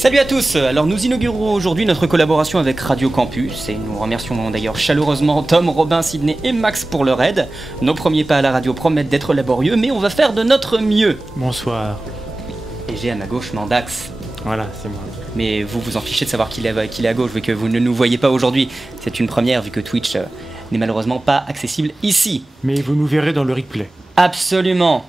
Salut à tous. Alors nous inaugurons aujourd'hui notre collaboration avec Radio Campus et nous remercions d'ailleurs chaleureusement Tom, Robin, Sydney et Max pour leur aide. Nos premiers pas à la radio promettent d'être laborieux, mais on va faire de notre mieux. Bonsoir. Et j'ai à ma gauche Mandax. Voilà, c'est moi. Mais vous vous en fichez de savoir qu'il est à gauche vu que vous ne nous voyez pas aujourd'hui. C'est une première vu que Twitch n'est malheureusement pas accessible ici. Mais vous nous verrez dans le replay. Absolument.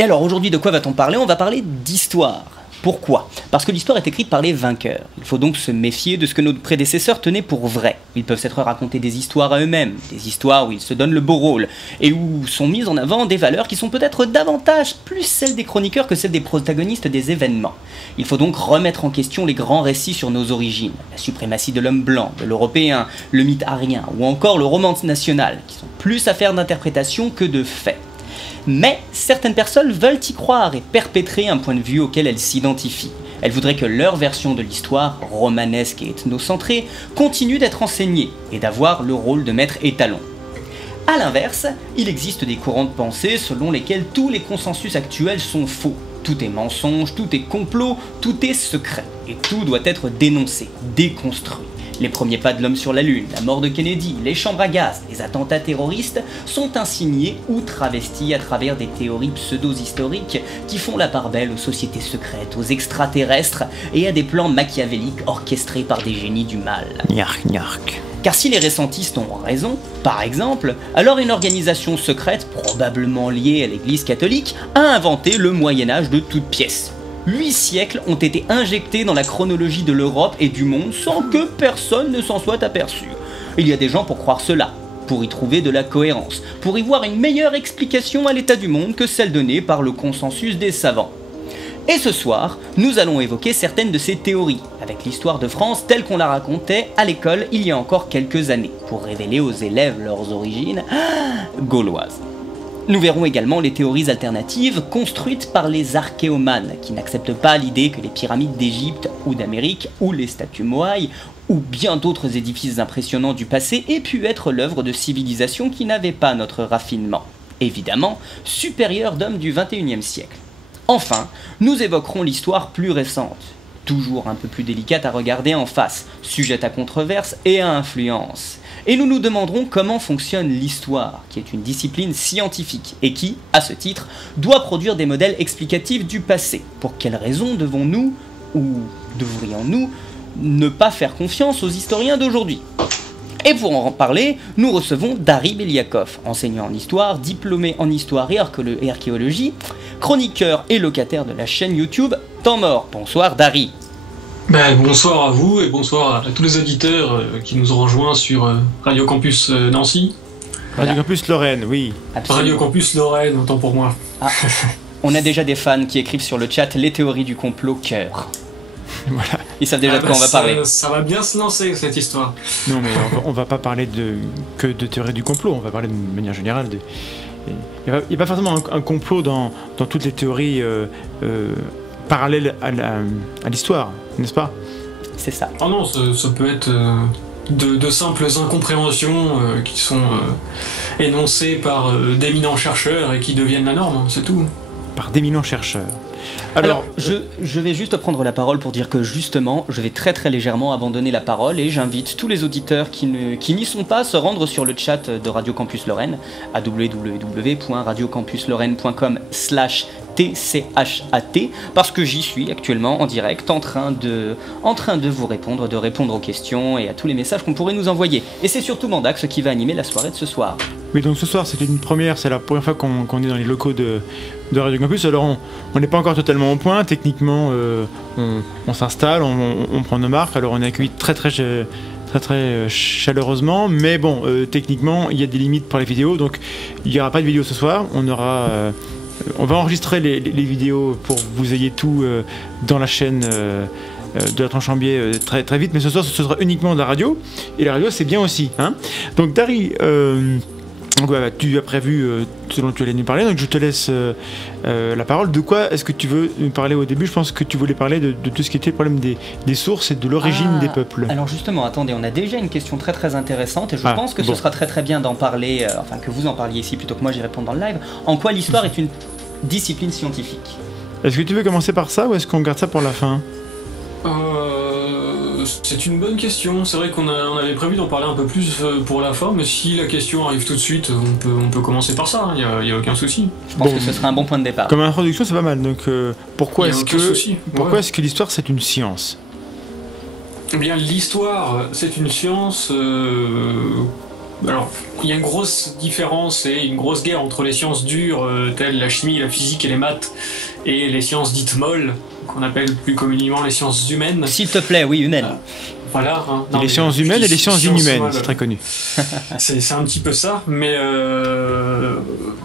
Et alors aujourd'hui de quoi va-t-on parler? On va parler d'histoire. Pourquoi? Parce que l'histoire est écrite par les vainqueurs. Il faut donc se méfier de ce que nos prédécesseurs tenaient pour vrai. Ils peuvent s'être racontés des histoires à eux-mêmes, des histoires où ils se donnent le beau rôle, et où sont mises en avant des valeurs qui sont peut-être davantage plus celles des chroniqueurs que celles des protagonistes des événements. Il faut donc remettre en question les grands récits sur nos origines, la suprématie de l'homme blanc, de l'européen, le mythe arien, ou encore le romance national, qui sont plus affaires d'interprétation que de faits. Mais certaines personnes veulent y croire et perpétrer un point de vue auquel elles s'identifient. Elles voudraient que leur version de l'histoire, romanesque et ethnocentrée, continue d'être enseignée et d'avoir le rôle de maître étalon. A l'inverse, il existe des courants de pensée selon lesquels tous les consensus actuels sont faux. Tout est mensonge, tout est complot, tout est secret. Et tout doit être dénoncé, déconstruit. Les premiers pas de l'homme sur la Lune, la mort de Kennedy, les chambres à gaz, les attentats terroristes sont insignés ou travestis à travers des théories pseudo-historiques qui font la part belle aux sociétés secrètes, aux extraterrestres et à des plans machiavéliques orchestrés par des génies du mal. Gnark, gnark. Car si les récentistes ont raison, par exemple, alors une organisation secrète, probablement liée à l'église catholique, a inventé le Moyen-Âge de toutes pièces. 8 siècles ont été injectés dans la chronologie de l'Europe et du monde sans que personne ne s'en soit aperçu. Il y a des gens pour croire cela, pour y trouver de la cohérence, pour y voir une meilleure explication à l'état du monde que celle donnée par le consensus des savants. Et ce soir, nous allons évoquer certaines de ces théories, avec l'histoire de France telle qu'on la racontait à l'école il y a encore quelques années, pour révéler aux élèves leurs origines gauloises. Nous verrons également les théories alternatives construites par les archéomanes, qui n'acceptent pas l'idée que les pyramides d'Égypte ou d'Amérique, ou les statues Moai, ou bien d'autres édifices impressionnants du passé aient pu être l'œuvre de civilisations qui n'avaient pas notre raffinement, évidemment supérieures d'hommes du XXIe siècle. Enfin, nous évoquerons l'histoire plus récente, toujours un peu plus délicate à regarder en face, sujette à controverse et à influence. Et nous nous demanderons comment fonctionne l'histoire, qui est une discipline scientifique, et qui, à ce titre, doit produire des modèles explicatifs du passé. Pour quelles raisons devons-nous, ou devrions-nous, ne pas faire confiance aux historiens d'aujourd'hui ? Et pour en parler, nous recevons Dari Beliakov, enseignant en histoire, diplômé en histoire et archéologie, chroniqueur et locataire de la chaîne YouTube Temps Mort. Bonsoir Dari. Bonsoir à vous et bonsoir à tous les auditeurs qui nous ont rejoints sur Radio Campus Nancy. Radio Campus Lorraine, oui. Absolument. Radio Campus Lorraine, autant pour moi. Ah, on a déjà des fans qui écrivent sur le chat les théories du complot cœur. Voilà. Ils savent déjà de quoi on va parler. Ça va bien se lancer cette histoire. Non mais on va pas parler que de théorie du complot, on va parler de manière générale. Il n'y a pas forcément un complot dans toutes les théories parallèles à l'histoire, n'est-ce pas? C'est ça. Ah non, ça peut être de simples incompréhensions qui sont énoncées par d'éminents chercheurs et qui deviennent la norme, c'est tout. Par d'éminents chercheurs. Alors je vais juste prendre la parole pour dire que justement, je vais très très légèrement abandonner la parole et j'invite tous les auditeurs qui n'y sont pas à se rendre sur le chat de Radio Campus Lorraine à www.radiocampus-lorraine.com/TCHAT parce que j'y suis actuellement en direct en train de vous répondre, de répondre aux questions et à tous les messages qu'on pourrait nous envoyer. Et c'est surtout Mandax qui va animer la soirée de ce soir. Oui, donc ce soir c'est une première, c'est la première fois qu'on est dans les locaux de Radio Campus. Alors on n'est pas encore totalement au point, techniquement on s'installe, on prend nos marques, alors on est accueilli très chaleureusement, mais bon, techniquement il y a des limites pour les vidéos, donc il n'y aura pas de vidéo ce soir, on va enregistrer les vidéos pour que vous ayez tout dans la chaîne de la Tranchambier très, très vite, mais ce soir ce sera uniquement de la radio, et la radio c'est bien aussi, hein. Donc Dari, donc, tu as prévu ce dont tu allais nous parler, donc je te laisse la parole. De quoi est-ce que tu veux nous parler au début? Je pense que tu voulais parler de tout ce qui était le problème des sources et de l'origine des peuples. Alors justement, attendez, on a déjà une question très très intéressante et je pense que ce sera très très bien d'en parler, enfin que vous en parliez ici plutôt que moi j'y réponds dans le live. En quoi l'histoire est une discipline scientifique? Est-ce que tu veux commencer par ça ou est-ce qu'on garde ça pour la fin? C'est une bonne question. C'est vrai on avait prévu d'en parler un peu plus pour la fin, mais si la question arrive tout de suite, on peut commencer par ça, il n'y a aucun souci. Je pense que ce serait un bon point de départ. Comme introduction, c'est pas mal. Donc, pourquoi est-ce que l'histoire, c'est une science ? Eh bien, l'histoire, c'est une science... Alors, il y a une grosse différence et une grosse guerre entre les sciences dures, telles la chimie, la physique et les maths, et les sciences dites molles, qu'on appelle plus communément les sciences humaines. S'il te plaît, oui, humaines. Voilà. Les sciences humaines et les sciences inhumaines, c'est très connu. C'est un petit peu ça, mais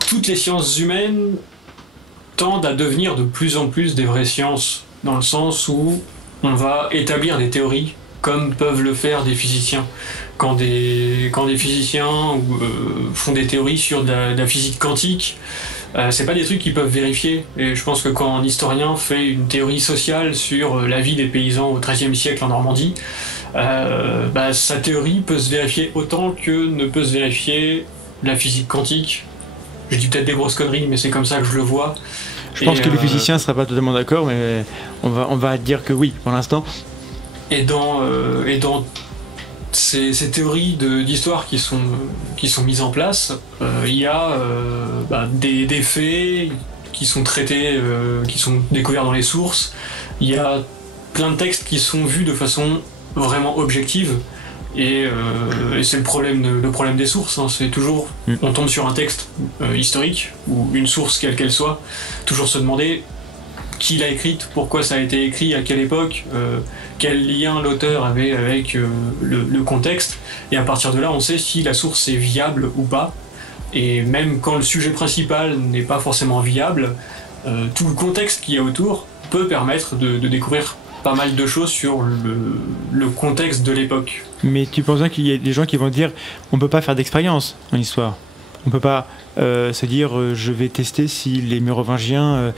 toutes les sciences humaines tendent à devenir de plus en plus des vraies sciences, dans le sens où on va établir des théories comme peuvent le faire des physiciens. Quand des physiciens font des théories sur de la physique quantique, c'est pas des trucs qu'ils peuvent vérifier. Et je pense que quand un historien fait une théorie sociale sur la vie des paysans au XIIIe siècle en Normandie, sa théorie peut se vérifier autant que ne peut se vérifier la physique quantique. Je dis peut-être des grosses conneries, mais c'est comme ça que je le vois. Je pense que les physiciens ne seraient pas totalement d'accord, mais on va dire que oui, pour l'instant. Et dans ces théories d'histoire qui sont mises en place, il y a des faits qui sont traités, qui sont découverts dans les sources. Il y a plein de textes qui sont vus de façon vraiment objective. Et c'est le problème des sources, hein. C'est toujours, on tombe sur un texte historique ou une source quelle qu'elle soit, toujours se demander qui l'a écrite, pourquoi ça a été écrit, à quelle époque, quel lien l'auteur avait avec le contexte, et à partir de là on sait si la source est viable ou pas. Et même quand le sujet principal n'est pas forcément viable, tout le contexte qu'il y a autour peut permettre de découvrir pas mal de choses sur le contexte de l'époque. Mais tu penses bien qu'il y a des gens qui vont dire on peut pas faire d'expérience en histoire. On peut pas se dire je vais tester si les Mérovingiens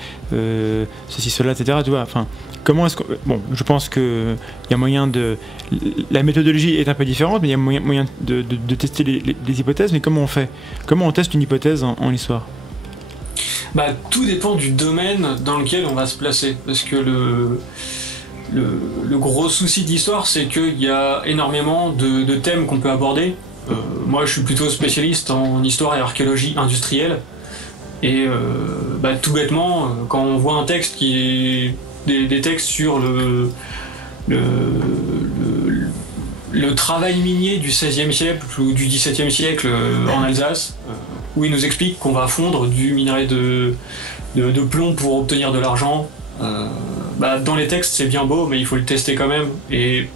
ceci, cela, etc. Tu vois, enfin, comment est-ce que... Bon, je pense qu'il y a moyen de... La méthodologie est un peu différente, mais il y a moyen de tester les hypothèses. Mais comment on fait ? Comment on teste une hypothèse en histoire ? Tout dépend du domaine dans lequel on va se placer. Parce que le gros souci d'histoire, c'est qu'il y a énormément de thèmes qu'on peut aborder. Moi, je suis plutôt spécialiste en histoire et archéologie industrielle. Et tout bêtement, quand on voit un texte qui est des textes sur le travail minier du XVIe siècle ou du XVIIe siècle en Alsace, où il nous explique qu'on va fondre du minerai de plomb pour obtenir de l'argent. Dans les textes, c'est bien beau, mais il faut le tester quand même. Et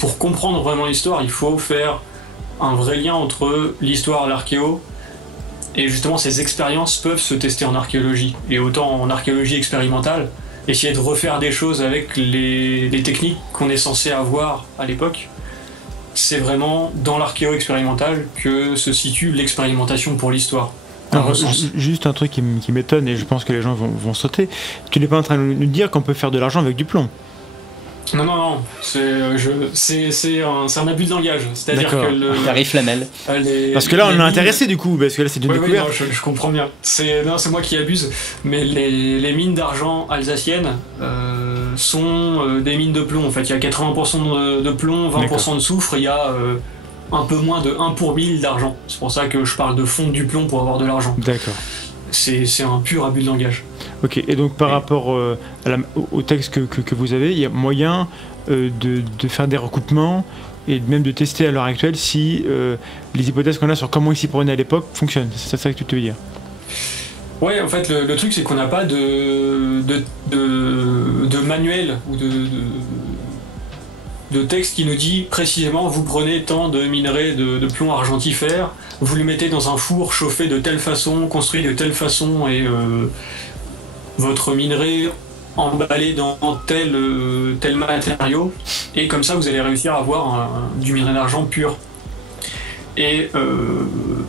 pour comprendre vraiment l'histoire, il faut faire un vrai lien entre l'histoire et l'archéo. Et justement, ces expériences peuvent se tester en archéologie. Et autant en archéologie expérimentale, essayer de refaire des choses avec les techniques qu'on est censé avoir à l'époque. C'est vraiment dans l'archéo expérimental que se situe l'expérimentation pour l'histoire. Alors, juste un truc qui m'étonne, et je pense que les gens vont sauter. Tu n'es pas en train de nous dire qu'on peut faire de l'argent avec du plomb? Non, c'est un abus de langage. C'est-à-dire que le tarif Flamel. Parce que là, on est intéressé du coup, parce que là, c'est une découverte. Oui, je comprends bien. C'est moi qui abuse. Mais les mines d'argent alsaciennes sont des mines de plomb. En fait, il y a 80% de plomb, 20% de soufre. Il y a un peu moins de 1 pour 1000 d'argent. C'est pour ça que je parle de fondre du plomb pour avoir de l'argent. D'accord. C'est un pur abus de langage. Ok, et donc par rapport au texte que vous avez, il y a moyen de faire des recoupements et même de tester à l'heure actuelle si les hypothèses qu'on a sur comment ils s'y prenaient à l'époque fonctionnent. C'est ça que tu veux dire? Ouais, en fait, le truc, c'est qu'on n'a pas de manuel ou de texte qui nous dit précisément vous prenez tant de minerais de plomb argentifère, vous le mettez dans un four chauffé de telle façon, construit de telle façon, et votre minerai emballé dans tel matériau, et comme ça vous allez réussir à avoir du minerai d'argent pur. Et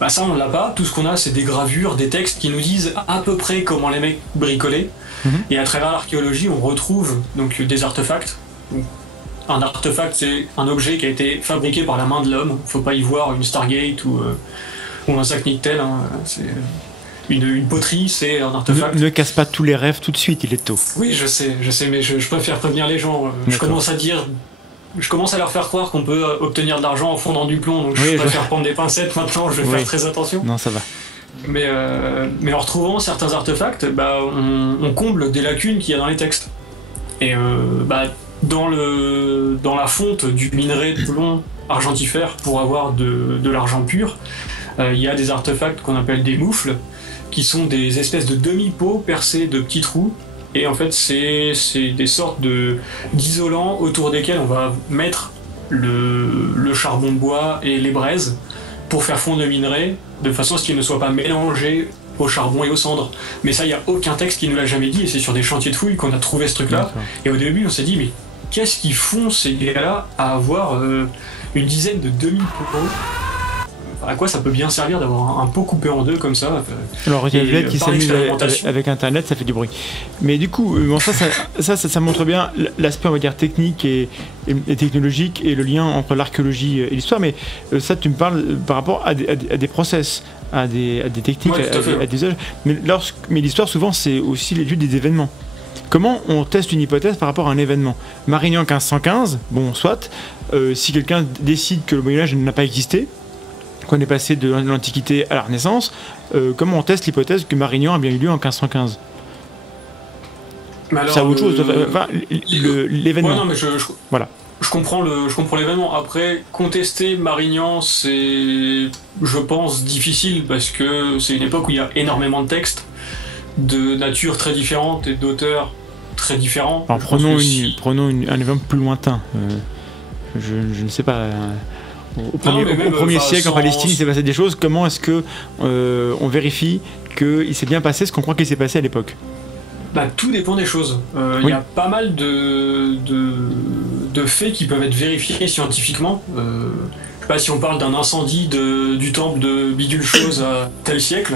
ça on l'a pas, tout ce qu'on a c'est des gravures, des textes qui nous disent à peu près comment les mecs bricolaient, et à travers l'archéologie on retrouve donc des artefacts. Un artefact, c'est un objet qui a été fabriqué par la main de l'homme. Faut pas y voir une Stargate ou un sac Nickel. Hein. C'est une poterie, c'est un artefact. Ne casse pas tous les rêves tout de suite, il est tôt. Oui, je sais, mais je préfère prévenir les gens. Je commence à dire je commence à leur faire croire qu'on peut obtenir de l'argent en fondant du plomb, donc Oui, je préfère prendre des pincettes maintenant, je vais faire très attention. Non, ça va. Mais en retrouvant certains artefacts, bah, on comble des lacunes qu'il y a dans les textes. Et bah, dans la fonte du minerai de plomb argentifère pour avoir de l'argent pur, il y a des artefacts qu'on appelle des moufles, qui sont des espèces de demi-pots percés de petits trous. Et en fait, c'est des sortes d'isolants autour desquels on va mettre le charbon de bois et les braises pour faire fondre le minerai, de façon à ce qu'il ne soit pas mélangé au charbon et aux cendres. Mais ça, il n'y a aucun texte qui nous l'a jamais dit, et c'est sur des chantiers de fouilles qu'on a trouvé ce truc-là. Et au début, on s'est dit, mais qu'est-ce qu'ils font ces gars-là à avoir une dizaine de demi-pots? À quoi ça peut bien servir d'avoir un pot coupé en deux comme ça? Alors, il y a Vlad qui s'amuse avec Internet, ça fait du bruit. Mais du coup, bon, ça montre bien l'aspect, on va dire, technique et technologique et le lien entre l'archéologie et l'histoire. Mais ça, tu me parles par rapport à des process, à des techniques, ouais, à des usages. Mais l'histoire, souvent, c'est aussi l'étude des événements. Comment on teste une hypothèse par rapport à un événement? Marignan 1515, bon, soit, si quelqu'un décide que le Moyen-Âge n'a pas existé, qu'on est passé de l'Antiquité à la Renaissance, comment on teste l'hypothèse que Marignan a bien eu lieu en 1515? C'est autre chose. Enfin, l'événement. Ouais, non, mais voilà. Je comprends l'événement. Après, contester Marignan, c'est, je pense, difficile parce que c'est une époque où il y a énormément de textes de nature très différente et d'auteurs très différents. Alors prenons un exemple plus lointain. Je ne sais pas. Au premier siècle, en Palestine, il s'est passé des choses. Comment est-ce que on vérifie qu'il s'est bien passé ce qu'on croit qu'il s'est passé à l'époque? Bah, tout dépend des choses. Il y a pas mal de faits qui peuvent être vérifiés scientifiquement. Je sais pas, si on parle d'un incendie du temple de bidule chose à tel siècle,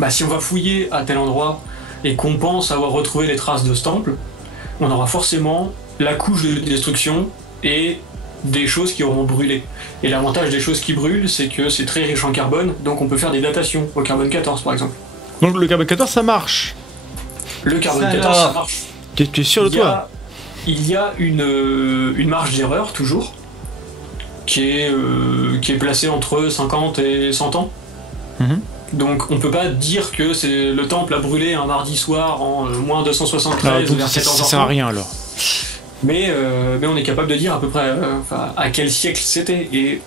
bah, si on va fouiller à tel endroit et qu'on pense avoir retrouvé les traces de ce temple, on aura forcément la couche de destruction et des choses qui auront brûlé. Et l'avantage des choses qui brûlent, c'est que c'est très riche en carbone, donc on peut faire des datations au carbone 14 par exemple. Donc le carbone 14 ça marche? Le carbone 14 ça marche. Tu es sûr de toi? Il y a une marge d'erreur toujours, qui est placée entre 50 et 100 ans. Donc on peut pas dire que le temple a brûlé un mardi soir en moins 273 vers 14 ans. Ça sert à rien alors. Mais on est capable de dire à peu près à quel siècle c'était. Et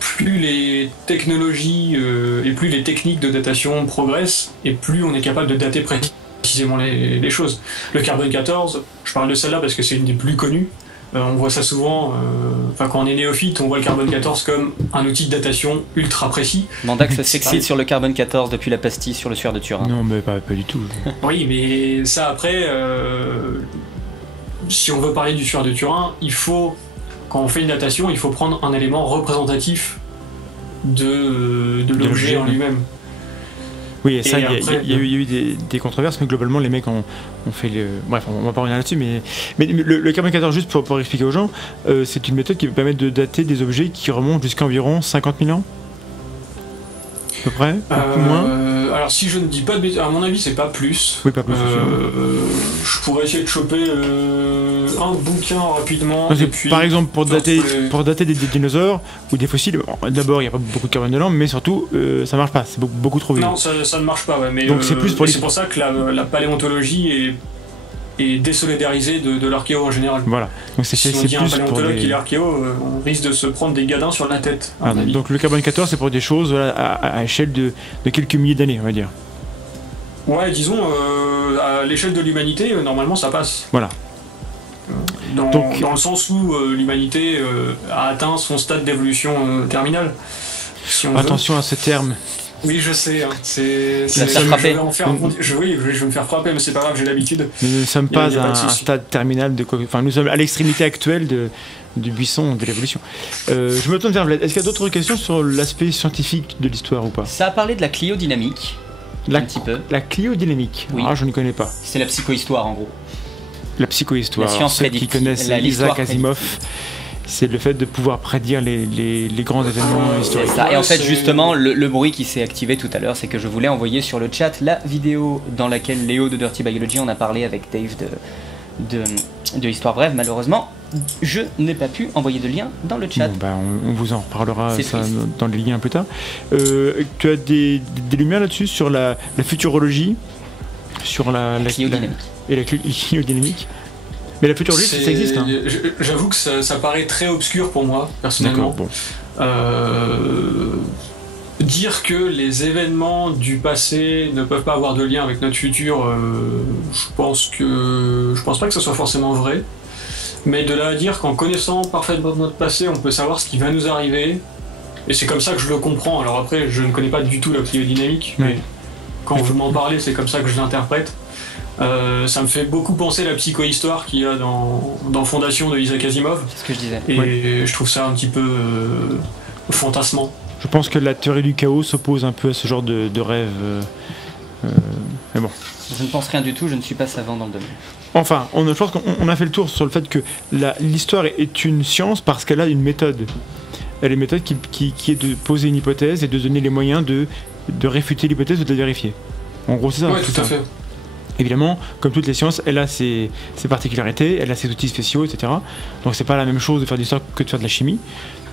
plus les technologies et plus les techniques de datation progressent, et plus on est capable de dater précisément les choses. Le carbone 14, je parle de celle-là parce que c'est une des plus connues. On voit ça souvent, quand on est néophyte, on voit le carbone 14 comme un outil de datation ultra précis. Mandax s'excite sur le carbone 14 depuis la pastille sur le suaire de Turin. Non, mais pas du tout. Oui, mais ça après... si on veut parler du suaire de Turin, quand on fait une datation, il faut prendre un élément représentatif de l'objet en lui-même. Oui, et ça, il y a eu des controverses, mais globalement, les mecs ont fait le... Bref, on va pas revenir là-dessus, mais le carbone 14, juste pour expliquer aux gens, c'est une méthode qui peut permettre de dater des objets qui remontent jusqu'à environ 50 000 ans à peu près, moins. Alors si je ne dis pas de bêtises, à mon avis c'est pas plus. Oui, pas plus. Je pourrais essayer de choper un bouquin rapidement. Puis, par exemple, pour dater des dinosaures ou des fossiles, d'abord il n'y a pas beaucoup de carbone dedans, mais surtout ça marche pas, c'est beaucoup trop vieux. Non, ça ne marche pas, ouais, mais donc c'est plus pour c'est pour ça que la paléontologie est désolidarisée de l'archéo en général. Voilà. Donc si on dit un paléontologue qui est archéo, on risque de se prendre des gadins sur la tête. Donc le carbone 14 c'est pour des choses à échelle de quelques milliers d'années, on va dire. Ouais, disons, à l'échelle de l'humanité, normalement ça passe. Voilà. Dans le sens où l'humanité a atteint son stade d'évolution terminale. Si attention à ce terme. Oui, je sais. Hein. Je vais me faire frapper, mais c'est pas grave, j'ai l'habitude. Nous ne sommes pas à un stade terminal de quoi. Enfin, nous sommes à l'extrémité actuelle du buisson de l'évolution. Je me tourne vers Vlad. Est-ce qu'il y a d'autres questions sur l'aspect scientifique de l'histoire ou pas? Ça a parlé de la cliodynamique. Un petit peu. La cliodynamique. Oui. Ah, je ne connais pas. C'est la psychohistoire en gros. La psychohistoire. La science ceux qui connaissent Isaac Asimov. C'est le fait de pouvoir prédire les grands événements historiques. Ça. Et en fait, justement, le bruit qui s'est activé tout à l'heure, c'est que je voulais envoyer sur le chat la vidéo dans laquelle Léo de Dirty Biology en a parlé avec Dave de l'histoire brève, malheureusement, je n'ai pas pu envoyer de lien dans le chat. Bon, bah, on vous en reparlera C'est ça triste. dans les liens plus tard. Tu as des lumières là-dessus sur la futurologie, sur la Cliodynamique. et la cliodynamique. Mais la futurologie, ça existe. Hein. J'avoue que ça paraît très obscur pour moi, personnellement. D'accord, bon. Dire que les événements du passé ne peuvent pas avoir de lien avec notre futur, je pense pas que ce soit forcément vrai. Mais de là à dire qu'en connaissant parfaitement notre passé, on peut savoir ce qui va nous arriver. Et c'est comme ça que je le comprends. Alors après, je ne connais pas du tout la cliodynamique, mais quand vous m'en parlez, c'est comme ça que je l'interprète. Ça me fait beaucoup penser à la psychohistoire qu'il y a dans Fondation de Isaac Asimov. C'est ce que je disais. Et je trouve ça un petit peu fantasmant. Je pense que la théorie du chaos s'oppose un peu à ce genre de rêve. Mais bon. Je ne pense rien du tout, je ne suis pas savant dans le domaine. Enfin, je pense qu'on a fait le tour sur le fait que l'histoire est une science parce qu'elle a une méthode. Elle a une méthode qui est de poser une hypothèse et de donner les moyens de réfuter l'hypothèse ou de la vérifier. En gros, c'est ça. Ouais, tout à fait. Évidemment, comme toutes les sciences, elle a ses particularités, elle a ses outils spéciaux, etc. Donc c'est pas la même chose de faire de l'histoire que de faire de la chimie.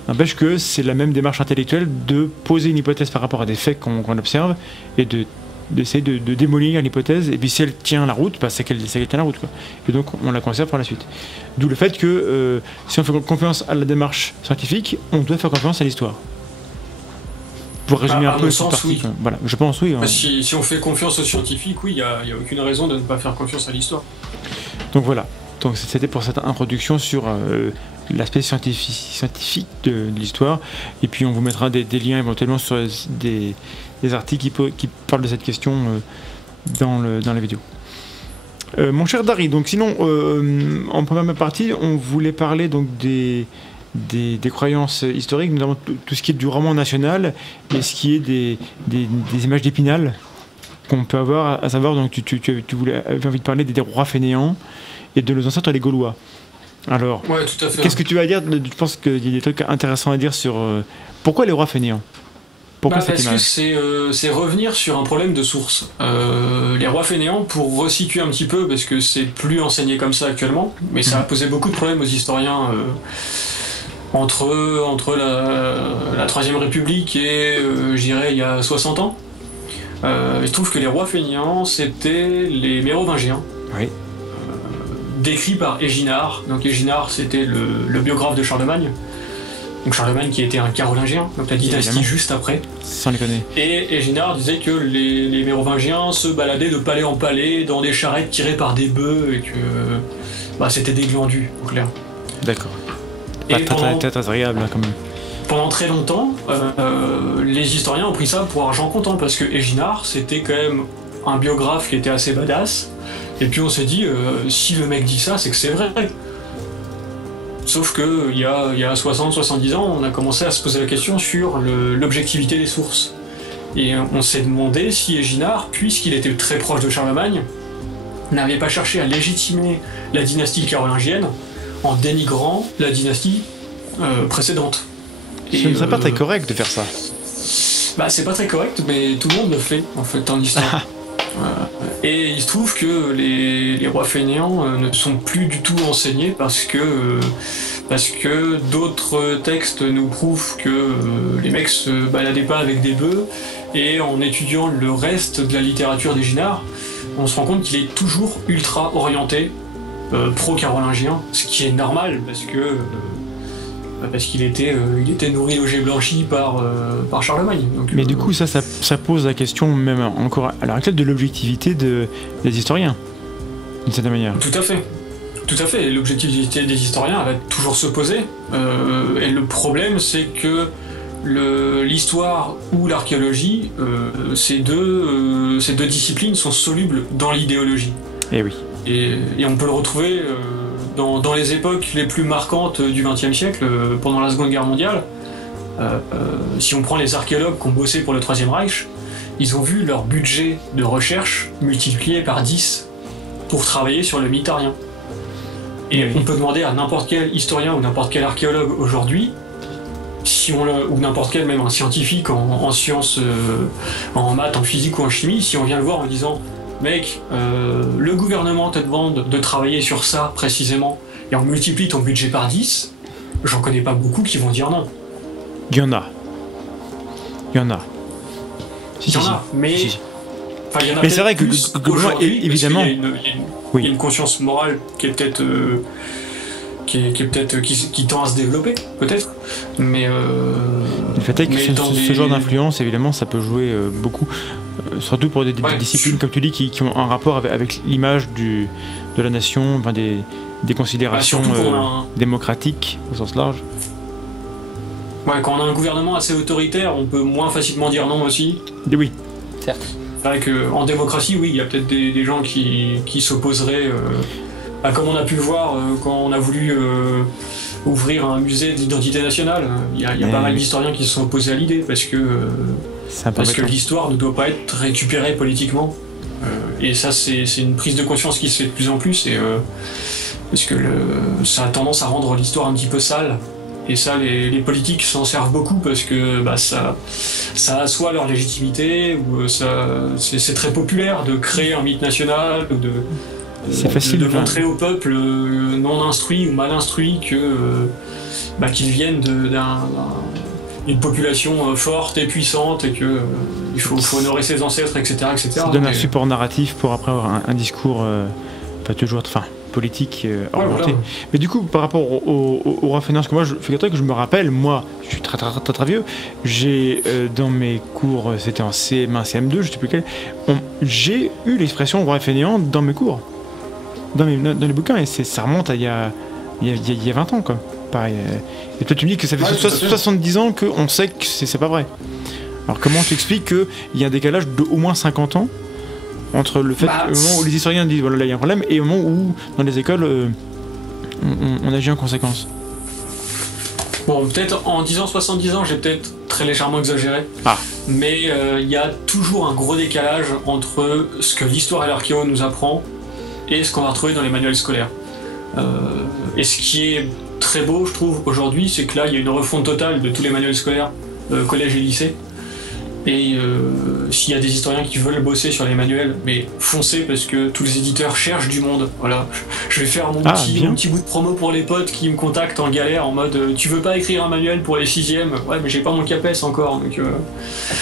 N'empêche que c'est la même démarche intellectuelle de poser une hypothèse par rapport à des faits qu'on observe et d'essayer de démolir l'hypothèse, et puis si elle tient la route, bah, c'est qu'elle tient la route, quoi. Et donc on la conserve par la suite. D'où le fait que si on fait confiance à la démarche scientifique, on doit faire confiance à l'histoire. Pour résumer un peu cette partie. Oui. Voilà, je pense oui. Bah, si on fait confiance aux scientifiques, oui, il n'y a aucune raison de ne pas faire confiance à l'histoire. Donc voilà. Donc c'était pour cette introduction sur l'aspect scientifique de l'histoire. Et puis on vous mettra des liens éventuellement sur des articles qui parlent de cette question dans la vidéo. Mon cher Dari, donc sinon en première partie on voulait parler donc des croyances historiques, notamment tout ce qui est du roman national et ce qui est des images d'Épinal qu'on peut avoir, à savoir, donc tu avais envie de parler des rois fainéants et de nos ancêtres les Gaulois. Alors, ouais, tout à fait. Qu'est-ce que tu vas dire? Je pense qu'il y a des trucs intéressants à dire sur pourquoi les rois fainéants? Pourquoi cette image? Parce que c'est revenir sur un problème de source. Les rois fainéants, pour resituer un petit peu, parce que c'est plus enseigné comme ça actuellement, mais ça a posé beaucoup de problèmes aux historiens entre la Troisième République et, je dirais, il y a 60 ans. Il se trouve que les rois fainéants, c'était les Mérovingiens. Oui. Décrits par Éginard. Donc Éginard, c'était le biographe de Charlemagne. Donc Charlemagne qui était un carolingien, donc la dynastie évidemment. juste après. Sans les connaître. Et Éginard disait que les Mérovingiens se baladaient de palais en palais dans des charrettes tirées par des bœufs et que c'était des glandus, en clair. D'accord. Et Pas très agréable hein, quand même. Pendant très longtemps, les historiens ont pris ça pour argent comptant parce que Éginard, c'était quand même un biographe qui était assez badass. Et puis on s'est dit, si le mec dit ça, c'est que c'est vrai. Sauf que il y a 60-70 ans, on a commencé à se poser la question sur l'objectivité des sources. Et on s'est demandé si Éginard, puisqu'il était très proche de Charlemagne, n'avait pas cherché à légitimer la dynastie carolingienne en dénigrant la dynastie précédente. Ce ne serait pas très correct de faire ça. C'est pas très correct, mais tout le monde le fait, en fait, en histoire. Et il se trouve que les rois fainéants ne sont plus du tout enseignés parce que d'autres textes nous prouvent que les mecs se baladaient pas avec des bœufs, et en étudiant le reste de la littérature d'Éginard, on se rend compte qu'il est toujours ultra orienté pro-carolingien, ce qui est normal parce qu'il était nourri au jet blanchi par Charlemagne. Donc, mais du coup, ça pose la question, même encore à l'heure actuelle, de l'objectivité des historiens, d'une certaine manière. Tout à fait. Tout à fait. L'objectivité des historiens va toujours se poser. Et le problème, c'est que l'histoire ou l'archéologie, ces deux disciplines sont solubles dans l'idéologie. Eh oui. Et on peut le retrouver dans les époques les plus marquantes du XXe siècle, pendant la Seconde Guerre mondiale. Si on prend les archéologues qui ont bossé pour le Troisième Reich, ils ont vu leur budget de recherche multiplié par 10 pour travailler sur le mythe arien. Et on peut demander à n'importe quel historien ou n'importe quel archéologue aujourd'hui, ou n'importe quel, même un scientifique en sciences, en maths, en physique ou en chimie, si on vient le voir en disant mec, le gouvernement te demande de travailler sur ça précisément, et on multiplie ton budget par 10, j'en connais pas beaucoup qui vont dire non. Il y en a. Il y en a, mais... Si. Enfin, il y en a Mais c'est vrai que plus globalement, évidemment... Il y a une conscience morale qui est peut-être... qui tend à se développer, peut-être. Mais... Le fait est que ce genre d'influence, évidemment, ça peut jouer beaucoup. Surtout pour des disciplines, comme tu dis, qui ont un rapport avec l'image de la nation, enfin, des considérations démocratiques, au sens large. Ouais, quand on a un gouvernement assez autoritaire, on peut moins facilement dire non aussi. Oui. Certes. C'est vrai qu'en démocratie, oui, il y a peut-être des gens qui s'opposeraient, comme on a pu le voir quand on a voulu ouvrir un musée d'identité nationale. Il y a pas mal d'historiens qui se sont opposés à l'idée, parce que l'histoire ne doit pas être récupérée politiquement. Et ça, c'est une prise de conscience qui se fait de plus en plus, parce que ça a tendance à rendre l'histoire un petit peu sale. Et ça, les politiques s'en servent beaucoup parce que ça assoit leur légitimité, ou c'est très populaire de créer un mythe national, ou de montrer au peuple non instruit ou mal instruit qu'ils viennent d'une population forte et puissante, et qu'il faut honorer ses ancêtres, etc. Ça donne un support narratif pour après avoir un discours pas toujours... politique orientée. Voilà. Mais du coup, par rapport au roi fainéant, parce que moi, figure-toi que je me rappelle, moi, je suis très vieux, j'ai dans mes cours, c'était en CM1, CM2, je sais plus quel, j'ai eu l'expression roi fainéant dans mes cours, dans les bouquins, et ça remonte à il y a 20 ans, quoi. Pareil. Et toi, tu me dis que ça fait 70 ans qu'on sait que c'est pas vrai. Alors comment tu expliques qu'il y a un décalage d'au moins 50 ans entre le fait au moment où les historiens disent voilà, là il y a un problème, et au moment où dans les écoles on agit en conséquence? Bon, peut-être en disant 70 ans, j'ai peut-être très légèrement exagéré, mais il y a toujours un gros décalage entre ce que l'histoire et l'archéo nous apprend et ce qu'on va retrouver dans les manuels scolaires. Et ce qui est très beau, je trouve, aujourd'hui, c'est que là il y a une refonte totale de tous les manuels scolaires, collège et lycée. Et s'il y a des historiens qui veulent bosser sur les manuels, mais foncez, parce que tous les éditeurs cherchent du monde. Voilà, je vais faire mon petit bout de promo pour les potes qui me contactent en galère en mode tu veux pas écrire un manuel pour les 6e? Ouais, mais j'ai pas mon CAPES encore, donc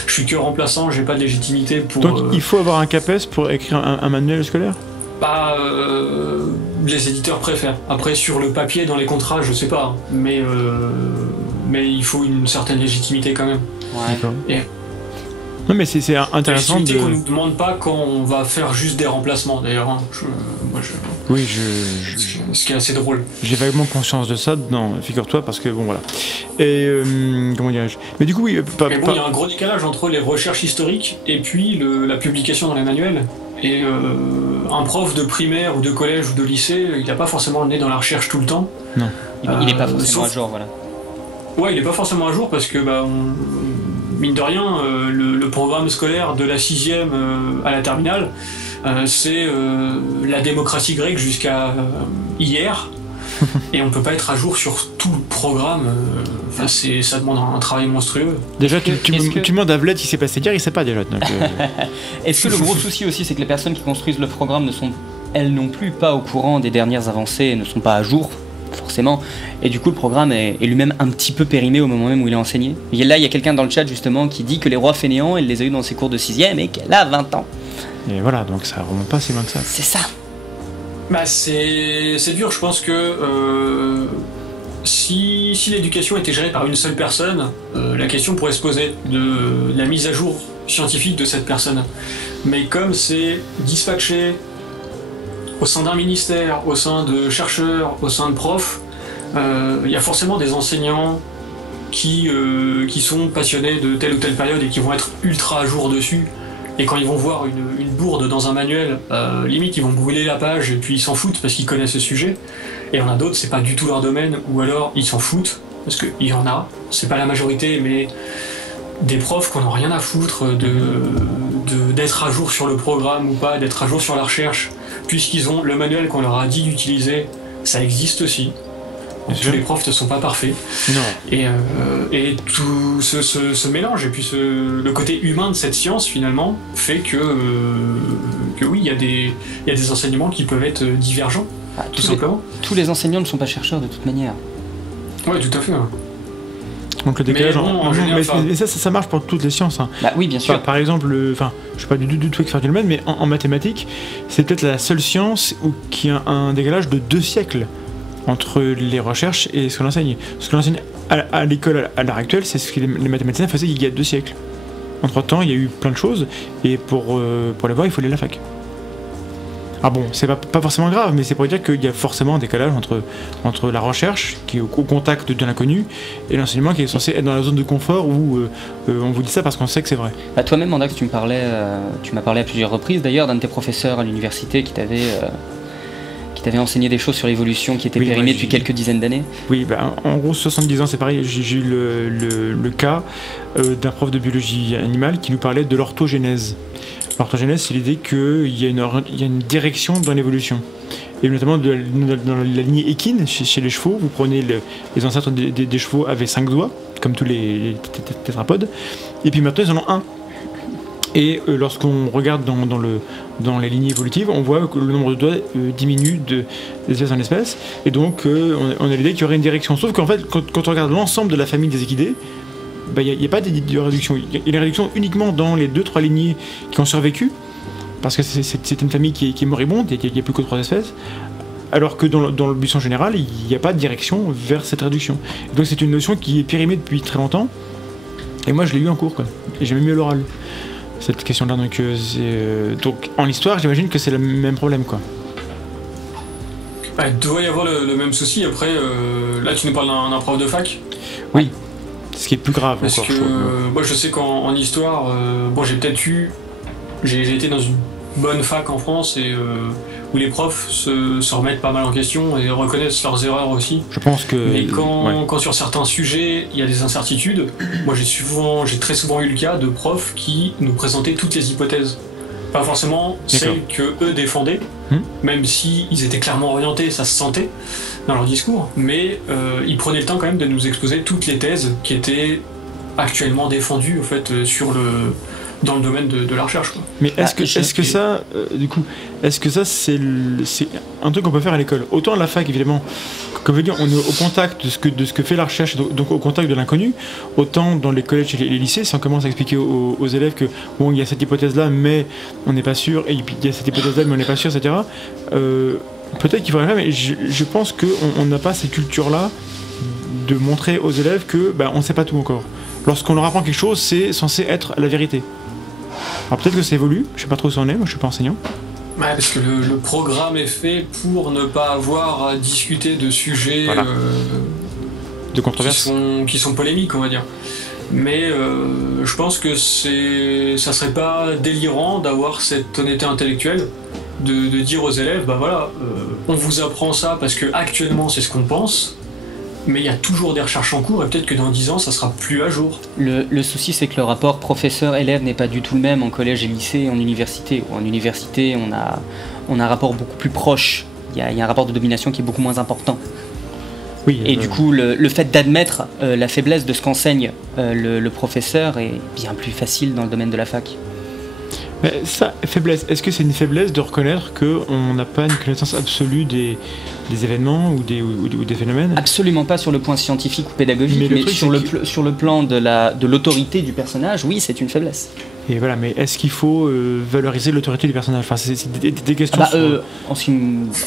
je suis que remplaçant, j'ai pas de légitimité pour... Donc il faut avoir un CAPES pour écrire un manuel scolaire? Les éditeurs préfèrent. Après, sur le papier, dans les contrats, je sais pas, mais il faut une certaine légitimité quand même. Ouais. D'accord. Non, mais c'est intéressant qu'on ne nous demande pas quand on va faire juste des remplacements, d'ailleurs. Hein. Oui, ce qui est assez drôle. J'ai vaguement conscience de ça, figure-toi, parce que bon, voilà. Et comment dirais-je? Mais du coup, oui. Il y a un gros décalage entre les recherches historiques et puis la publication dans les manuels. Et un prof de primaire ou de collège ou de lycée, il n'a pas forcément le nez dans la recherche tout le temps. Non. Il n'est pas forcément à jour, voilà. Ouais, il n'est pas forcément à jour parce que mine de rien, le programme scolaire de la 6e à la terminale, c'est la démocratie grecque jusqu'à hier, et on peut pas être à jour sur tout le programme. Ça demande un travail monstrueux. Déjà, tu demandes à Vlad qui s'est passé hier, il sait pas déjà. Donc, Est-ce que le gros souci aussi, c'est que les personnes qui construisent le programme ne sont, elles non plus, pas au courant des dernières avancées et ne sont pas à jour forcément, et du coup le programme est lui-même un petit peu périmé au moment même où il est enseigné. Et là il y a quelqu'un dans le chat justement qui dit que les rois fainéants, elle les a eu dans ses cours de 6e et qu'elle a 20 ans. Et voilà, donc ça remonte pas si loin que ça. C'est ça. C'est dur, je pense que si l'éducation était gérée par une seule personne, la question pourrait se poser de la mise à jour scientifique de cette personne. Mais comme c'est dispatché au sein d'un ministère, au sein de chercheurs, au sein de profs, il y a forcément des enseignants qui sont passionnés de telle ou telle période et qui vont être ultra à jour dessus. Et quand ils vont voir une bourde dans un manuel, limite ils vont brûler la page et puis ils s'en foutent parce qu'ils connaissent ce sujet. Et il y en a d'autres, c'est pas du tout leur domaine, ou alors ils s'en foutent, parce qu'il y en a, c'est pas la majorité, mais des profs qu'on n'a rien à foutre d'être à jour sur le programme ou pas, d'être à jour sur la recherche, puisqu'ils ont le manuel qu'on leur a dit d'utiliser, ça existe aussi. tous les profs ne sont pas parfaits. Non. Et tout ce mélange, et puis le côté humain de cette science, finalement, fait que oui, il y a des enseignements qui peuvent être divergents, tout simplement. Tous les enseignants ne sont pas chercheurs de toute manière. Oui, tout à fait. Donc le décalage, en général, mais ça marche pour toutes les sciences. Hein. Bah oui, bien sûr. Par exemple, je sais pas du tout faire du domaine, mais en mathématiques, c'est peut-être la seule science qui a un décalage de 2 siècles entre les recherches et ce qu'on enseigne. Ce qu'on enseigne à l'école à l'heure actuelle, c'est ce que les mathématiciens faisaient il y a 2 siècles. Entre-temps, il y a eu plein de choses, et pour les voir, il faut aller à la fac. Ah bon, c'est pas forcément grave, mais c'est pour dire qu'il y a forcément un décalage entre la recherche, qui est au contact de l'inconnu, et l'enseignement qui est censé être dans la zone de confort où on vous dit ça parce qu'on sait que c'est vrai. Bah, toi-même, Mandax, tu m'as parlé à plusieurs reprises d'ailleurs d'un de tes professeurs à l'université qui t'avait enseigné des choses sur l'évolution qui étaient périmées depuis quelques dizaines d'années. Oui, bah, en gros, 70 ans, c'est pareil. J'ai eu le cas d'un prof de biologie animale qui nous parlait de l'orthogénèse. L'orthogénèse, c'est l'idée qu'il y a une direction dans l'évolution. Et notamment dans la lignée équine, chez les chevaux, vous prenez les ancêtres des chevaux avaient 5 doigts, comme tous les tétrapodes, et puis maintenant ils en ont 1. Et lorsqu'on regarde dans les lignées évolutives, on voit que le nombre de doigts diminue d'espèce en espèce, et donc on a l'idée qu'il y aurait une direction. Sauf qu'en fait, quand on regarde l'ensemble de la famille des équidés, il n'y a pas de réduction. Il y a une réduction uniquement dans les 2-3 lignées qui ont survécu, parce que c'est une famille qui est moribonde et qu'il n'y a plus que 3 espèces, alors que dans le buisson général, il n'y a pas de direction vers cette réduction. Et donc c'est une notion qui est périmée depuis très longtemps, et moi je l'ai eu en cours, quoi. Et j'ai même eu l'oral, cette question-là. Donc en histoire, j'imagine que c'est le même problème, quoi. Il doit y avoir le même souci. Après, là tu nous parles d'un prof de fac. Oui. Ce qui est plus grave. Parce encore, que moi je sais qu'en histoire, j'ai été dans une bonne fac en France et où les profs se remettent pas mal en question et reconnaissent leurs erreurs aussi. Je pense que. Mais quand sur certains sujets il y a des incertitudes, moi j'ai très souvent eu le cas de profs qui nous présentaient toutes les hypothèses. Pas forcément celles que eux défendaient, même si ils étaient clairement orientés, ça se sentait dans leur discours, mais ils prenaient le temps quand même de nous exposer toutes les thèses qui étaient actuellement défendues en fait, dans le domaine de la recherche, quoi. Mais est-ce que ça, c'est un truc qu'on peut faire à l'école? Autant à la fac, évidemment, comme je veux dire, on est au contact de ce que fait la recherche, donc au contact de l'inconnu. Autant dans les collèges et les lycées, si on commence à expliquer aux élèves que bon, il y a cette hypothèse-là, mais on n'est pas sûr, et puis il y a cette hypothèse-là, mais on n'est pas sûr, etc. Peut-être qu'il faudrait faire, mais je pense qu'on n'a pas cette culture-là de montrer aux élèves que on ne sait pas tout encore. Lorsqu'on leur apprend quelque chose, c'est censé être la vérité. Alors peut-être que ça évolue, je sais pas trop où ça en est, moi je suis pas enseignant. Ouais, parce que le programme est fait pour ne pas avoir à discuter de sujets de controverses qui sont polémiques, on va dire. Mais je pense que ça serait pas délirant d'avoir cette honnêteté intellectuelle de dire aux élèves, on vous apprend ça parce que actuellement c'est ce qu'on pense, mais il y a toujours des recherches en cours et peut-être que dans 10 ans ça sera plus à jour. Le souci c'est que le rapport professeur-élève n'est pas du tout le même en collège et lycée et en université. En université on a un rapport beaucoup plus proche, il y a un rapport de domination qui est beaucoup moins important. Oui, et du coup le fait d'admettre la faiblesse de ce qu'enseigne le professeur est bien plus facile dans le domaine de la fac. Mais ça, faiblesse, est-ce que c'est une faiblesse de reconnaître qu'on n'a pas une connaissance absolue des événements ou des phénomènes? Absolument pas sur le point scientifique ou pédagogique, mais sur le plan de l'autorité du personnage, oui, c'est une faiblesse. Et voilà, mais est-ce qu'il faut valoriser l'autorité du personnage? Enfin, c'est des questions.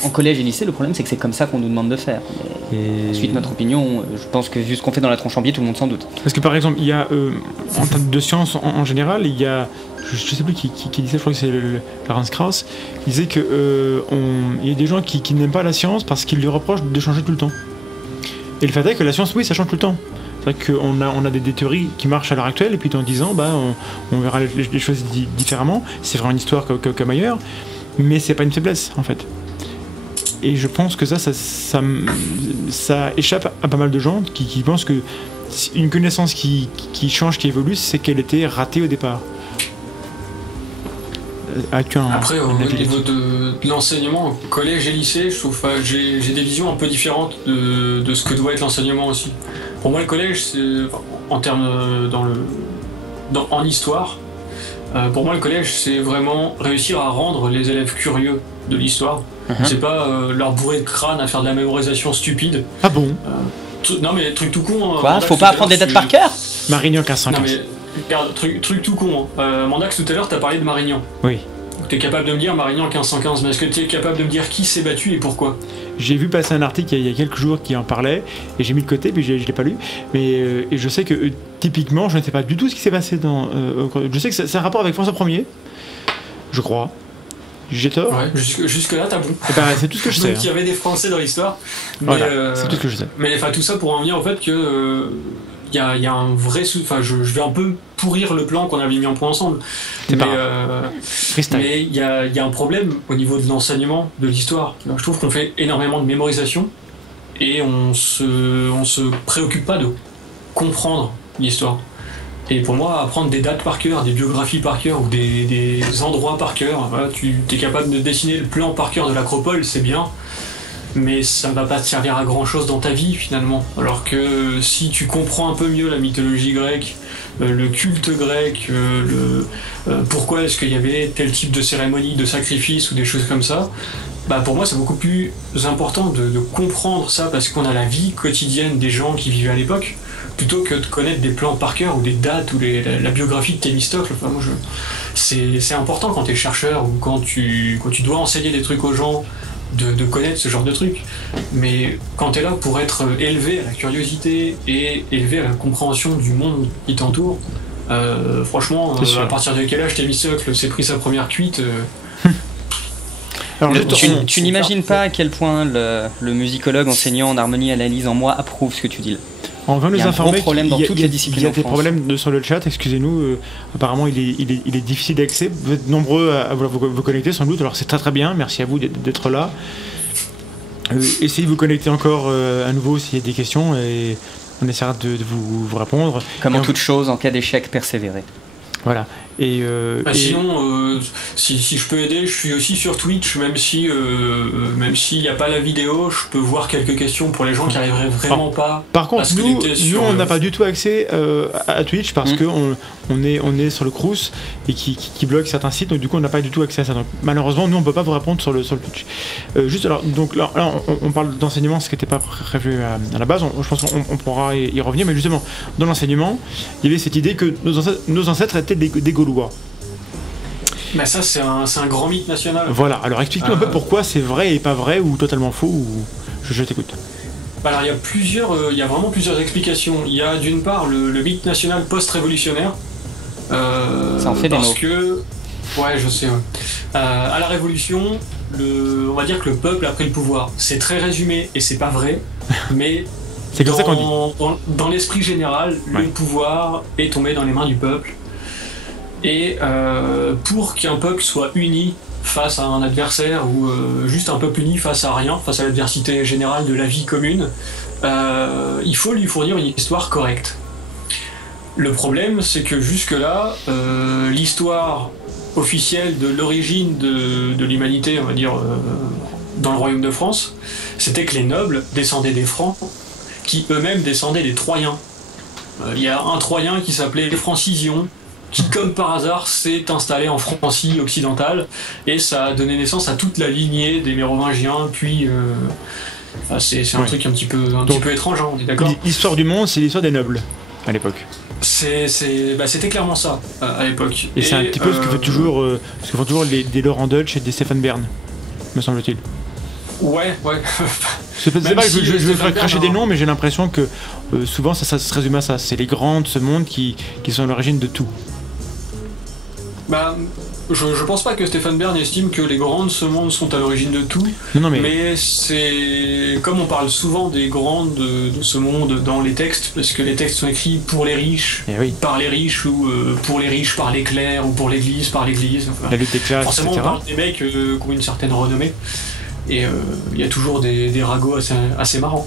En collège et lycée, le problème c'est que c'est comme ça qu'on nous demande de faire. Ensuite, notre opinion, je pense que vu ce qu'on fait dans la tronche en biais, tout le monde s'en doute. Parce que par exemple, il y a en termes de sciences en général, il y a, je sais plus qui disait, je crois que c'est Lawrence Krauss, il disait que il y a des gens qui n'aiment pas la science parce qu'ils lui reprochent de changer tout le temps. Et le fait est que la science, oui, ça change tout le temps. C'est vrai qu'on a des théories qui marchent à l'heure actuelle, et puis dans 10 ans, on verra les choses différemment. C'est vraiment une histoire comme ailleurs, mais c'est pas une faiblesse, en fait. Et je pense que ça échappe à pas mal de gens qui pensent que une connaissance qui change, qui évolue, c'est qu'elle était ratée au départ. actuellement. Après, au niveau de l'enseignement au collège et lycée, je trouve j'ai des visions un peu différentes de ce que doit être l'enseignement aussi. Pour moi, le collège, c'est en termes en histoire. Pour moi, le collège, c'est vraiment réussir à rendre les élèves curieux de l'histoire. C'est pas leur bourrer de crâne à faire de la mémorisation stupide. Ah bon? Non mais truc tout con. Quoi? Faut pas apprendre des dates par cœur? Marignan 1515. Non mais regarde, truc tout con. Mandax, tout à l'heure, t'as parlé de Marignan. Oui. T'es capable de me dire Marignan 1515, mais est-ce que t'es capable de me dire qui s'est battu et pourquoi? J'ai vu passer un article il y a quelques jours qui en parlait, et j'ai mis de côté, puis je l'ai pas lu. Mais et je sais que typiquement, je ne sais pas du tout ce qui s'est passé dans. Je sais que c'est un rapport avec François Ier, je crois. J'ai tort? Ouais, jusque là, t'as bon. Et ben, c'est tout ce que je sais. Donc il y avait des Français dans l'histoire. Voilà, c'est tout ce que je sais. Mais enfin, tout ça pour en venir au fait que. Il y a un vrai enfin je vais un peu pourrir le plan qu'on avait mis en point ensemble, mais il y a un problème au niveau de l'enseignement de l'histoire. Je trouve qu'on fait énormément de mémorisation et on se préoccupe pas de comprendre l'histoire. Et pour moi, apprendre des dates par cœur, des biographies par cœur ou des endroits par cœur, voilà, tu es capable de dessiner le plan par cœur de l'Acropole, c'est bien, mais ça ne va pas te servir à grand chose dans ta vie finalement. Alors que si tu comprends un peu mieux la mythologie grecque, le culte grec, pourquoi est-ce qu'il y avait tel type de cérémonie, de sacrifice ou des choses comme ça, bah pour moi c'est beaucoup plus important de comprendre ça parce qu'on a la vie quotidienne des gens qui vivaient à l'époque, plutôt que de connaître des plans par cœur ou des dates ou la biographie de Thémistocle. Enfin, moi c'est important quand tu es chercheur ou quand tu dois enseigner des trucs aux gens, de connaître ce genre de trucs, mais quand t'es là pour être élevé à la curiosité et élevé à la compréhension du monde qui t'entoure, franchement, à partir de quel âge Thémistocle s'est pris sa première cuite Alors, tu n'imagines pas à quel point le musicologue enseignant en harmonie analyse en moi approuve ce que tu dis là. On va nous informer qu'il y a des problèmes sur le chat, excusez-nous, apparemment il est difficile d'accès, vous êtes nombreux à vous connecter sans doute, alors c'est très très bien, merci à vous d'être là. Essayez de vous connecter encore à nouveau s'il y a des questions et on essaiera de vous répondre. Comme en toute chose, en cas d'échec, persévérer. Voilà. Sinon, si je peux aider, je suis aussi sur Twitch, même s'il n'y a pas la vidéo, je peux voir quelques questions pour les gens qui n'arriveraient vraiment pas. Par contre, nous on n'a pas du tout accès à Twitch parce que on est sur le Crous et qui bloque certains sites, donc du coup on n'a pas du tout accès à ça. Donc, malheureusement, nous on peut pas vous répondre sur le Twitch. Juste alors, donc là on parle d'enseignement, ce qui n'était pas prévu à la base. Je pense qu'on pourra y revenir, mais justement dans l'enseignement, il y avait cette idée que nos ancêtres étaient des Gaulois. Mais ça c'est un grand mythe national. Voilà, alors explique-nous un peu pourquoi c'est vrai et pas vrai ou totalement faux, ou je t'écoute. Alors il y a vraiment plusieurs explications. Il y a d'une part le mythe national post-révolutionnaire. Ça en fait des mots. Parce que, ouais je sais. Ouais. À la Révolution, on va dire que le peuple a pris le pouvoir. C'est très résumé et c'est pas vrai, mais c'est comme ça qu'on dit. Dans l'esprit général, le pouvoir est tombé dans les mains du peuple. Et pour qu'un peuple soit uni face à un adversaire ou juste un peuple uni face à rien, face à l'adversité générale de la vie commune, il faut lui fournir une histoire correcte. Le problème, c'est que jusque-là, l'histoire officielle de l'origine de l'humanité, on va dire, dans le royaume de France, c'était que les nobles descendaient des Francs, qui eux-mêmes descendaient des Troyens. Il y a un Troyen qui s'appelait Francision, qui comme par hasard s'est installé en Francie occidentale, et ça a donné naissance à toute la lignée des Mérovingiens, puis c'est un truc un petit peu étrange, hein, on est d'accord. L'histoire du monde, c'est l'histoire des nobles, à l'époque. C'était clairement ça, à l'époque. Et c'est un petit peu ce que font toujours des Laurent Deutsch et des Stéphane Bern, me semble-t-il. Ouais. C'est pas que je vais faire cracher des noms, mais j'ai l'impression que souvent ça se résume à ça. C'est les grands de ce monde qui sont à l'origine de tout. Bah, je pense pas que Stéphane Bern estime que les grands de ce monde sont à l'origine de tout. Non, mais c'est comme on parle souvent des grands de ce monde dans les textes, parce que les textes sont écrits pour les riches, par les riches, ou pour les riches par les clercs, ou pour l'église par l'église. Enfin, la lutte des classes, forcément, etc. on parle des mecs qui ont une certaine renommée. Et il y a toujours des ragots assez marrants.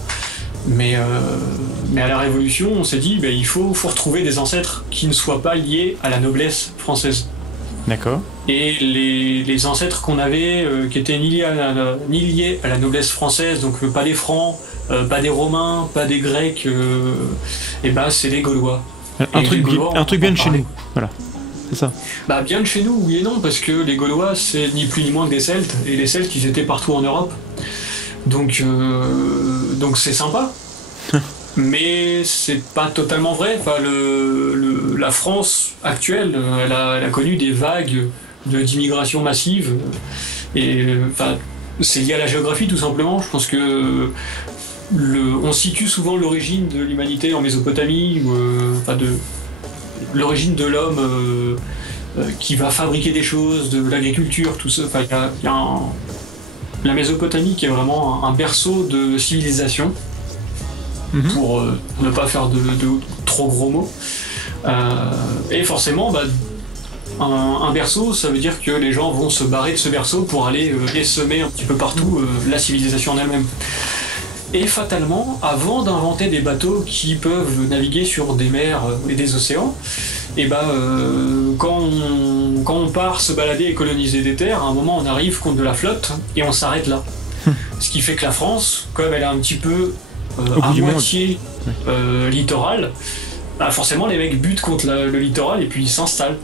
Mais à la Révolution, on s'est dit il faut retrouver des ancêtres qui ne soient pas liés à la noblesse française. D'accord. Et les ancêtres qu'on avait, qui étaient ni liés à la noblesse française, donc pas des Francs, pas des Romains, pas des Grecs, et bah c'est les Gaulois. Un truc bien de chez nous. Voilà. C'est ça. Bah bien de chez nous, oui et non, parce que les Gaulois c'est ni plus ni moins que des Celtes, et les Celtes ils étaient partout en Europe. Donc c'est sympa. Mais c'est pas totalement vrai. Enfin, la France actuelle, elle a connu des vagues d'immigration massive. Et enfin, c'est lié à la géographie tout simplement. Je pense que on situe souvent l'origine de l'humanité en Mésopotamie, ou enfin l'origine de l'homme qui va fabriquer des choses, de l'agriculture, tout ça. Enfin, il y a la Mésopotamie qui est vraiment un berceau de civilisation. Pour ne pas faire de trop gros mots. Et forcément, bah, un berceau, ça veut dire que les gens vont se barrer de ce berceau pour aller essaimer un petit peu partout la civilisation en elle-même. Et fatalement, avant d'inventer des bateaux qui peuvent naviguer sur des mers et des océans, et bah, quand on part se balader et coloniser des terres, à un moment on arrive contre de la flotte et on s'arrête là. Ce qui fait que la France, comme elle est un petit peu à moitié littoral, bah forcément les mecs butent contre le littoral et puis ils s'installent.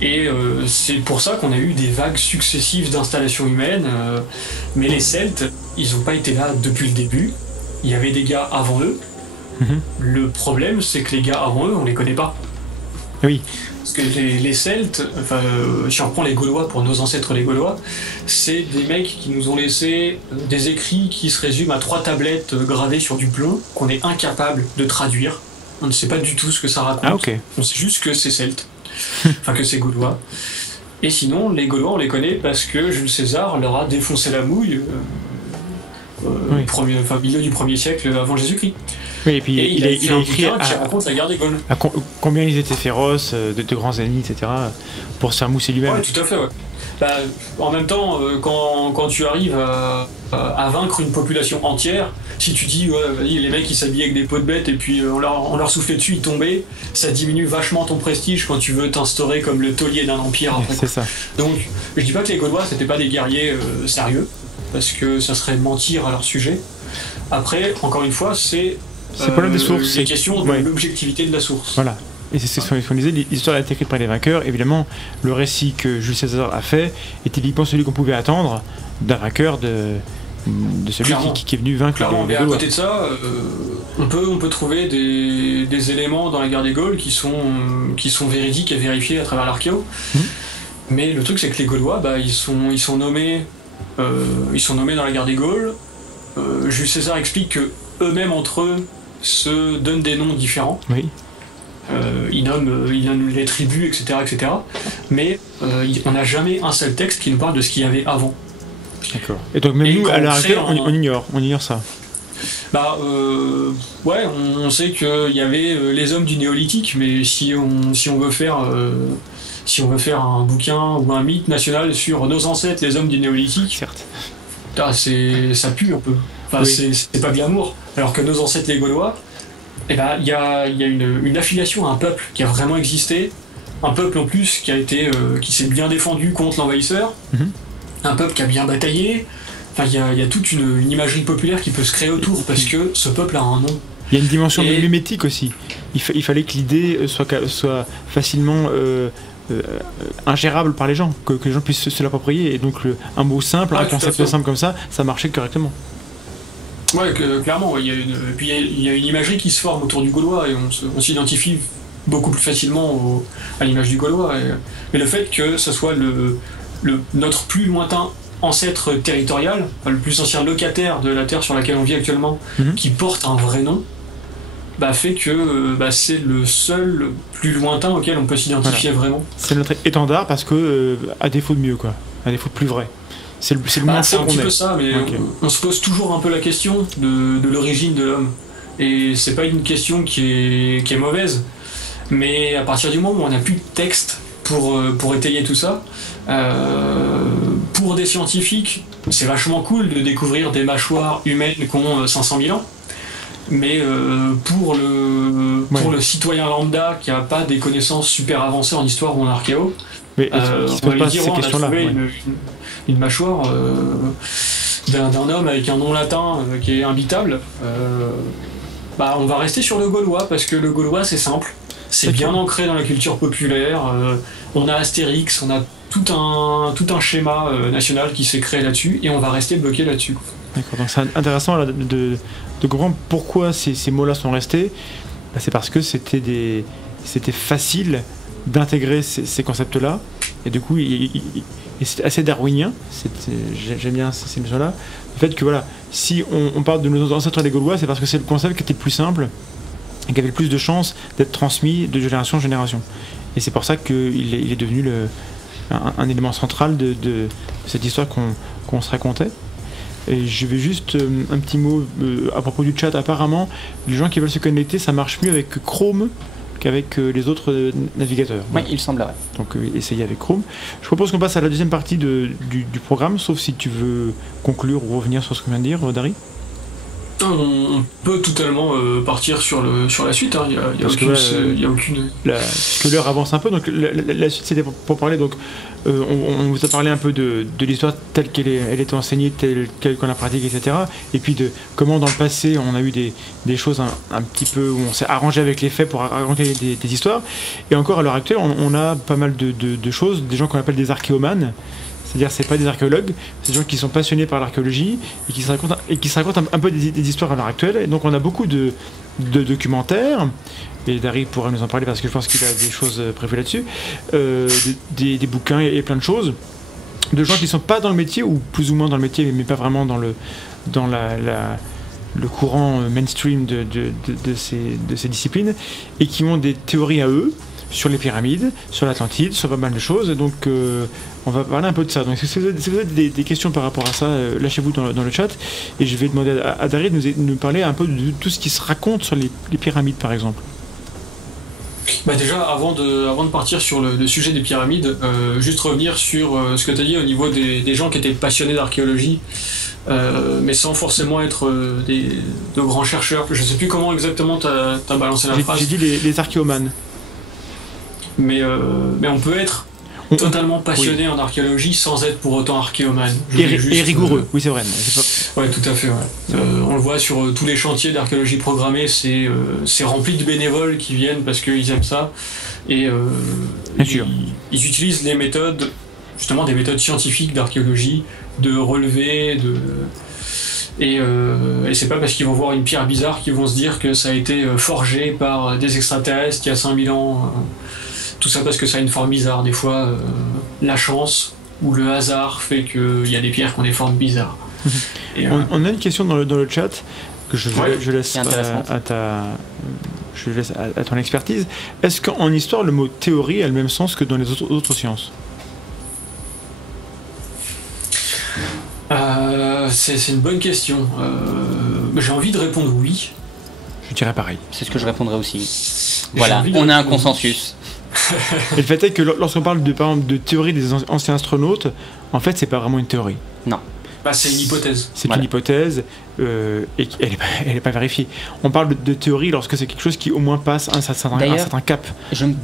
Et c'est pour ça qu'on a eu des vagues successives d'installations humaines. Mais les Celtes, ils n'ont pas été là depuis le début. Il y avait des gars avant eux. Le problème, c'est que les gars avant eux, on les connaît pas. Oui. Parce que les Celtes, enfin, si on reprend les Gaulois pour nos ancêtres les Gaulois, c'est des mecs qui nous ont laissé des écrits qui se résument à 3 tablettes gravées sur du plomb qu'on est incapable de traduire. On ne sait pas du tout ce que ça raconte. Ah, ok. On sait juste que c'est Celtes, enfin que c'est Gaulois. Et sinon, les Gaulois, on les connaît parce que Jules César leur a défoncé la mouille milieu du 1er siècle avant Jésus-Christ. Oui, et puis il a écrit qui raconte la guerre des Gaules. Combien ils étaient féroces, de grands ennemis, etc., pour se faire mousser lui-même. Ouais, tout à fait, ouais. Bah, en même temps, quand tu arrives à vaincre une population entière, si tu dis, ouais, vas-y, les mecs ils s'habillaient avec des peaux de bêtes et puis on leur soufflait dessus, ils tombaient, ça diminue vachement ton prestige quand tu veux t'instaurer comme le taulier d'un empire après. C'est ça. Donc, je dis pas que les Gaulois c'était pas des guerriers sérieux, parce que ça serait mentir à leur sujet. Après, encore une fois, c'est problème des sources. C'est question de l'objectivité de la source. Voilà. Et c'est ce qu'on disait, l'histoire a été écrite par les vainqueurs. Évidemment, le récit que Jules César a fait est typiquement celui qu'on pouvait attendre d'un vainqueur, de celui qui est venu vaincre les Gaulois. Mais à côté de ça, on peut trouver des éléments dans la guerre des Gaules qui sont véridiques et vérifiés à travers l'archéo. Mais le truc, c'est que les Gaulois, bah, ils sont nommés dans la guerre des Gaules. Jules César explique que eux-mêmes entre eux se donnent des noms différents. Oui. Ils nomment les tribus, etc. Mais on n'a jamais un seul texte qui nous parle de ce qu'il y avait avant. D'accord. Et donc même nous, à l'heure actuelle, on ignore ça. Bah ouais, on sait qu'il y avait les hommes du néolithique, mais si on veut faire un bouquin ou un mythe national sur nos ancêtres, les hommes du néolithique, certes, ça pue un peu. Enfin, c'est pas glamour. Alors que nos ancêtres les Gaulois, eh ben, il y a une affiliation à un peuple qui a vraiment existé, un peuple en plus qui s'est bien défendu contre l'envahisseur, un peuple qui a bien bataillé. Enfin, il y a toute une imagerie populaire qui peut se créer autour parce que ce peuple a un nom. Il y a une dimension mimétique aussi. Il fallait que l'idée soit facilement ingérable par les gens, que les gens puissent se l'approprier. Et donc un mot simple, un concept simple comme ça marchait correctement. Ouais, clairement, il y a une imagerie qui se forme autour du Gaulois et on s'identifie beaucoup plus facilement à l'image du Gaulois. Mais le fait que ce soit notre plus lointain ancêtre territorial, le plus ancien locataire de la terre sur laquelle on vit actuellement, qui porte un vrai nom, fait que c'est le seul plus lointain auquel on peut s'identifier vraiment. C'est notre étendard parce que, à défaut de mieux, quoi. À défaut de plus vrai. C'est le moins c'est un petit peu ça, mais on se pose toujours un peu la question de l'origine de l'homme. Et c'est pas une question qui est mauvaise, mais à partir du moment où on n'a plus de texte pour étayer tout ça, pour des scientifiques, c'est vachement cool de découvrir des mâchoires humaines qui ont 500 000 ans, mais pour le citoyen lambda qui n'a pas des connaissances super avancées en histoire ou en archéo, Mais qui se pose pas ces questions-là. Une mâchoire d'un homme avec un nom latin qui est imbitable. On va rester sur le gaulois parce que le gaulois c'est simple, c'est bien ancré dans la culture populaire. On a Astérix, on a tout un schéma national qui s'est créé là-dessus et on va rester bloqué là-dessus. D'accord, donc c'est intéressant là, de comprendre pourquoi ces mots-là sont restés. C'est parce que c'était facile d'intégrer ces concepts-là, et du coup c'est assez darwinien, j'aime bien ces notions-là, le fait que voilà, si on parle de nos ancêtres des Gaulois, c'est parce que c'est le concept qui était le plus simple et qui avait le plus de chances d'être transmis de génération en génération, et c'est pour ça qu'il est devenu un élément central de cette histoire qu'on se racontait. Et je vais juste un petit mot à propos du chat. Apparemment, les gens qui veulent se connecter, ça marche mieux avec Chrome qu'avec les autres navigateurs. Oui, il semblerait. Donc essayez avec Chrome. Je propose qu'on passe à la deuxième partie du programme, sauf si tu veux conclure ou revenir sur ce qu'on vient de dire, Dari. On peut totalement partir sur la suite, hein. Il n'y a aucune... Parce que l'heure avance un peu, donc la suite c'était pour parler, donc on vous a parlé un peu de l'histoire telle elle était enseignée, telle qu'on la pratique, etc. Et puis de comment dans le passé on a eu des choses un petit peu où on s'est arrangé avec les faits pour raconter des histoires. Et encore à l'heure actuelle, on a pas mal de choses, des gens qu'on appelle des archéomanes. C'est-à-dire c'est pas des archéologues, c'est des gens qui sont passionnés par l'archéologie et qui se racontent un peu des histoires à l'heure actuelle. Et donc on a beaucoup de documentaires, et Dari pourra nous en parler parce que je pense qu'il a des choses prévues là-dessus, des bouquins et plein de choses, de gens qui sont pas dans le métier, ou plus ou moins dans le métier, mais pas vraiment dans le courant mainstream de ces disciplines, et qui ont des théories à eux sur les pyramides, sur l'Atlantide, sur pas mal de choses. Donc on va parler un peu de ça. Donc si vous avez des questions par rapport à ça, lâchez-vous dans le chat, et je vais demander à Dari de nous parler un peu de tout ce qui se raconte sur les pyramides par exemple. Déjà, avant de partir sur le sujet des pyramides, juste revenir sur ce que tu as dit au niveau des gens qui étaient passionnés d'archéologie, mais sans forcément être de grands chercheurs. Je sais plus comment exactement tu as balancé la phrase. J'ai dit les archéomanes. Mais on peut être totalement passionné en archéologie sans être pour autant archéomane. Et rigoureux, oui c'est vrai. Ouais, tout à fait. Ouais. On le voit sur tous les chantiers d'archéologie programmée, c'est rempli de bénévoles qui viennent parce qu'ils aiment ça. Et ils utilisent les méthodes, justement des méthodes scientifiques d'archéologie, de relever, et c'est pas parce qu'ils vont voir une pierre bizarre qu'ils vont se dire que ça a été forgé par des extraterrestres il y a 5000 ans. Tout ça parce que ça a une forme bizarre. Des fois, la chance ou le hasard fait qu'il y a des pierres qui ont des formes bizarres. Et, on a une question dans le chat que je laisse à ton expertise. Est-ce qu'en histoire, le mot théorie a le même sens que dans les autres sciences ? C'est une bonne question. J'ai envie de répondre oui. Je dirais pareil. C'est ce que je répondrais aussi. Voilà, on a un consensus. Et le fait est que lorsqu'on parle par exemple de théorie des anciens astronautes, en fait c'est pas vraiment une théorie. Non. C'est une hypothèse. C'est une hypothèse et elle est pas vérifiée. On parle de théorie lorsque c'est quelque chose qui au moins passe un certain cap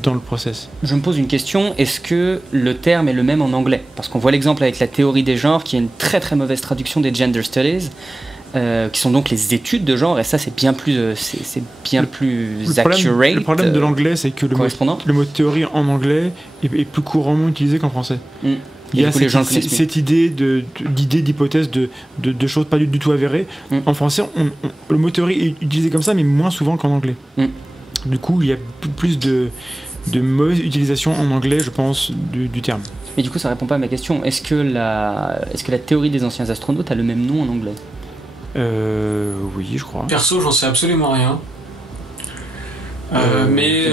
dans le process. Je me pose une question, est-ce que le terme est le même en anglais ? Parce qu'on voit l'exemple avec la théorie des genres qui est une très très mauvaise traduction des gender studies. Qui sont donc les études de genre, et ça c'est bien plus accurate. Le problème de l'anglais, c'est que le mot théorie en anglais est plus couramment utilisé qu'en français. Il y a cette idée d'hypothèse, de choses pas du tout avérées. En français, le mot théorie est utilisé comme ça, mais moins souvent qu'en anglais. Du coup, il y a plus de mauvaise utilisation en anglais, je pense, du terme. Mais du coup, ça répond pas à ma question. Est-ce que la théorie des anciens astronautes a le même nom en anglais ? Oui, je crois. Perso, j'en sais absolument rien. Mais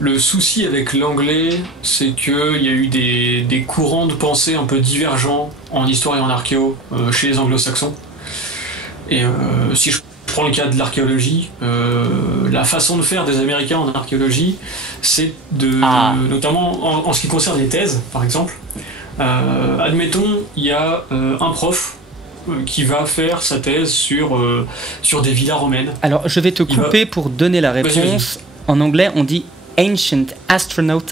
le souci avec l'anglais, c'est qu'il y a eu des courants de pensée un peu divergents en histoire et en archéo chez les anglo-saxons. Et si je prends le cas de l'archéologie, la façon de faire des Américains en archéologie, c'est notamment en ce qui concerne les thèses, par exemple. Admettons, il y a un prof qui va faire sa thèse sur des villas romaines. Alors, je vais te couper pour donner la réponse. En anglais, on dit Ancient Astronaut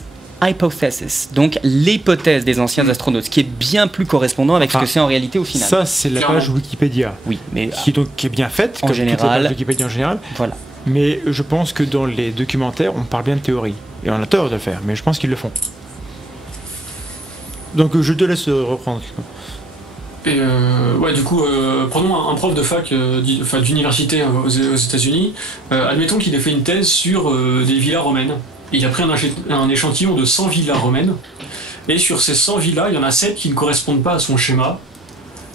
hypothesis, donc l'hypothèse des anciens astronautes, ce qui est bien plus correspondant avec ce que c'est en réalité au final. Ça, c'est la page Wikipédia. Oui, mais qui est bien faite, en comme général, toutes les pages Wikipédia en général. Voilà. Mais je pense que dans les documentaires, on parle bien de théorie. Et on a tort de le faire, mais je pense qu'ils le font. Donc je te laisse reprendre. Et ouais, du coup, prenons un prof de fac, d'université aux États-Unis. Admettons qu'il ait fait une thèse sur des villas romaines. Il a pris un échantillon de 100 villas romaines. Et sur ces 100 villas, il y en a 7 qui ne correspondent pas à son schéma.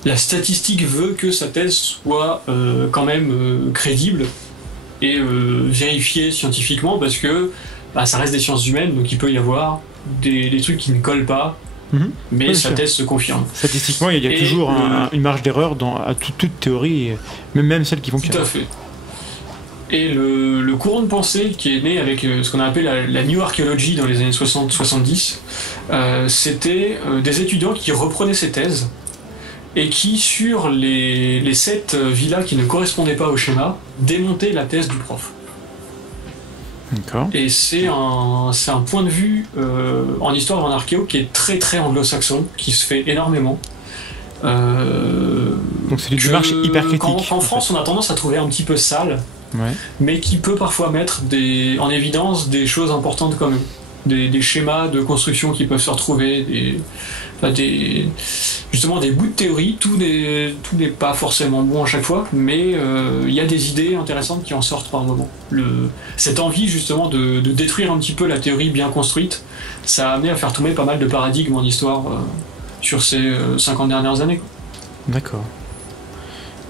La statistique veut que sa thèse soit quand même crédible et vérifiée scientifiquement parce que ça reste des sciences humaines, donc il peut y avoir des trucs qui ne collent pas. Mais sa thèse se confirme. Statistiquement, il y a toujours une marge d'erreur à toute théorie, même celle qui fonctionne. Tout à fait. Et le courant de pensée qui est né avec ce qu'on a appelé la New Archaeology dans les années 60-70, c'était des étudiants qui reprenaient ces thèses et qui, sur les 7 villas qui ne correspondaient pas au schéma, démontaient la thèse du prof. Et c'est un point de vue en histoire et en archéo qui est très très anglo-saxon, qui se fait énormément. Donc c'est une démarche hyper critique. En France, on a tendance à trouver un petit peu sale, mais qui peut parfois mettre en évidence des choses importantes quand même. Des schémas de construction qui peuvent se retrouver, justement des bouts de théorie. Tout n'est pas forcément bon à chaque fois, mais il y a des idées intéressantes qui en sortent par moment. Cette envie justement de détruire un petit peu la théorie bien construite, ça a amené à faire tomber pas mal de paradigmes en histoire sur ces 50 dernières années. D'accord.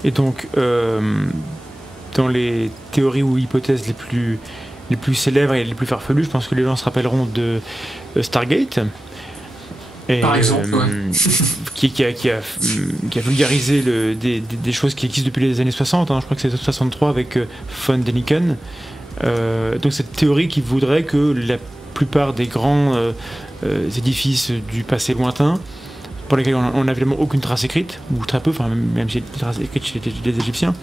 Et donc, dans les théories ou hypothèses les plus célèbres et les plus farfelues, je pense que les gens se rappelleront de Stargate. Et, par exemple, qui a vulgarisé des choses qui existent depuis les années 60, je crois que c'est 63 avec von Däniken. Donc cette théorie qui voudrait que la plupart des grands édifices du passé lointain, pour lesquels on n'a évidemment aucune trace écrite, ou très peu, même si il y a des traces écrites chez les Égyptiens,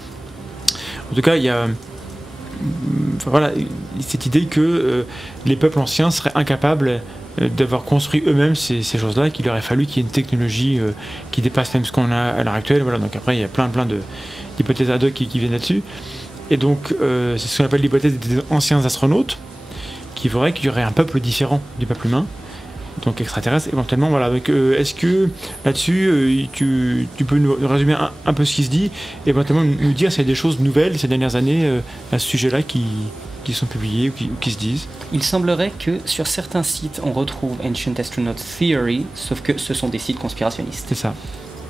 en tout cas il y a cette idée que les peuples anciens seraient incapables d'avoir construit eux-mêmes ces choses-là, qu'il aurait fallu qu'il y ait une technologie qui dépasse même ce qu'on a à l'heure actuelle. Voilà, donc après il y a plein d'hypothèses ad hoc qui viennent là-dessus. Et donc c'est ce qu'on appelle l'hypothèse des anciens astronautes, qui voudrait qu'il y aurait un peuple différent du peuple humain, donc extraterrestre éventuellement. Voilà, donc est-ce que là-dessus tu peux nous résumer un peu ce qui se dit et éventuellement nous dire s'il y a des choses nouvelles ces dernières années à ce sujet-là qui sont publiées ou qui se disent? Il semblerait que sur certains sites on retrouve Ancient Astronaut Theory, sauf que ce sont des sites conspirationnistes. C'est ça.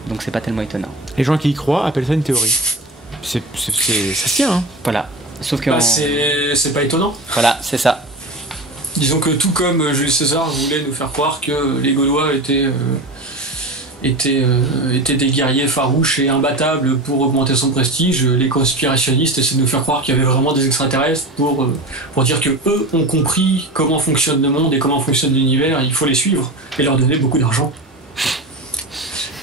Donc c'est pas tellement étonnant. Les gens qui y croient appellent ça une théorie. Ça se tient, hein. Voilà. Sauf que c'est pas étonnant. Voilà, c'est ça. Disons que tout comme Jules César voulait nous faire croire que les Gaulois étaient des guerriers farouches et imbattables pour augmenter son prestige, les conspirationnistes essaient de nous faire croire qu'il y avait vraiment des extraterrestres pour dire que eux ont compris comment fonctionne le monde et comment fonctionne l'univers, et il faut les suivre et leur donner beaucoup d'argent.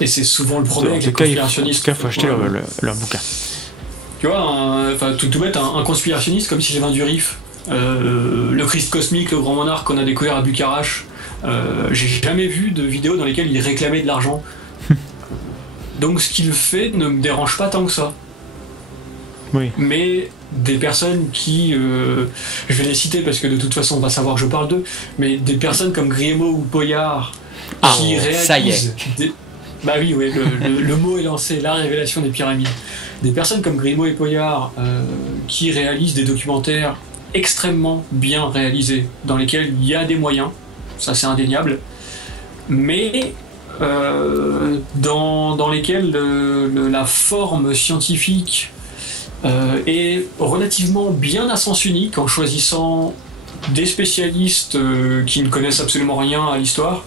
Et c'est souvent le problème avec les conspirationnistes. En tout cas, il faut acheter leur bouquin. Tu vois, tout bête, un conspirationniste comme si j'avais un Durif. Le Christ cosmique, le grand monarque qu'on a découvert à Bucarach, j'ai jamais vu de vidéo dans lesquelles il réclamait de l'argent. Donc ce qu'il fait ne me dérange pas tant que ça. Oui. Mais des personnes qui, je vais les citer parce que de toute façon on va savoir que je parle d'eux, mais des personnes comme Grimaud ou Poyard qui réalisent... Ça y est. Bah oui, le mot est lancé, la révélation des pyramides. Des personnes comme Grimaud et Poyard qui réalisent des documentaires extrêmement bien réalisés, dans lesquels il y a des moyens, ça c'est indéniable, mais dans lesquels la forme scientifique est relativement bien à sens unique, en choisissant des spécialistes qui ne connaissent absolument rien à l'histoire,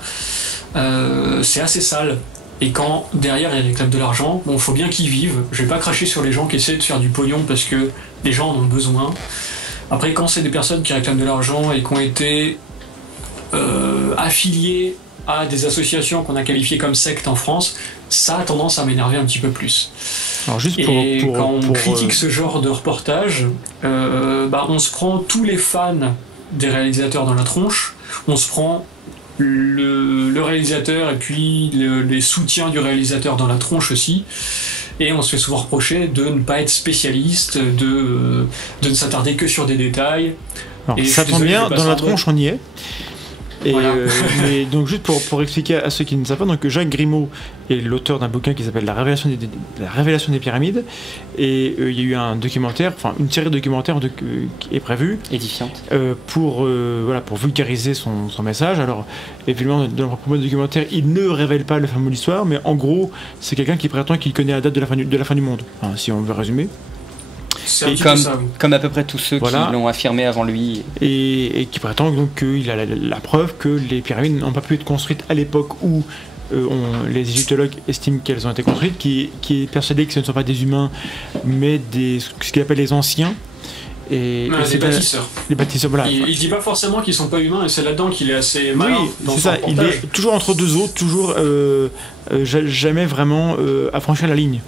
c'est assez sale. Et quand derrière ils réclament de l'argent, bon, faut bien qu'ils vivent. Je vais pas cracher sur les gens qui essaient de faire du pognon parce que les gens en ont besoin. Après, quand c'est des personnes qui réclament de l'argent et qui ont été affiliées à des associations qu'on a qualifiées comme sectes en France, ça a tendance à m'énerver un petit peu plus. Alors juste quand on critique ce genre de reportage, on se prend tous les fans des réalisateurs dans la tronche, on se prend le réalisateur et puis les soutiens du réalisateur dans la tronche aussi, et on se fait souvent reprocher de ne pas être spécialiste, de ne s'attarder que sur des détails. Alors, et ça tombe bien, dans la tronche on y est. Et voilà. Mais donc juste pour expliquer à ceux qui ne savent pas, donc Jacques Grimaud est l'auteur d'un bouquin qui s'appelle La révélation des pyramides, et il y a eu un documentaire, enfin une série de documentaires qui est prévue, Édifiante. pour vulgariser son message. Alors évidemment dans le premier documentaire il ne révèle pas le fin mot de l'histoire, mais en gros c'est quelqu'un qui prétend qu'il connaît la date de la fin du monde, enfin, si on veut résumer. C'est un Et petit peu ça, oui. comme à peu près tous ceux Voilà. qui l'ont affirmé avant lui. Et qui prétend donc qu'il a la preuve que les pyramides n'ont pas pu être construites à l'époque où les égyptologues estiment qu'elles ont été construites, qui est persuadé que ce ne sont pas des humains, mais ce qu'il appelle les anciens. Et Les bâtisseurs. Les bâtisseurs, voilà. Il dit pas forcément qu'ils sont pas humains, et c'est là-dedans qu'il est assez malin. Oui, dans c'est son ça. Il reportage. est toujours entre deux autres, toujours jamais vraiment à franchir la ligne.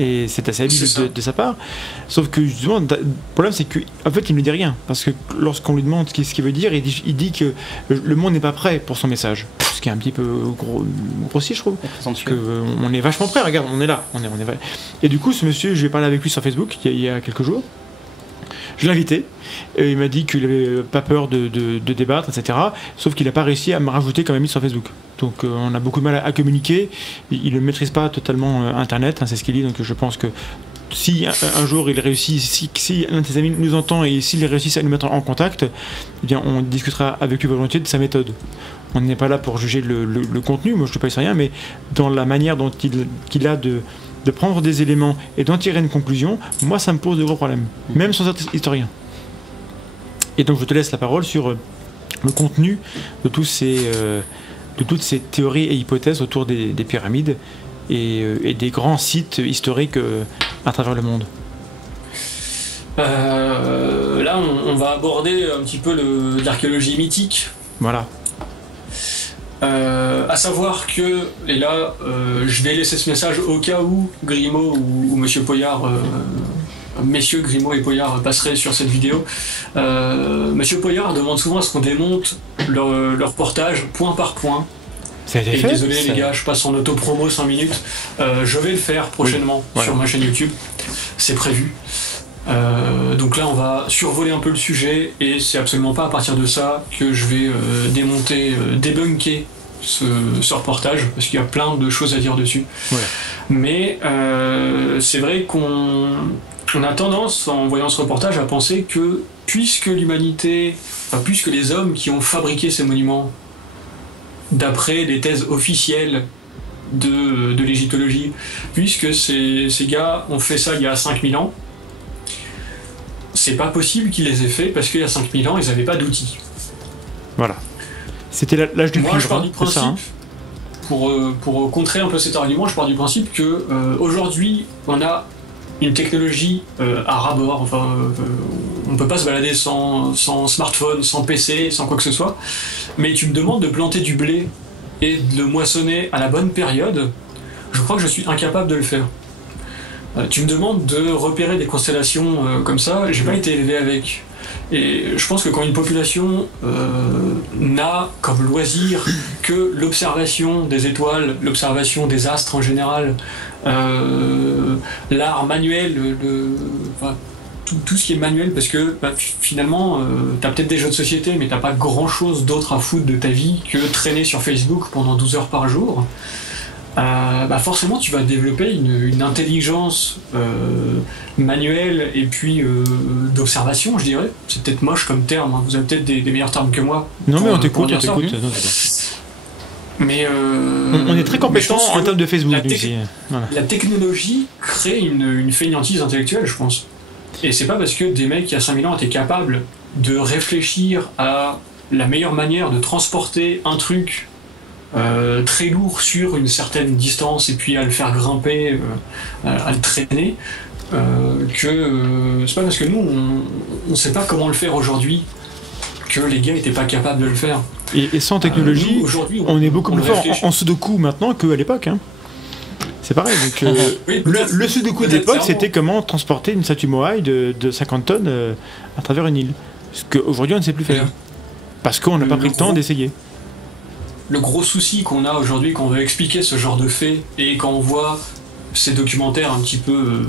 Et c'est assez habile de sa part. Sauf que justement, le problème c'est qu'en fait il ne dit rien. Parce que lorsqu'on lui demande ce qu'il veut dire, il dit que le monde n'est pas prêt pour son message. Ce qui est un petit peu grossier, je trouve. Parce qu'on est vachement prêt, regarde, on est là. On est... Et du coup, ce monsieur, je vais parler avec lui sur Facebook il y a quelques jours. Je l'ai invité, et il m'a dit qu'il n'avait pas peur de débattre, etc. Sauf qu'il n'a pas réussi à me rajouter comme ami sur Facebook. Donc on a beaucoup de mal à communiquer. Il ne maîtrise pas totalement Internet, hein, c'est ce qu'il dit. Donc je pense que si un jour il réussit, si l'un de ses amis nous entend et s'il réussit à nous mettre en contact, eh bien on discutera avec lui volontiers de sa méthode. On n'est pas là pour juger le contenu, moi je ne sais pas rien, mais dans la manière dont qu'il a de prendre des éléments et d'en tirer une conclusion, moi ça me pose de gros problèmes, même sans être historien. Et donc je te laisse la parole sur le contenu de toutes ces théories et hypothèses autour des pyramides et des grands sites historiques à travers le monde. Là on va aborder un petit peu l'archéologie mythique. Voilà. À savoir que, et là je vais laisser ce message au cas où Grimaud ou Monsieur Poyard, messieurs Grimaud et Poyard passeraient sur cette vidéo. Monsieur Poyard demande souvent à ce qu'on démonte leur reportage point par point. Ça a été et fait, désolé les gars, je passe en auto-promo 5 minutes. Je vais le faire prochainement sur ma chaîne YouTube, c'est prévu. Donc là on va survoler un peu le sujet et c'est absolument pas à partir de ça que je vais débunker ce reportage, parce qu'il y a plein de choses à dire dessus. Ouais. Mais c'est vrai qu'on a tendance, en voyant ce reportage, à penser que puisque les hommes qui ont fabriqué ces monuments, d'après les thèses officielles de l'égyptologie, puisque ces gars ont fait ça il y a 5000 ans, c'est pas possible qu'ils les aient fait parce qu'il y a 5000 ans, ils n'avaient pas d'outils. Voilà. C'était l'âge du cuivre. Moi, je pars du principe, ça, hein. pour contrer un peu cet argument, je pars du principe que aujourd'hui, on a une technologie à ras-bord. Enfin, on peut pas se balader sans smartphone, sans PC, sans quoi que ce soit. Mais tu me demandes de planter du blé et de le moissonner à la bonne période, je crois que je suis incapable de le faire. Tu me demandes de repérer des constellations comme ça, j'ai pas été élevé avec. Et je pense que quand une population n'a comme loisir que l'observation des étoiles, l'observation des astres en général, l'art manuel, tout ce qui est manuel, parce que finalement t'as peut-être des jeux de société mais t'as pas grand chose d'autre à foutre de ta vie que traîner sur Facebook pendant 12 heures par jour. Forcément tu vas développer une intelligence manuelle et puis d'observation, je dirais. C'est peut-être moche comme terme, hein. Vous avez peut-être des meilleurs termes que moi. Non mais on t'écoute, Mais on est très compétent en termes de Facebook. La technologie crée une fainéantise intellectuelle, je pense. Et c'est pas parce que des mecs il y a 5000 ans étaient capables de réfléchir à la meilleure manière de transporter un truc très lourd sur une certaine distance et puis à le faire grimper, à le traîner, que c'est pas parce que nous on sait pas comment le faire aujourd'hui que les gars étaient pas capables de le faire. Et sans technologie, nous, aujourd'hui, on est beaucoup plus fort en sudoku maintenant qu'à l'époque. Hein. C'est pareil. Donc, oui, le sudoku d'époque, c'était comment transporter une statue Moai de 50 tonnes à travers une île. Ce qu'aujourd'hui on ne sait plus faire. Parce qu'on n'a pas pris le temps d'essayer. Le gros souci qu'on a aujourd'hui quand on veut expliquer ce genre de faits, et quand on voit ces documentaires un petit peu,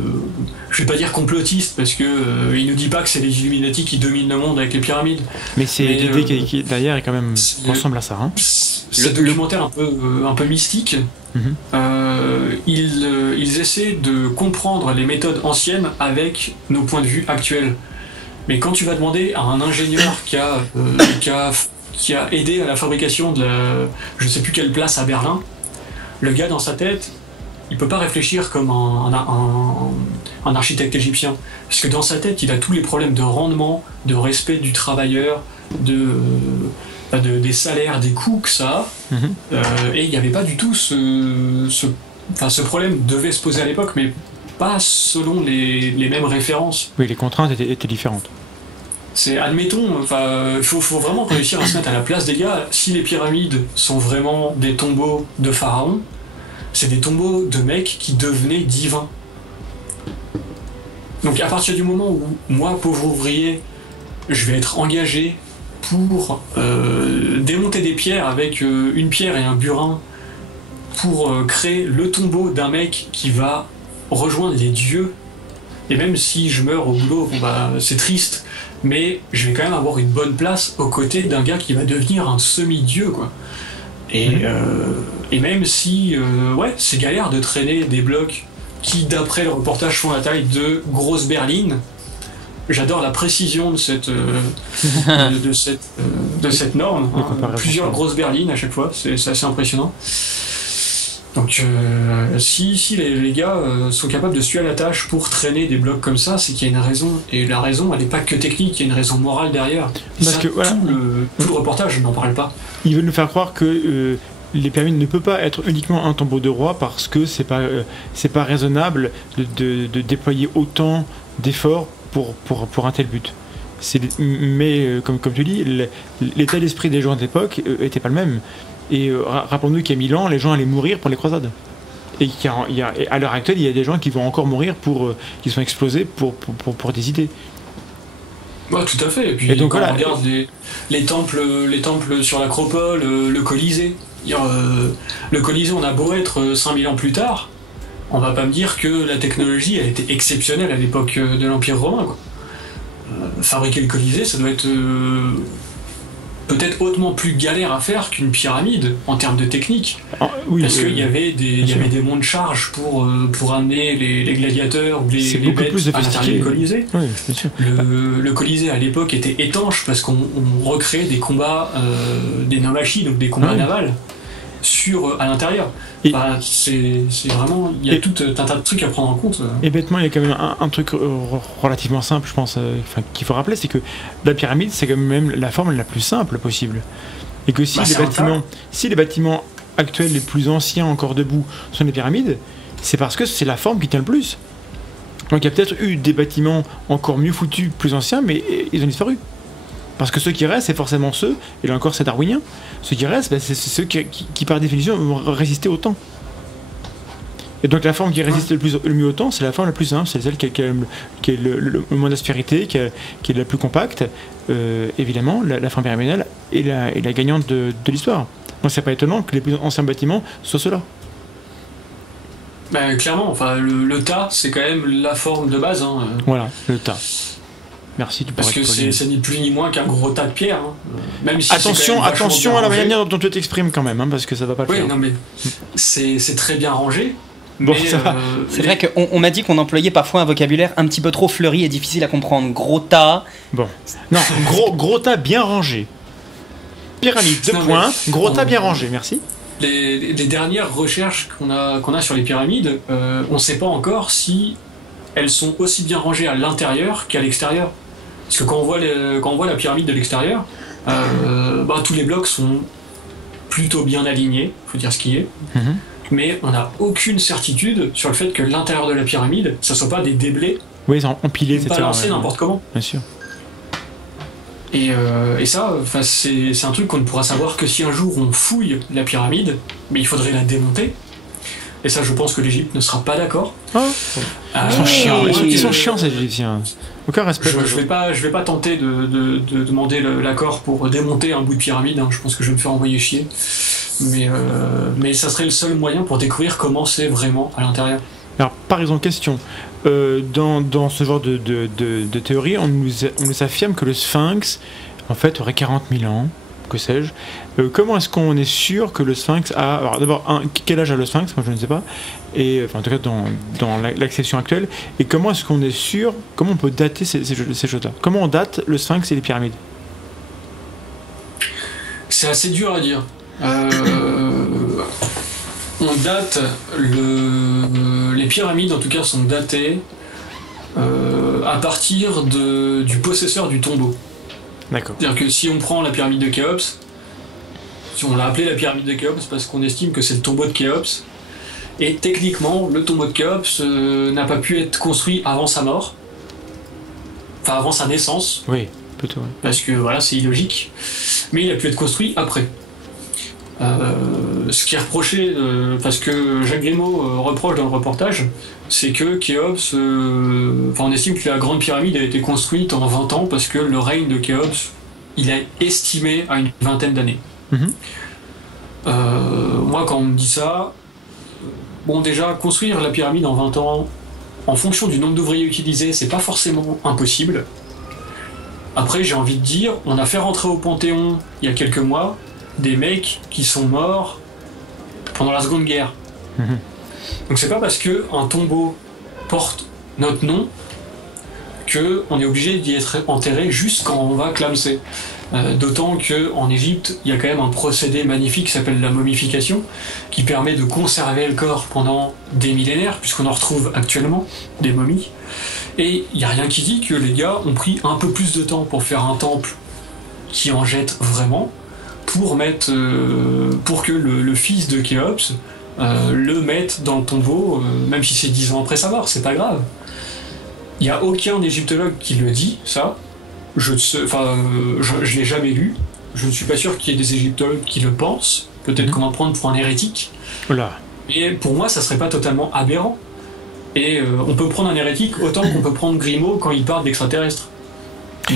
je vais pas dire complotistes, parce que il nous dit pas que c'est les Illuminati qui dominent le monde avec les pyramides. Mais c'est l'idée qui est derrière est quand même ressemble à ça. Hein. Ce documentaire un peu mystique, ils essaient de comprendre les méthodes anciennes avec nos points de vue actuels. Mais quand tu vas demander à un ingénieur qui a aidé à la fabrication de je sais plus quelle place à Berlin, le gars dans sa tête, il peut pas réfléchir comme un architecte égyptien. Parce que dans sa tête, il a tous les problèmes de rendement, de respect du travailleur, des salaires, des coûts que ça a. Et il n'y avait pas du tout ce problème devait se poser à l'époque, mais pas selon les mêmes références. Oui, les contraintes étaient différentes. Admettons, faut vraiment réussir à se mettre à la place des gars. Si les pyramides sont vraiment des tombeaux de pharaons, c'est des tombeaux de mecs qui devenaient divins. Donc à partir du moment où moi, pauvre ouvrier, je vais être engagé pour démonter des pierres avec une pierre et un burin pour créer le tombeau d'un mec qui va rejoindre les dieux, et même si je meurs au boulot, c'est triste, mais je vais quand même avoir une bonne place aux côtés d'un gars qui va devenir un semi-dieu, quoi. Et même si c'est galère de traîner des blocs qui, d'après le reportage, font la taille de grosses berlines. J'adore la précision de cette norme, plusieurs grosses berlines à chaque fois, c'est assez impressionnant. Donc si les gars sont capables de se tuer à la tâche pour traîner des blocs comme ça, c'est qu'il y a une raison, et la raison elle n'est pas que technique, il y a une raison morale derrière. Parce que voilà, tout le reportage, je n'en parle pas. Ils veulent nous faire croire que les pyramides ne peuvent pas être uniquement un tombeau de roi parce que c'est pas raisonnable de déployer autant d'efforts pour un tel but. Mais comme tu dis, l'état d'esprit des gens de l'époque était pas le même. Et rappelons-nous qu'il y a 1000 ans, les gens allaient mourir pour les croisades. Et à l'heure actuelle, il y a des gens qui vont encore mourir qui sont explosés pour des idées. Ouais, tout à fait. Et puis donc, quand on regarde les temples sur l'Acropole, le Colisée, le Colisée, on a beau être 5000 ans plus tard, on va pas me dire que la technologie elle était exceptionnelle à l'époque de l'Empire romain, quoi. Fabriquer le Colisée, ça doit être peut-être hautement plus galère à faire qu'une pyramide en termes de technique. Oui, parce qu'il y avait des monts de charge pour amener les gladiateurs ou les bêtes à l'intérieur du Colisée. Oui, bien sûr. Le Colisée à l'époque était étanche parce qu'on recréait des combats, des naumachis, donc des combats navals, à l'intérieur. C'est vraiment, il y a tout un tas de trucs à prendre en compte. Et bêtement, il y a quand même un truc relativement simple, je pense, qu'il faut rappeler, c'est que la pyramide, c'est quand même la forme la plus simple possible. Et que si les bâtiments actuels les plus anciens encore debout sont des pyramides, c'est parce que c'est la forme qui tient le plus. Donc il y a peut-être eu des bâtiments encore mieux foutus, plus anciens, mais ils ont disparu. Parce que ceux qui restent, c'est forcément ceux, et là encore c'est darwinien, ceux qui restent, c'est ceux qui par définition vont résister au temps. Et donc la forme qui résiste le mieux au temps, c'est la forme la plus simple, c'est celle qui a le moins d'aspérité, qui est la plus compacte. Évidemment, la forme pyramidale est la gagnante de l'histoire. Donc c'est pas étonnant que les plus anciens bâtiments soient ceux-là. Clairement, le tas, c'est quand même la forme de base. Hein. Voilà, le tas. Merci, parce que c'est ni plus ni moins qu'un gros tas de pierres. Hein. Même si attention à la manière dont tu t'exprimes quand même, hein, parce que ça va pas le faire. Oui, non mais c'est très bien rangé. Bon, c'est vrai qu'on m'a dit qu'on employait parfois un vocabulaire un petit peu trop fleuri et difficile à comprendre. Gros tas. Bon. Non, gros tas bien rangé. Pyramide, 2 points. Gros tas bien rangé, merci. Les dernières recherches qu'on a sur les pyramides, on ne sait pas encore si elles sont aussi bien rangées à l'intérieur qu'à l'extérieur. Parce que quand on voit la pyramide de l'extérieur, tous les blocs sont plutôt bien alignés, faut dire ce qui est. Mais on n'a aucune certitude sur le fait que l'intérieur de la pyramide, ça soit pas des déblais, empilés, balancés n'importe comment. Bien sûr. Et ça, c'est un truc qu'on ne pourra savoir que si un jour on fouille la pyramide, mais il faudrait la démonter. et ça je pense que l'Égypte ne sera pas d'accord. Oh. Ils sont chiants, ils sont chiants ces Égyptiens. Aucun respect. Je vais pas tenter de demander l'accord pour démonter un bout de pyramide, hein. Je pense que je vais me faire envoyer chier. Mais ça serait le seul moyen pour découvrir comment c'est vraiment à l'intérieur. Alors, par exemple, question. Dans ce genre de théorie, on nous affirme que le Sphinx, en fait, aurait 40 000 ans, que sais-je. Comment est-ce qu'on est sûr que le Sphinx a... Alors, d'abord, quel âge a le Sphinx? Moi, je ne sais pas. Et, enfin, en tout cas, dans l'acception actuelle. Et comment est-ce qu'on est sûr... Comment on peut dater ces choses-là? Comment on date le Sphinx et les pyramides? C'est assez dur à dire. On date les pyramides, en tout cas, sont datées à partir du possesseur du tombeau. D'accord. C'est-à-dire que si on prend la pyramide de Khéops, si on l'a appelée la pyramide de Khéops, parce qu'on estime que c'est le tombeau de Khéops, et techniquement, le tombeau de Khéops n'a pas pu être construit avant sa mort, enfin avant sa naissance. Oui, plutôt. Oui. Parce que voilà, c'est illogique, mais il a pu être construit après. Ce qui est reproché, parce que Jacques Grimaud reproche dans le reportage, c'est que Khéops, on estime que la grande pyramide a été construite en 20 ans parce que le règne de Khéops, il est estimé à une vingtaine d'années. Moi, quand on me dit ça, bon, déjà, construire la pyramide en 20 ans, en fonction du nombre d'ouvriers utilisés, c'est pas forcément impossible. Après, j'ai envie de dire, on a fait rentrer au Panthéon, il y a quelques mois, des mecs qui sont morts pendant la Seconde Guerre. Donc c'est pas parce que un tombeau porte notre nom que on est obligé d'y être enterré juste quand on va clamser. D'autant qu'en Égypte, il y a quand même un procédé magnifique qui s'appelle la momification, qui permet de conserver le corps pendant des millénaires, puisqu'on en retrouve actuellement des momies. Et il n'y a rien qui dit que les gars ont pris un peu plus de temps pour faire un temple qui en jette vraiment, pour que le fils de Khéops le mette dans le tombeau, même si c'est 10 ans après sa mort, c'est pas grave. Il n'y a aucun égyptologue qui le dit, ça. Je l'ai jamais lu. Je ne suis pas sûr qu'il y ait des égyptologues qui le pensent. Peut-être qu'on va prendre pour un hérétique. Voilà. Et pour moi, ça serait pas totalement aberrant. Et on peut prendre un hérétique autant qu'on peut prendre Grimaud quand il parle d'extraterrestres.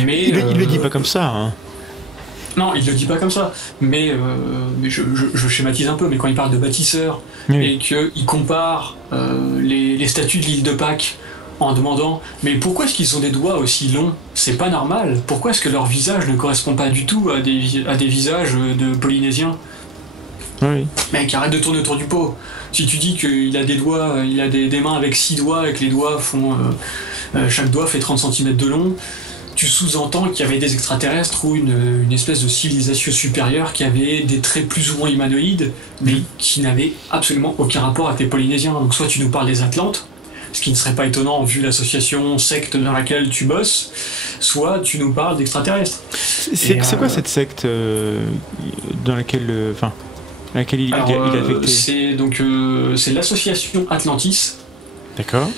Mais il le dit pas comme ça, hein. Non, il le dit pas comme ça, mais je schématise un peu, mais quand il parle de bâtisseurs, oui, et qu'il compare les statues de l'île de Pâques en demandant « Mais pourquoi est-ce qu'ils ont des doigts aussi longs? C'est pas normal. Pourquoi est-ce que leur visage ne correspond pas du tout à des visages de Polynésiens ?» Oui. Mec, arrête de tourner autour du pot. Si tu dis qu'il a des doigts, il a des mains avec 6 doigts, et que les doigts font... chaque doigt fait 30 cm de long, tu sous-entends qu'il y avait des extraterrestres ou une espèce de civilisation supérieure qui avait des traits plus ou moins humanoïdes, mais qui n'avaient absolument aucun rapport avec les Polynésiens. Donc soit tu nous parles des Atlantes, ce qui ne serait pas étonnant vu l'association secte dans laquelle tu bosses, soit tu nous parles d'extraterrestres. C'est quoi cette secte dans laquelle... laquelle il est affecté? C'est l'association Atlantis. D'accord.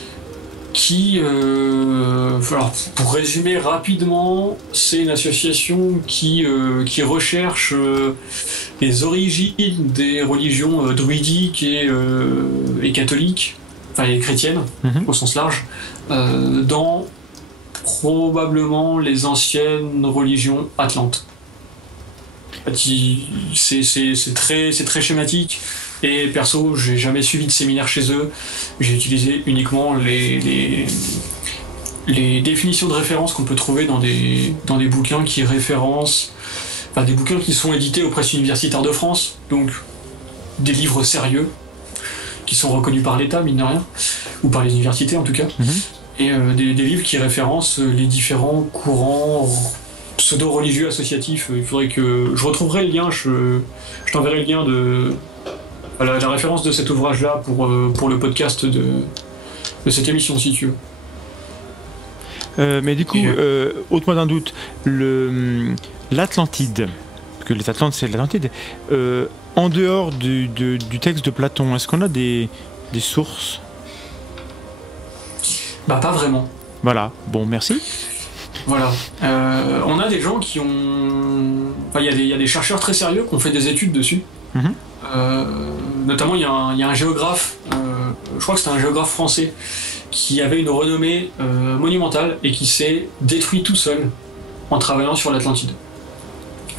Qui, alors pour résumer rapidement, c'est une association qui recherche les origines des religions druidiques et catholiques, enfin et chrétiennes au sens large, dans probablement les anciennes religions atlantes. C'est très schématique. Et perso, j'ai jamais suivi de séminaire chez eux. J'ai utilisé uniquement les définitions de référence qu'on peut trouver dans des bouquins qui référencent, des bouquins qui sont édités aux presses universitaires de France, donc des livres sérieux qui sont reconnus par l'État, mine de rien, ou par les universités en tout cas, et des livres qui référencent les différents courants pseudo-religieux associatifs. Il faudrait que je retrouverai le lien, je t'enverrai le lien de la référence de cet ouvrage-là pour le podcast de cette émission, si tu veux. Mais du coup, ôte-moi d'un doute, l'Atlantide, parce que les Atlantes c'est l'Atlantide, en dehors du texte de Platon, est-ce qu'on a des sources? Bah pas vraiment. Voilà, bon, merci. Voilà. On a des gens qui ont... il y a des chercheurs très sérieux qui ont fait des études dessus. notamment il y a un géographe, je crois que c'était un géographe français, qui avait une renommée monumentale et qui s'est détruit tout seul en travaillant sur l'Atlantide.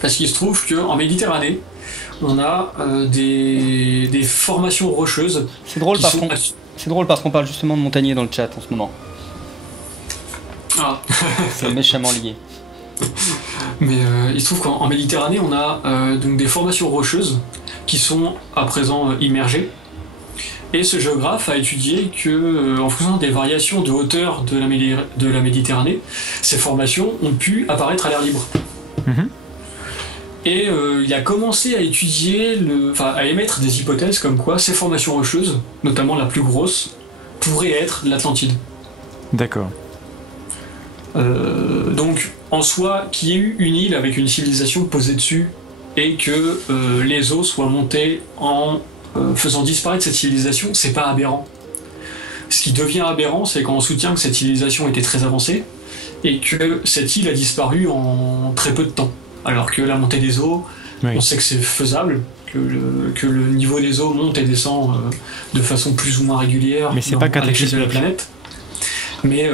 Parce qu'il se trouve qu'en Méditerranée, on a des formations rocheuses. C'est drôle parce qu'on parle justement de Montagnier dans le chat en ce moment. Ah. C'est méchamment lié. Mais il se trouve qu'en Méditerranée, on a donc des formations rocheuses qui sont à présent immergées. Et ce géographe a étudié que, en fonction des variations de hauteur de la Méditerranée, ces formations ont pu apparaître à l'air libre. Mhm. Et il a commencé à étudier, à émettre des hypothèses comme quoi ces formations rocheuses, notamment la plus grosse, pourraient être l'Atlantide. D'accord. Donc, en soi, qu'il y ait eu une île avec une civilisation posée dessus et que les eaux soient montées en faisant disparaître cette civilisation, c'est pas aberrant. Ce qui devient aberrant, c'est quand on soutient que cette civilisation était très avancée et que cette île a disparu en très peu de temps. Alors que la montée des eaux, oui, on sait que c'est faisable, que le niveau des eaux monte et descend de façon plus ou moins régulière, mais c'est pas à l'échelle de la planète. Mais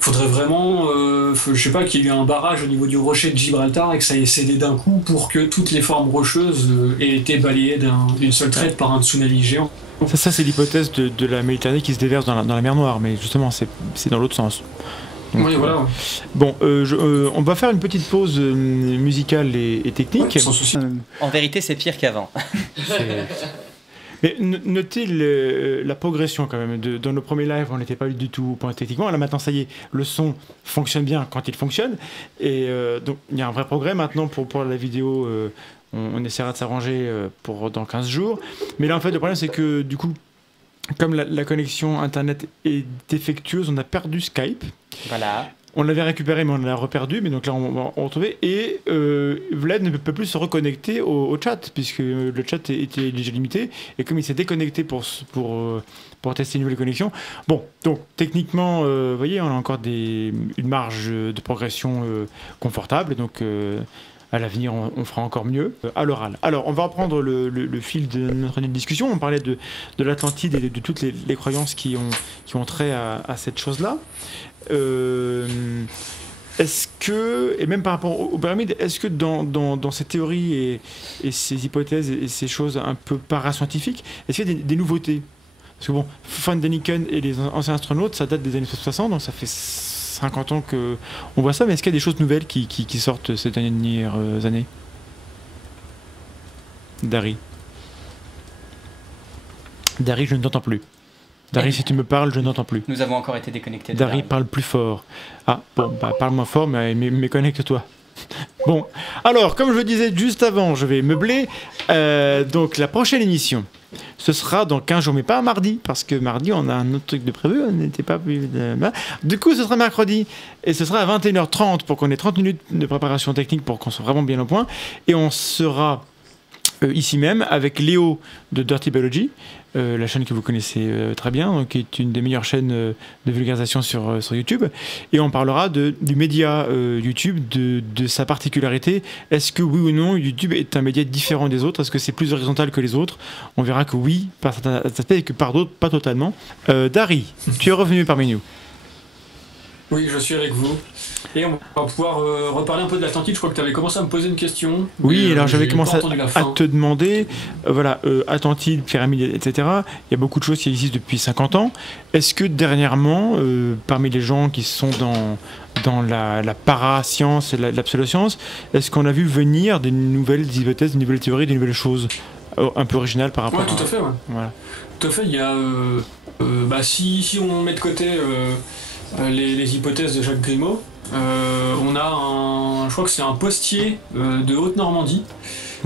faudrait vraiment, je sais pas, qu'il y ait eu un barrage au niveau du rocher de Gibraltar et que ça ait cédé d'un coup pour que toutes les formes rocheuses aient été balayées d'une seule traite par un tsunami géant. Ça c'est l'hypothèse de la Méditerranée qui se déverse dans la mer Noire, mais justement c'est dans l'autre sens. Donc, oui, voilà. Bon, on va faire une petite pause musicale et technique. Ouais, sans souci. En vérité, c'est pire qu'avant. Mais notez la progression quand même. Dans nos premiers lives, on n'était pas du tout au point techniquement. Là maintenant, ça y est, le son fonctionne bien quand il fonctionne. Et donc, il y a un vrai progrès maintenant pour la vidéo. On essaiera de s'arranger pour dans 15 jours. Mais là, en fait, le problème, c'est que du coup, comme la connexion Internet est défectueuse, on a perdu Skype. Voilà. On l'avait récupéré, mais on l'a reperdu. Mais donc là, on va retrouver. Et Vlad ne peut plus se reconnecter au chat, puisque le chat était déjà limité. Et comme il s'est déconnecté pour tester une nouvelle connexion. Bon, donc techniquement, vous voyez, on a encore une marge de progression confortable. Donc à l'avenir, on fera encore mieux à l'oral. Alors, on va reprendre le fil de notre discussion. On parlait de l'Atlantide et de toutes les croyances qui ont trait à cette chose-là. Est-ce que, et même par rapport aux pyramides, est-ce que dans ces théories et ces hypothèses et ces choses un peu parascientifiques, est-ce qu'il y a des nouveautés? Parce que bon, Van Däniken et les anciens astronautes, ça date des années 60, donc ça fait 50 ans qu'on voit ça, mais est-ce qu'il y a des choses nouvelles qui sortent ces dernières années? Dari, je ne t'entends plus. Dari, si tu me parles, je n'entends plus. Nous avons encore été déconnectés. Dari, parle plus fort. Ah, bon, parle moins fort, mais connecte-toi. Bon, alors, comme je le disais juste avant, je vais meubler. Donc, la prochaine émission, ce sera dans 15 jours, mais pas mardi, parce que mardi, on a un autre truc de prévu, on n'était pas... Du coup, ce sera mercredi, et ce sera à 21h30, pour qu'on ait 30 minutes de préparation technique, pour qu'on soit vraiment bien au point, et on sera ici même, avec Léo de Dirty Biology, la chaîne que vous connaissez très bien, donc, qui est une des meilleures chaînes de vulgarisation sur YouTube, et on parlera du média YouTube, de sa particularité. Est-ce que oui ou non YouTube est un média différent des autres? Est-ce que c'est plus horizontal que les autres? On verra que oui par certains aspects et que par d'autres pas totalement. Dari, tu es revenu parmi nous. Oui, je suis avec vous. Et on va pouvoir reparler un peu de l'Atlantide. Je crois que tu avais commencé à me poser une question. Oui, alors j'avais commencé à te demander, voilà, Atlantide, pyramide, etc. Il y a beaucoup de choses qui existent depuis 50 ans. Est-ce que dernièrement, parmi les gens qui sont dans la parascience et la pseudoscience, est-ce qu'on a vu venir des nouvelles hypothèses, des nouvelles théories, des nouvelles choses un peu originales par rapport à... Oui, tout à fait, ouais. Voilà. Tout à fait, il y a... si on met de côté... les hypothèses de Jacques Grimaud, on a je crois que c'est un postier de Haute-Normandie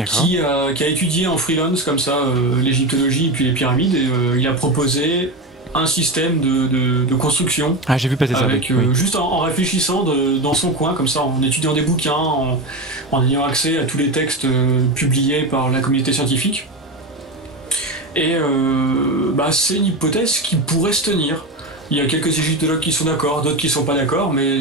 qui a étudié en freelance comme ça l'égyptologie et puis les pyramides, et il a proposé un système de construction. Ah, j'ai vu passer ça. Avec, oui. Juste en réfléchissant dans son coin, comme ça, en étudiant des bouquins, en ayant accès à tous les textes publiés par la communauté scientifique. Et c'est une hypothèse qui pourrait se tenir. Il y a quelques égyptologues qui sont d'accord, d'autres qui sont pas d'accord, mais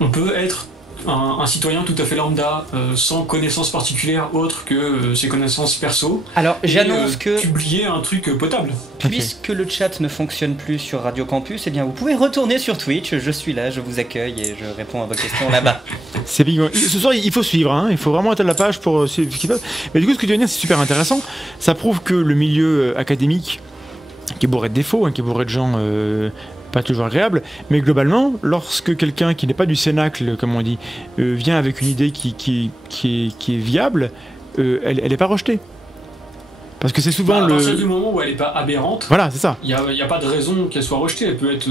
on peut être un citoyen tout à fait lambda, sans connaissances particulières autres que ses connaissances perso. Alors, j'annonce que publier un truc potable. Puisque le chat ne fonctionne plus sur Radio Campus, eh bien vous pouvez retourner sur Twitch, je suis là, je vous accueille et je réponds à vos questions là-bas. C'est big. Ce soir, il faut suivre, hein. Il faut vraiment atteindre la page pour suivre ce qui se passe. Mais du coup, ce que tu viens de dire, c'est super intéressant. Ça prouve que le milieu académique, qui est bourré de défauts, hein, qui est bourré de gens pas toujours agréables, mais globalement, lorsque quelqu'un qui n'est pas du cénacle, comme on dit, vient avec une idée qui est viable, elle n'est pas rejetée. Parce que c'est souvent à partir du moment où elle n'est pas aberrante, voilà, c'est ça. Il n'y a pas de raison qu'elle soit rejetée. Elle peut être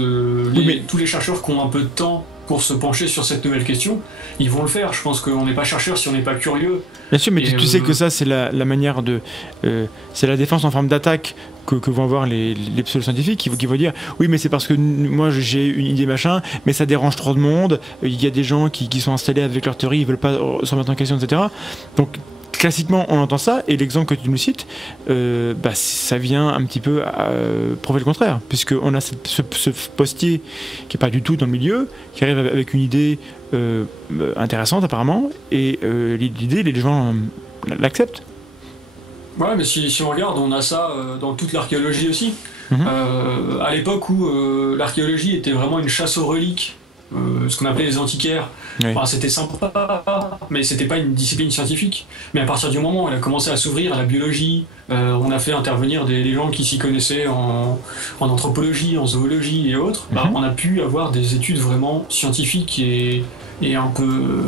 tous les chercheurs qui ont un peu de temps pour se pencher sur cette nouvelle question, ils vont le faire. Je pense qu'on n'est pas chercheur si on n'est pas curieux. Bien sûr, mais tu sais que ça, c'est la manière de... c'est la défense en forme d'attaque que vont avoir les pseudo-scientifiques qui vont dire « Oui, mais c'est parce que moi, j'ai une idée machin, mais ça dérange trop de monde. Il y a des gens qui sont installés avec leur théorie, ils veulent pas se remettre en question, etc. » Donc, classiquement, on entend ça, et l'exemple que tu nous cites, ça vient un petit peu prouver le contraire, puisqu'on a ce postier qui n'est pas du tout dans le milieu, qui arrive avec une idée intéressante apparemment, et l'idée, les gens l'acceptent. Ouais, mais si on regarde, on a ça dans toute l'archéologie aussi. À l'époque où l'archéologie était vraiment une chasse aux reliques, ce qu'on appelait les antiquaires. Oui. Enfin, c'était sympa, mais c'était pas une discipline scientifique. Mais à partir du moment où elle a commencé à s'ouvrir à la biologie, on a fait intervenir des gens qui s'y connaissaient en anthropologie, en zoologie et autres, on a pu avoir des études vraiment scientifiques et un peu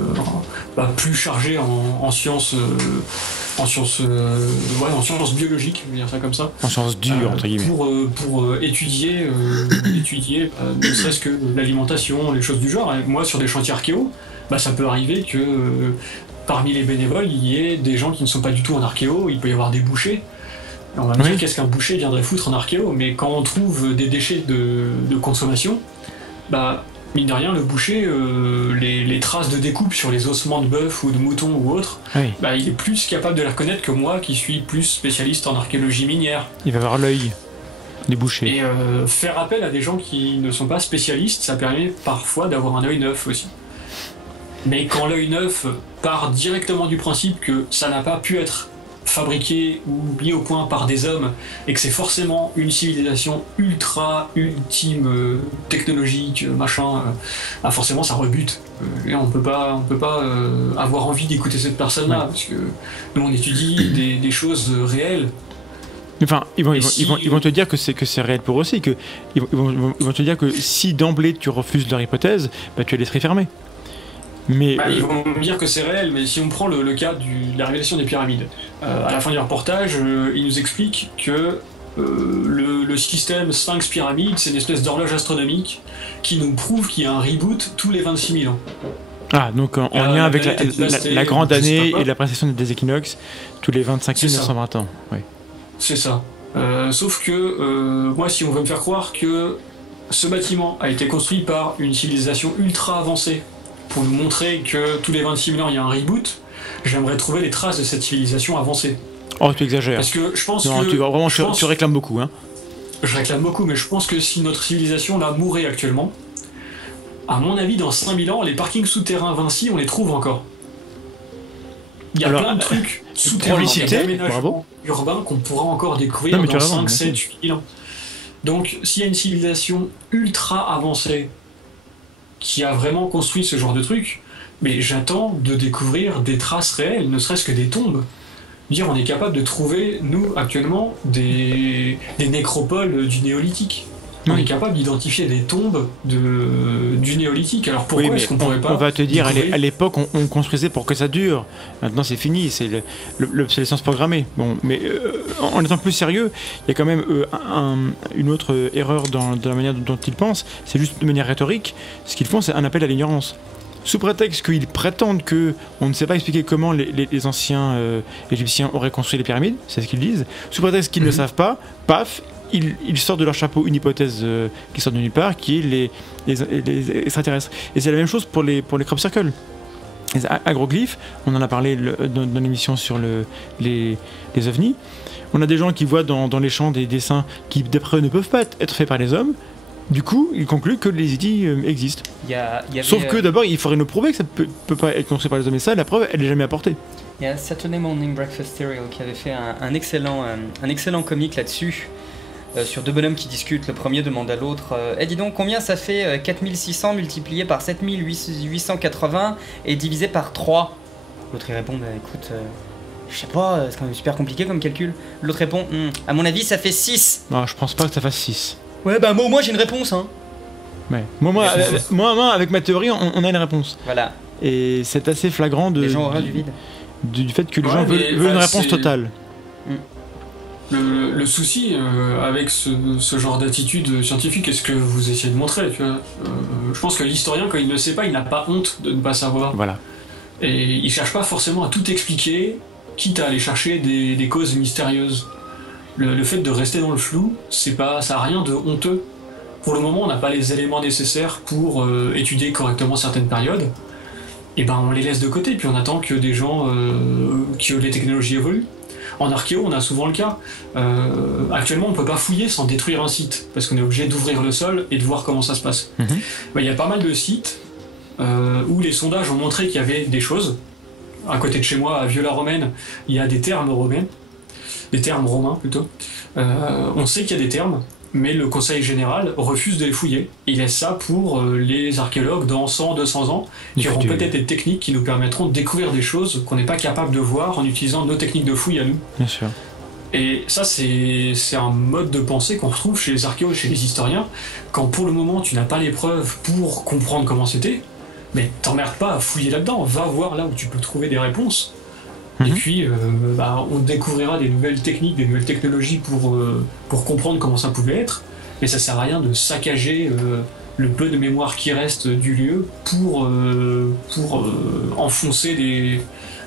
plus chargées en sciences. En sciences biologiques, je vais dire ça comme ça. En sciences dures, entre guillemets. Pour étudier ne serait-ce que l'alimentation, les choses du genre. Et moi, sur des chantiers archéo, ça peut arriver que parmi les bénévoles, il y ait des gens qui ne sont pas du tout en archéo, il peut y avoir des bouchers. Et on va me dire qu'est-ce qu'un boucher viendrait foutre en archéo, mais quand on trouve des déchets de consommation, mine de rien, le boucher, les traces de découpe sur les ossements de bœuf ou de mouton ou autre, il est plus capable de les reconnaître que moi qui suis plus spécialiste en archéologie minière. Il va avoir l'œil des bouchers. Et faire appel à des gens qui ne sont pas spécialistes, ça permet parfois d'avoir un œil neuf aussi. Mais quand l'œil neuf part directement du principe que ça n'a pas pu être fabriqué ou mis au point par des hommes et que c'est forcément une civilisation ultime, technologique, machin, forcément ça rebute. Et on peut pas avoir envie d'écouter cette personne-là, parce que nous on étudie des choses réelles. Enfin, ils vont te dire que c'est réel pour eux aussi, ils vont te dire que si d'emblée tu refuses leur hypothèse, tu as l'esprit fermé. Mais ils vont me dire que c'est réel, mais si on prend le cas de la révélation des pyramides, à la fin du reportage, ils nous expliquent que le système Sphinx-Pyramide, c'est une espèce d'horloge astronomique qui nous prouve qu'il y a un reboot tous les 26 000 ans. Ah, donc en lien avec la grande année et la précession des équinoxes, tous les 25 920 ans. Oui. C'est ça. Sauf que, moi, si on veut me faire croire que ce bâtiment a été construit par une civilisation ultra avancée, pour nous montrer que tous les 26 000 ans il y a un reboot, j'aimerais trouver les traces de cette civilisation avancée. Oh, tu exagères. Parce que je pense tu réclames beaucoup, hein. Je réclame beaucoup, mais je pense que si notre civilisation là mourait actuellement, à mon avis, dans 5000 ans, les parkings souterrains Vinci, on les trouve encore. Il y a plein de trucs souterrains, urbains qu'on pourra encore découvrir dans 5, 7, 8 000 ans. Donc, s'il y a une civilisation ultra avancée qui a vraiment construit ce genre de truc, mais j'attends de découvrir des traces réelles, ne serait-ce que des tombes. On est capable de trouver, nous, actuellement, des nécropoles du néolithique. On est capable d'identifier des tombes du néolithique. Alors pourquoi est-ce qu'on pourrait pas... On va te dire, à l'époque, on construisait pour que ça dure. Maintenant, c'est fini, c'est l'obsolescence programmée. Bon, mais en étant plus sérieux, il y a quand même une autre erreur dans la manière dont ils pensent. C'est juste de manière rhétorique. Ce qu'ils font, c'est un appel à l'ignorance. Sous prétexte qu'ils prétendent qu'on ne sait pas expliquer comment les anciens égyptiens auraient construit les pyramides, c'est ce qu'ils disent. Sous prétexte qu'ils ne savent pas, paf, ils sortent de leur chapeau une hypothèse qui sort de nulle part, qui est les extraterrestres. Et c'est la même chose pour les crop circles. Les agroglyphes, on en a parlé dans l'émission sur les ovnis. On a des gens qui voient dans les champs des dessins qui, d'après eux, ne peuvent pas être faits par les hommes. Du coup, il conclut que les Yétis existent. Il y avait, Sauf que d'abord, il faudrait nous prouver que ça peut pas être construit par les hommes, et ça, la preuve, elle est jamais apportée. il y a Saturday Morning Breakfast Cereal qui avait fait un excellent comic là-dessus, sur deux bonhommes qui discutent. Le premier demande à l'autre dis donc, combien ça fait 4600 multiplié par 7880 et divisé par 3? L'autre il répond bah écoute, je sais pas, c'est quand même super compliqué comme calcul. L'autre répond à mon avis ça fait 6. Non, je pense pas que ça fasse 6. Ouais bah moi j'ai une réponse hein. Ouais. Moi, avec ma théorie, on a une réponse. Voilà. Et c'est assez flagrant Les gens auraient du vide. du fait que les gens veulent une réponse totale. Le souci avec ce genre d'attitude scientifique, est ce que vous essayez de montrer, tu vois, je pense que l'historien, quand il ne sait pas, il n'a pas honte de ne pas savoir. Voilà. Et il cherche pas forcément à tout expliquer, quitte à aller chercher des causes mystérieuses. Le fait de rester dans le flou, ça a rien de honteux. Pour le moment, on n'a pas les éléments nécessaires pour étudier correctement certaines périodes. Et ben on les laisse de côté, puis on attend que des gens, que les technologies évoluent. En archéo, on a souvent le cas. Actuellement, on peut pas fouiller sans détruire un site, parce qu'on est obligé d'ouvrir le sol et de voir comment ça se passe. Il y a pas mal de sites où les sondages ont montré qu'il y avait des choses. À côté de chez moi, à Viola-Romaine, il y a des termes romains. Des termes romains, plutôt. On sait qu'il y a des termes, mais le Conseil général refuse de les fouiller. Il laisse ça pour les archéologues dans 100, 200 ans, qui auront peut-être des techniques qui nous permettront de découvrir des choses qu'on n'est pas capable de voir en utilisant nos techniques de fouille à nous. Bien sûr. Et ça, c'est un mode de pensée qu'on retrouve chez les archéologues, chez les historiens. Quand pour le moment, tu n'as pas les preuves pour comprendre comment c'était, mais t'emmerdes pas à fouiller là-dedans. Va voir là où tu peux trouver des réponses. Et puis, on découvrira des nouvelles techniques, des nouvelles technologies pour comprendre comment ça pouvait être. Mais ça sert à rien de saccager le peu de mémoire qui reste du lieu pour enfoncer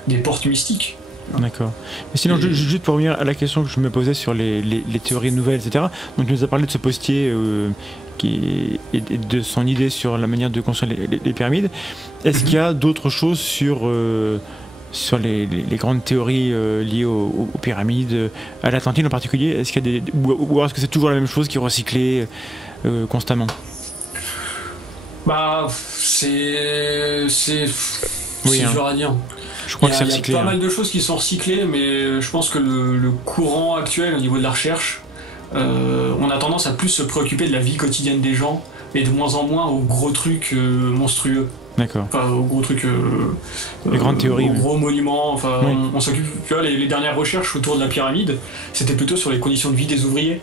des portes mystiques. D'accord. Mais sinon, juste pour revenir à la question que je me posais sur les théories nouvelles, etc. Donc, tu nous as parlé de ce postier et de son idée sur la manière de construire les pyramides. Est-ce qu'il y a d'autres choses sur les grandes théories liées aux pyramides, à l'Atlantide en particulier? Est-ce qu'il y a ou est-ce que c'est toujours la même chose qui est recyclée constamment? Bah, c'est dur à dire. Je crois que c'est recyclé. Il y a pas mal de choses qui sont recyclées, mais je pense que le courant actuel au niveau de la recherche, on a tendance à plus se préoccuper de la vie quotidienne des gens et de moins en moins aux gros trucs monstrueux. D'accord. Enfin, aux gros trucs. Les grandes théories. Aux gros monuments. Enfin, oui. on s'occupe. Tu vois, les dernières recherches autour de la pyramide, c'était plutôt sur les conditions de vie des ouvriers.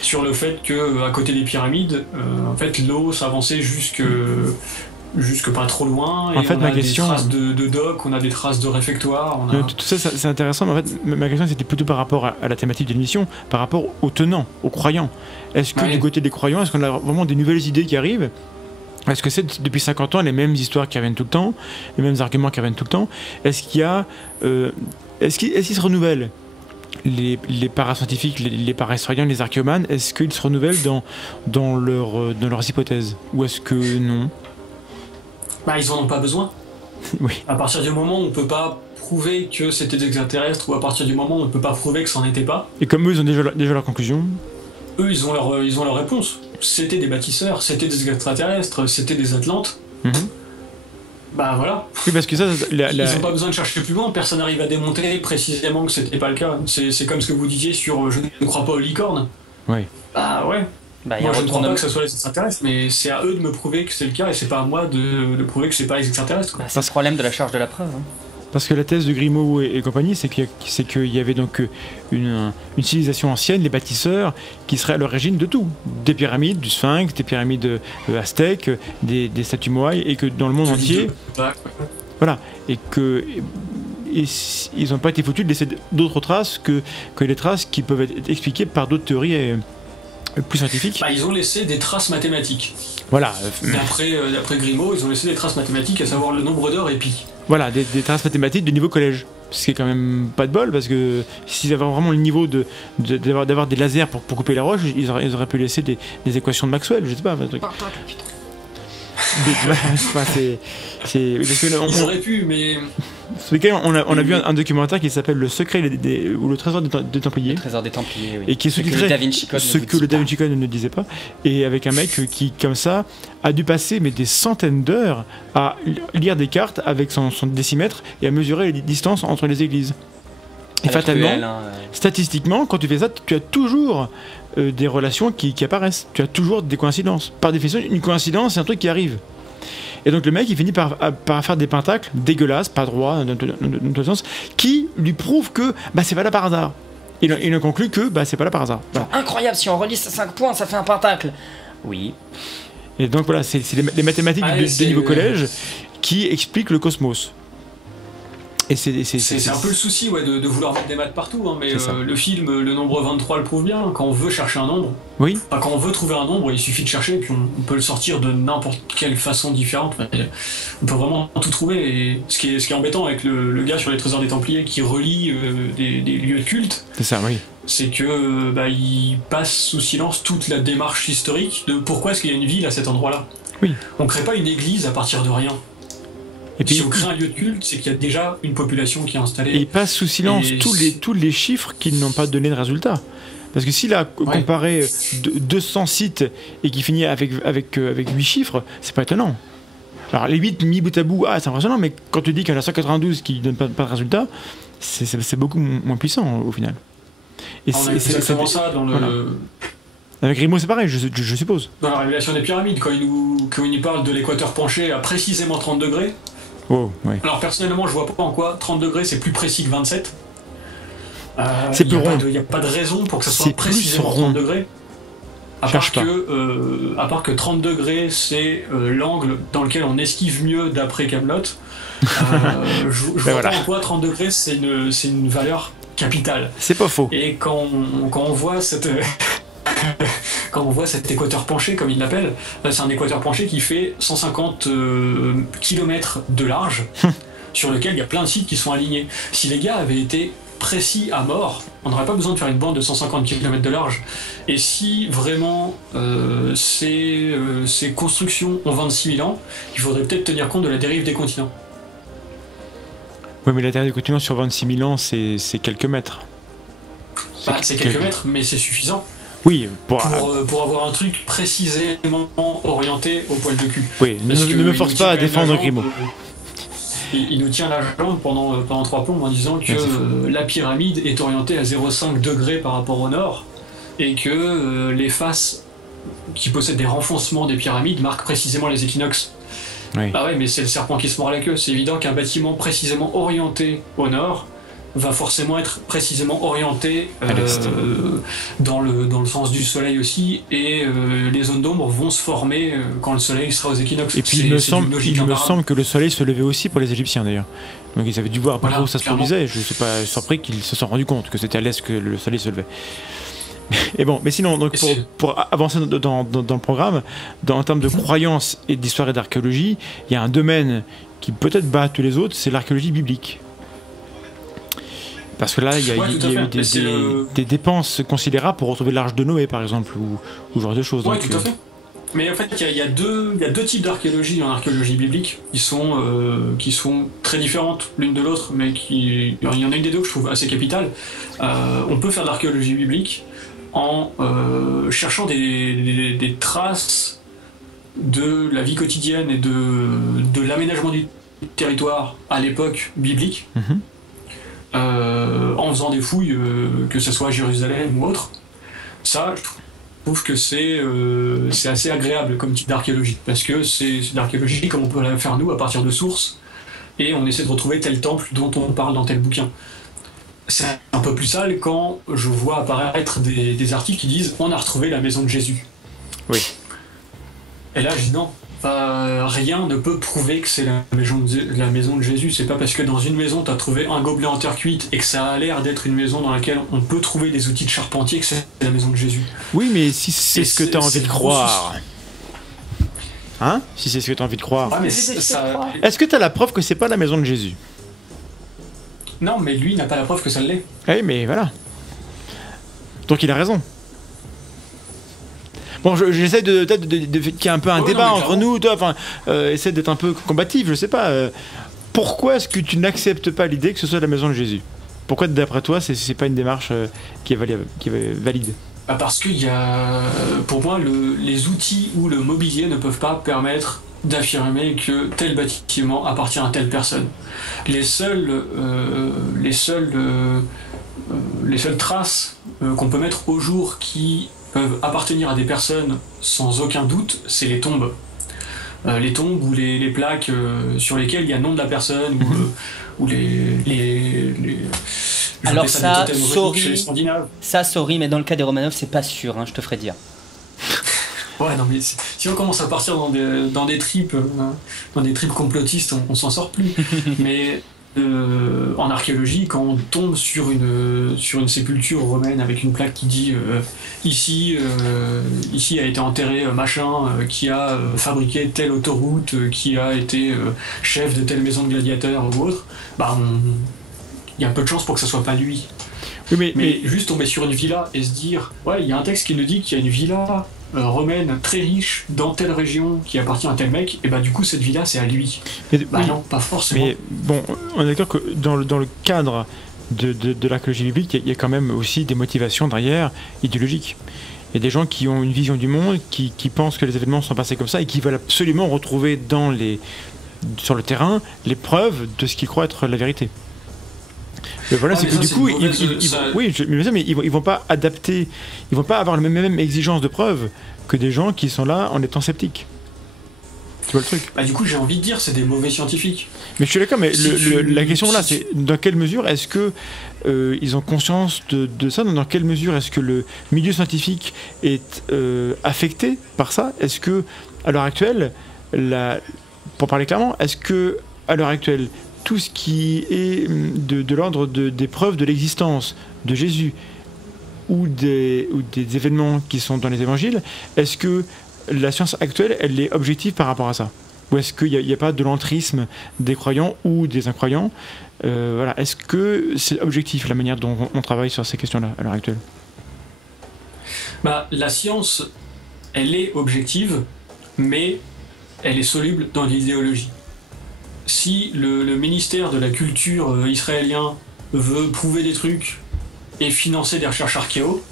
Sur le fait qu'à côté des pyramides, en fait, l'eau s'avançait jusque pas trop loin. Et en fait, on a des traces de docks, on a des traces de réfectoires. Tout ça, c'est intéressant, mais en fait, ma question, c'était plutôt par rapport à la thématique de l'émission, par rapport aux tenants, aux croyants. Est-ce que du côté des croyants, est-ce qu'on a vraiment des nouvelles idées qui arrivent? Est-ce que c'est depuis 50 ans les mêmes histoires qui reviennent tout le temps, les mêmes arguments qui reviennent tout le temps? Est-ce qu'il y a, est-ce qu'ils se renouvellent, les parascientifiques, les parahistoriens, les archéomanes? Est-ce qu'ils se renouvellent dans leurs hypothèses, ou est-ce que non? Bah, ils en ont pas besoin. Oui. À partir du moment où on peut pas prouver que c'était des extraterrestres, ou à partir du moment où on peut pas prouver que ça n'en était pas. Et comme eux, ils ont déjà leur conclusion. Eux, ils ont leur réponse. C'était des bâtisseurs, c'était des extraterrestres, c'était des Atlantes. Bah voilà. Oui, parce que ça, ils n'ont pas besoin de chercher plus loin, personne n'arrive à démontrer précisément que c'était pas le cas. C'est comme ce que vous disiez sur je ne crois pas aux licornes. Oui. Bah ouais. Bah, moi je ne crois pas que ce soit les extraterrestres, mais c'est à eux de me prouver que c'est le cas et c'est pas à moi de prouver que c'est pas les extraterrestres. Bah, c'est le problème de la charge de la preuve. Hein. Parce que la thèse de Grimaud et compagnie, c'est qu'il y avait donc une civilisation ancienne, les bâtisseurs, qui seraient à l'origine de tout. Des pyramides, du sphinx, des pyramides aztèques, des statues moaï, et que dans le monde entier... Voilà. Et ils n'ont pas été foutus de laisser d'autres traces que les traces qui peuvent être expliquées par d'autres théories plus scientifiques. Bah, ils ont laissé des traces mathématiques. Voilà. D'après Grimaud, ils ont laissé des traces mathématiques, à savoir le nombre d'heures et pi. Voilà, des traces mathématiques de niveau collège. Ce qui est quand même pas de bol, parce que s'ils avaient vraiment le niveau d'avoir des lasers pour couper la roche, ils auraient pu laisser des équations de Maxwell, je sais pas. Un truc. Enfin, parce que Ils auraient pu, mais... sur lequel on a vu un documentaire qui s'appelle Le secret ou le trésor des Templiers. Le trésor des Templiers, oui. Et qui est sous-titré ce que le Da Vinci Code ne disait pas. Et avec un mec qui, comme ça, a dû passer des centaines d'heures à lire des cartes avec son décimètre et à mesurer les distances entre les églises. Et fatalement, statistiquement, quand tu fais ça, tu as toujours des relations qui apparaissent. Tu as toujours des coïncidences. Par définition, une coïncidence, c'est un truc qui arrive. Et donc le mec, il finit par faire des pentacles dégueulasses, pas droits, dans tous les sens, qui lui prouvent que c'est pas là par hasard. Il en conclut que c'est pas là par hasard. Voilà. Incroyable, si on relie 5 points, ça fait un pentacle. Oui. Et donc voilà, c'est les mathématiques de niveau collège qui expliquent le cosmos. Et c'est un peu le souci de vouloir mettre des maths partout, hein, mais le film Le Nombre 23 le prouve bien. Quand on veut chercher un nombre, quand on veut trouver un nombre, il suffit de chercher et puis on peut le sortir de n'importe quelle façon différente. On peut vraiment tout trouver. Et ce qui est embêtant avec le gars sur les trésors des Templiers qui relie des lieux de culte, c'est que il passe sous silence toute la démarche historique de pourquoi est-ce qu'il y a une ville à cet endroit-là. Oui. On crée pas une église à partir de rien. Et puis, si on crée un lieu de culte, c'est qu'il y a déjà une population qui est installée. Et il passe sous silence tous les chiffres qui n'ont pas donné de résultat. Parce que s'il a comparé 200 sites et qu'il finit avec 8 chiffres, c'est pas étonnant. Alors les 8 mis bout à bout, c'est impressionnant, mais quand tu dis qu'il y en a 192 qui ne donnent pas de résultat, c'est beaucoup moins puissant au final. Et on a exactement ça dans le... Avec Grimaud, c'est pareil, je suppose. Dans la révélation des pyramides, quand il nous parle de l'équateur penché à précisément 30 degrés, alors personnellement, je vois pas en quoi 30 degrés c'est plus précis que 27. C'est plus rond. Il n'y a pas de raison pour que ça soit précisément 30 degrés. À part que 30 degrés, c'est l'angle dans lequel on esquive mieux d'après Kaamelott. Je vois pas en quoi 30 degrés c'est une valeur capitale. C'est pas faux. Et quand on voit quand on voit cet équateur penché, comme il l'appelle, c'est un équateur penché qui fait 150 km de large, sur lequel il y a plein de sites qui sont alignés. Si les gars avaient été précis à mort, on n'aurait pas besoin de faire une bande de 150 km de large. Et si vraiment ces constructions ont 26 000 ans, il faudrait peut-être tenir compte de la dérive des continents. Oui, mais la dérive des continents sur 26 000 ans, c'est quelques mètres. C'est quelques mètres, mais c'est suffisant. Oui, pour avoir un truc précisément orienté au poil de cul. Oui, ne me force pas à défendre Grimaud. Il nous tient la jambe pendant 3 plombs en disant que la pyramide est orientée à 0,5 degrés par rapport au nord et que les faces qui possèdent des renfoncements des pyramides marquent précisément les équinoxes. Oui. Ah ouais, mais c'est le serpent qui se mord la queue. C'est évident qu'un bâtiment précisément orienté au nord va forcément être précisément orienté dans le sens du soleil aussi, et les zones d'ombre vont se former quand le soleil sera aux équinoxes. Et puis il me semble que le soleil se levait aussi pour les Égyptiens d'ailleurs. Donc ils avaient dû voir après où ça se produisait. Je ne suis pas surpris qu'ils se sont rendus compte que c'était à l'est que le soleil se levait. Et bon, mais sinon, donc pour avancer dans le programme, en termes de croyances et d'histoire et d'archéologie, il y a un domaine qui peut-être bat tous les autres, c'est l'archéologie biblique. Parce que là, il y a eu des dépenses considérables pour retrouver l'Arche de Noé, par exemple, ou ce genre de choses. Oui, tout à fait. Mais en fait, il y a deux types d'archéologie en archéologie biblique qui sont très différentes l'une de l'autre, mais il y en a une des deux que je trouve assez capitale. On peut faire de l'archéologie biblique en cherchant des traces de la vie quotidienne et de l'aménagement du territoire à l'époque biblique. Mm-hmm. En faisant des fouilles, que ce soit à Jérusalem ou autre. Ça, je trouve que c'est assez agréable comme type d'archéologie, parce que c'est de l'archéologie comme on peut la faire nous à partir de sources, et on essaie de retrouver tel temple dont on parle dans tel bouquin. C'est un peu plus sale quand je vois apparaître des articles qui disent « on a retrouvé la maison de Jésus ». Oui. Et là, je dis non. Rien ne peut prouver que c'est la maison de Jésus. C'est pas parce que dans une maison t'as trouvé un gobelet en terre cuite et que ça a l'air d'être une maison dans laquelle on peut trouver des outils de charpentier que c'est la maison de Jésus. Oui, mais si c'est ce que t'as envie de croire. Hein? Si c'est ce que t'as envie de croire. Ah, mais est-ce que t'as la preuve que c'est pas la maison de Jésus? Non, mais lui n'a pas la preuve que ça l'est. Oui, mais voilà. Donc il a raison. Bon, j'essaie peut-être qu'il y ait un peu un débat entre nous, toi, enfin, essaie d'être un peu combatif, je sais pas. Pourquoi est-ce que tu n'acceptes pas l'idée que ce soit la maison de Jésus? Pourquoi, d'après toi, c'est pas une démarche qui est valide? Parce qu'il y a, pour moi, les outils ou le mobilier ne peuvent pas permettre d'affirmer que tel bâtiment appartient à telle personne. Les seules traces qu'on peut mettre au jour qui peuvent appartenir à des personnes sans aucun doute, c'est les tombes. Les tombes ou les plaques sur lesquelles il y a le nom de la personne ou alors ça, sorry, mais dans le cas des Romanov, c'est pas sûr, hein, je te ferai dire. Ouais, non, mais si on commence à partir dans des tripes complotistes, on s'en sort plus. Mais en archéologie, quand on tombe sur une sépulture romaine avec une plaque qui dit ici a été enterré machin qui a fabriqué telle autoroute, qui a été chef de telle maison de gladiateurs ou autre, bah il y a peu de chances pour que ça soit pas lui. Oui, mais juste tomber sur une villa et se dire ouais, il y a un texte qui nous dit qu'il y a une villa romaine très riche dans telle région qui appartient à tel mec, et bah du coup cette villa c'est à lui. Non, pas forcément. Mais bon, on est d'accord que dans le cadre de l'archéologie biblique, il y a quand même aussi des motivations derrière idéologiques. Il y a des gens qui ont une vision du monde, qui pensent que les événements sont passés comme ça et qui veulent absolument retrouver sur le terrain les preuves de ce qu'ils croient être la vérité. Mais voilà, c'est que du coup, ils vont pas adapter, ils vont pas avoir la même exigence de preuve que des gens qui sont là en étant sceptiques. Tu vois le truc? Bah du coup, j'ai envie de dire, c'est des mauvais scientifiques. Mais je suis d'accord, mais la question là, c'est dans quelle mesure est-ce que ils ont conscience de ça? Dans quelle mesure est-ce que le milieu scientifique est affecté par ça? Est-ce que à l'heure actuelle, pour parler clairement, est-ce que à l'heure actuelle tout ce qui est de l'ordre des preuves de l'existence de Jésus ou des événements qui sont dans les évangiles, est-ce que la science actuelle, elle est objective par rapport à ça? Ou est-ce qu'il n'y a pas de l'entrisme des croyants ou des incroyants? Voilà. Est-ce que c'est objectif la manière dont on travaille sur ces questions-là à l'heure actuelle? La science, elle est objective, mais elle est soluble dans l'idéologie. Si le ministère de la Culture israélien veut prouver des trucs et financer des recherches archéo,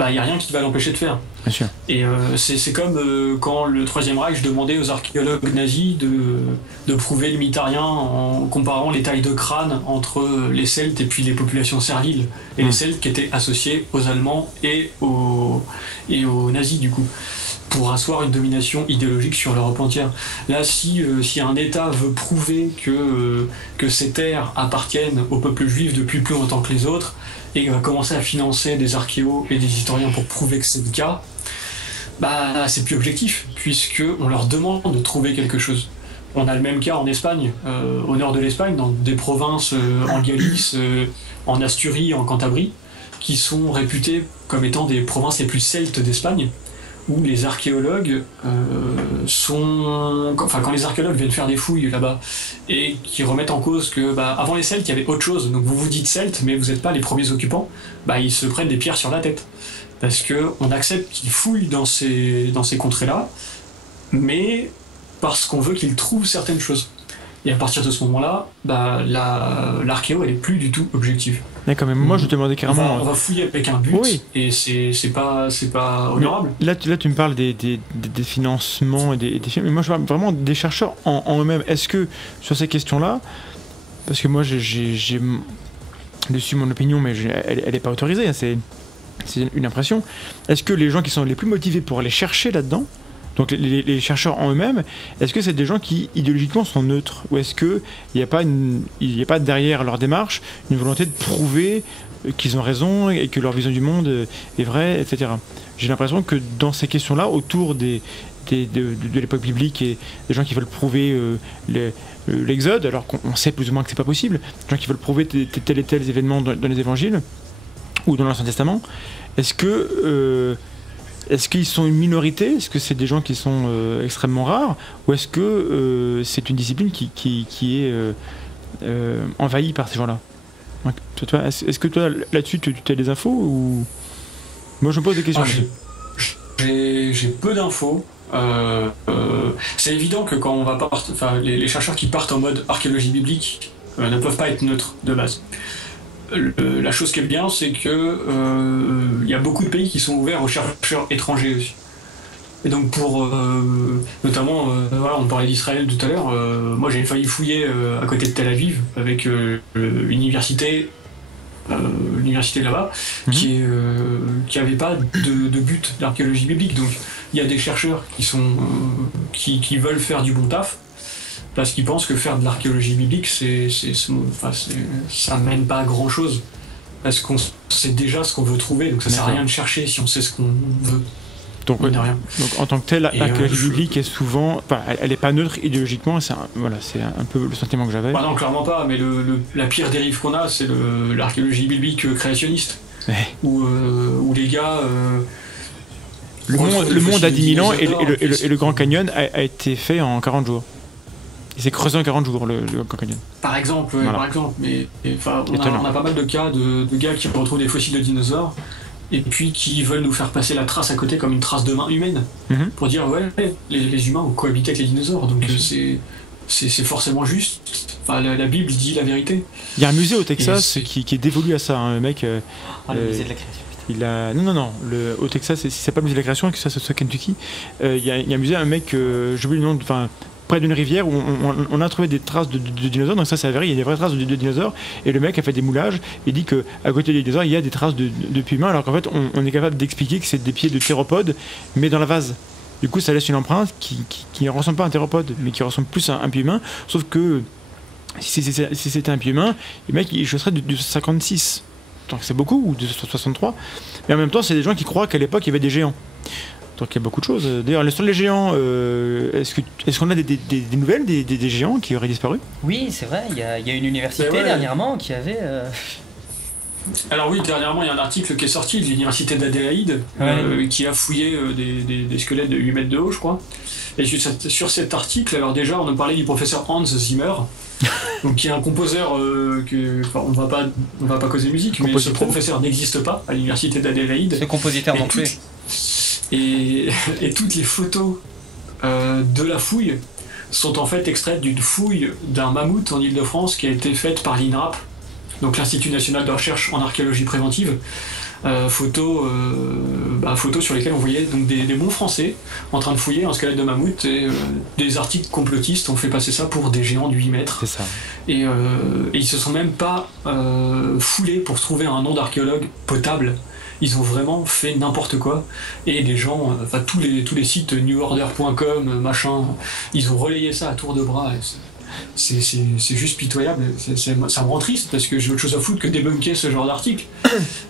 il n'y a rien qui va l'empêcher de faire. Bien sûr. Et c'est comme quand le Troisième Reich demandait aux archéologues nazis de prouver le mythe arien en comparant les tailles de crâne entre les Celtes et puis les populations serviles. Et les Celtes qui étaient associés aux Allemands et aux nazis du coup, pour asseoir une domination idéologique sur l'Europe entière. Là, si un État veut prouver que ces terres appartiennent au peuple juif depuis plus longtemps que les autres, et va commencer à financer des archéos et des historiens pour prouver que c'est le cas, c'est plus objectif, puisqu'on leur demande de trouver quelque chose. On a le même cas en Espagne, au nord de l'Espagne, dans des provinces en Galice, en Asturie, en Cantabrie, qui sont réputées comme étant des provinces les plus celtes d'Espagne, où les archéologues quand les archéologues viennent faire des fouilles là-bas et qui remettent en cause que avant les Celtes il y avait autre chose, donc vous vous dites Celtes mais vous n'êtes pas les premiers occupants, ils se prennent des pierres sur la tête parce qu'on accepte qu'ils fouillent dans ces contrées-là, mais parce qu'on veut qu'ils trouvent certaines choses. Et à partir de ce moment-là, l'archéo elle est plus du tout objective. D'accord, mais moi je te demandais carrément. On va fouiller avec un but, oui. Et c'est pas honorable. Là tu me parles des financements et des films, mais moi je parle vraiment des chercheurs en eux-mêmes. Est-ce que sur ces questions-là, parce que moi j'ai dessus mon opinion, mais elle est pas autorisée, hein, c'est une impression. Est-ce que les gens qui sont les plus motivés pour aller chercher là-dedans, donc les chercheurs en eux-mêmes, est-ce que c'est des gens qui idéologiquement sont neutres, ou est-ce qu'il n'y a pas derrière leur démarche une volonté de prouver qu'ils ont raison et que leur vision du monde est vraie, etc. J'ai l'impression que dans ces questions-là, autour de l'époque biblique et des gens qui veulent prouver l'Exode, alors qu'on sait plus ou moins que c'est pas possible, des gens qui veulent prouver tel et tel événement dans les évangiles ou dans l'Ancien Testament, est-ce qu'ils sont une minorité? Est-ce que c'est des gens qui sont extrêmement rares? Ou est-ce que c'est une discipline qui est envahie par ces gens-là? Est-ce que toi, là-dessus, tu as des infos ou... Moi, je me pose des questions. j'ai peu d'infos. C'est évident que quand on va les chercheurs qui partent en mode archéologie biblique ne peuvent pas être neutres de base. La chose qui est bien, c'est que il y a beaucoup de pays qui sont ouverts aux chercheurs étrangers aussi. Et donc notamment, voilà, on parlait d'Israël tout à l'heure, moi j'ai failli fouiller à côté de Tel Aviv avec l'université là-bas, qui avait pas de but d'archéologie biblique. Donc il y a des chercheurs qui veulent faire du bon taf, parce qu'ils pensent que faire de l'archéologie biblique, ça mène pas à grand chose. Parce qu'on sait déjà ce qu'on veut trouver, donc ça sert à rien de chercher si on sait ce qu'on veut. Donc en tant que tel, l'archéologie biblique est souvent, elle n'est pas neutre idéologiquement. C'est un peu le sentiment que j'avais. Bah non, clairement pas. Mais la pire dérive qu'on a, c'est l'archéologie biblique créationniste, où les gars. Le monde a 10 000 ans et le Grand Canyon a été fait en 40 jours. Il s'est creusé en 40 jours, le Grand Canyon. Par exemple, mais on a pas mal de cas de gars qui retrouvent des fossiles de dinosaures et puis qui veulent nous faire passer la trace à côté comme une trace de main humaine, pour dire les humains ont cohabité avec les dinosaures, donc c'est forcément juste. Enfin, la Bible dit la vérité. Il y a un musée au Texas qui est dévolu à ça, un mec. Le musée de la création. Non. Au Texas, c'est pas le musée de la création, que ça soit Kentucky. Il y a un musée, un mec, j'oublie le nom, près d'une rivière où on a trouvé des traces de dinosaures, donc ça c'est avéré, il y a des vraies traces de dinosaures, et le mec a fait des moulages et dit que à côté des dinosaures il y a des traces de pieds humains, alors qu'en fait on est capable d'expliquer que c'est des pieds de théropodes mais dans la vase. Du coup ça laisse une empreinte qui ne ressemble pas à un théropode mais qui ressemble plus à un pied humain, sauf que si c'était un pied humain, le mec il serait de 56, donc c'est beaucoup, ou de 63, mais en même temps c'est des gens qui croient qu'à l'époque il y avait des géants. Donc il y a beaucoup de choses. D'ailleurs, sur les géants, est-ce qu'on a des nouvelles des géants qui auraient disparu ? Oui, c'est vrai, il y a une université dernièrement qui avait... Alors oui, dernièrement, il y a un article qui est sorti de l'université d'Adélaïde, qui a fouillé des squelettes de 8 mètres de haut, je crois. Et sur cet article, alors déjà, on a parlé du professeur Hans Zimmer, donc, qui est un compositeur on va pas causer musique, mais ce professeur n'existe pas à l'université d'Adélaïde. Ce compositeur non plus. Et toutes les photos de la fouille sont en fait extraites d'une fouille d'un mammouth en Ile-de-France qui a été faite par l'INRAP, donc l'Institut National de Recherche en Archéologie Préventive. Photos sur lesquelles on voyait donc des bons Français en train de fouiller un squelette de mammouth, et des articles complotistes ont fait passer ça pour des géants de 8 mètres. C'est ça. Et ils se sont même pas foulés pour trouver un nom d'archéologue potable. Ils ont vraiment fait n'importe quoi, et les gens, tous les sites neworder.com, machin, ils ont relayé ça à tour de bras. C'est juste pitoyable. Ça me rend triste parce que j'ai autre chose à foutre que débunker ce genre d'article.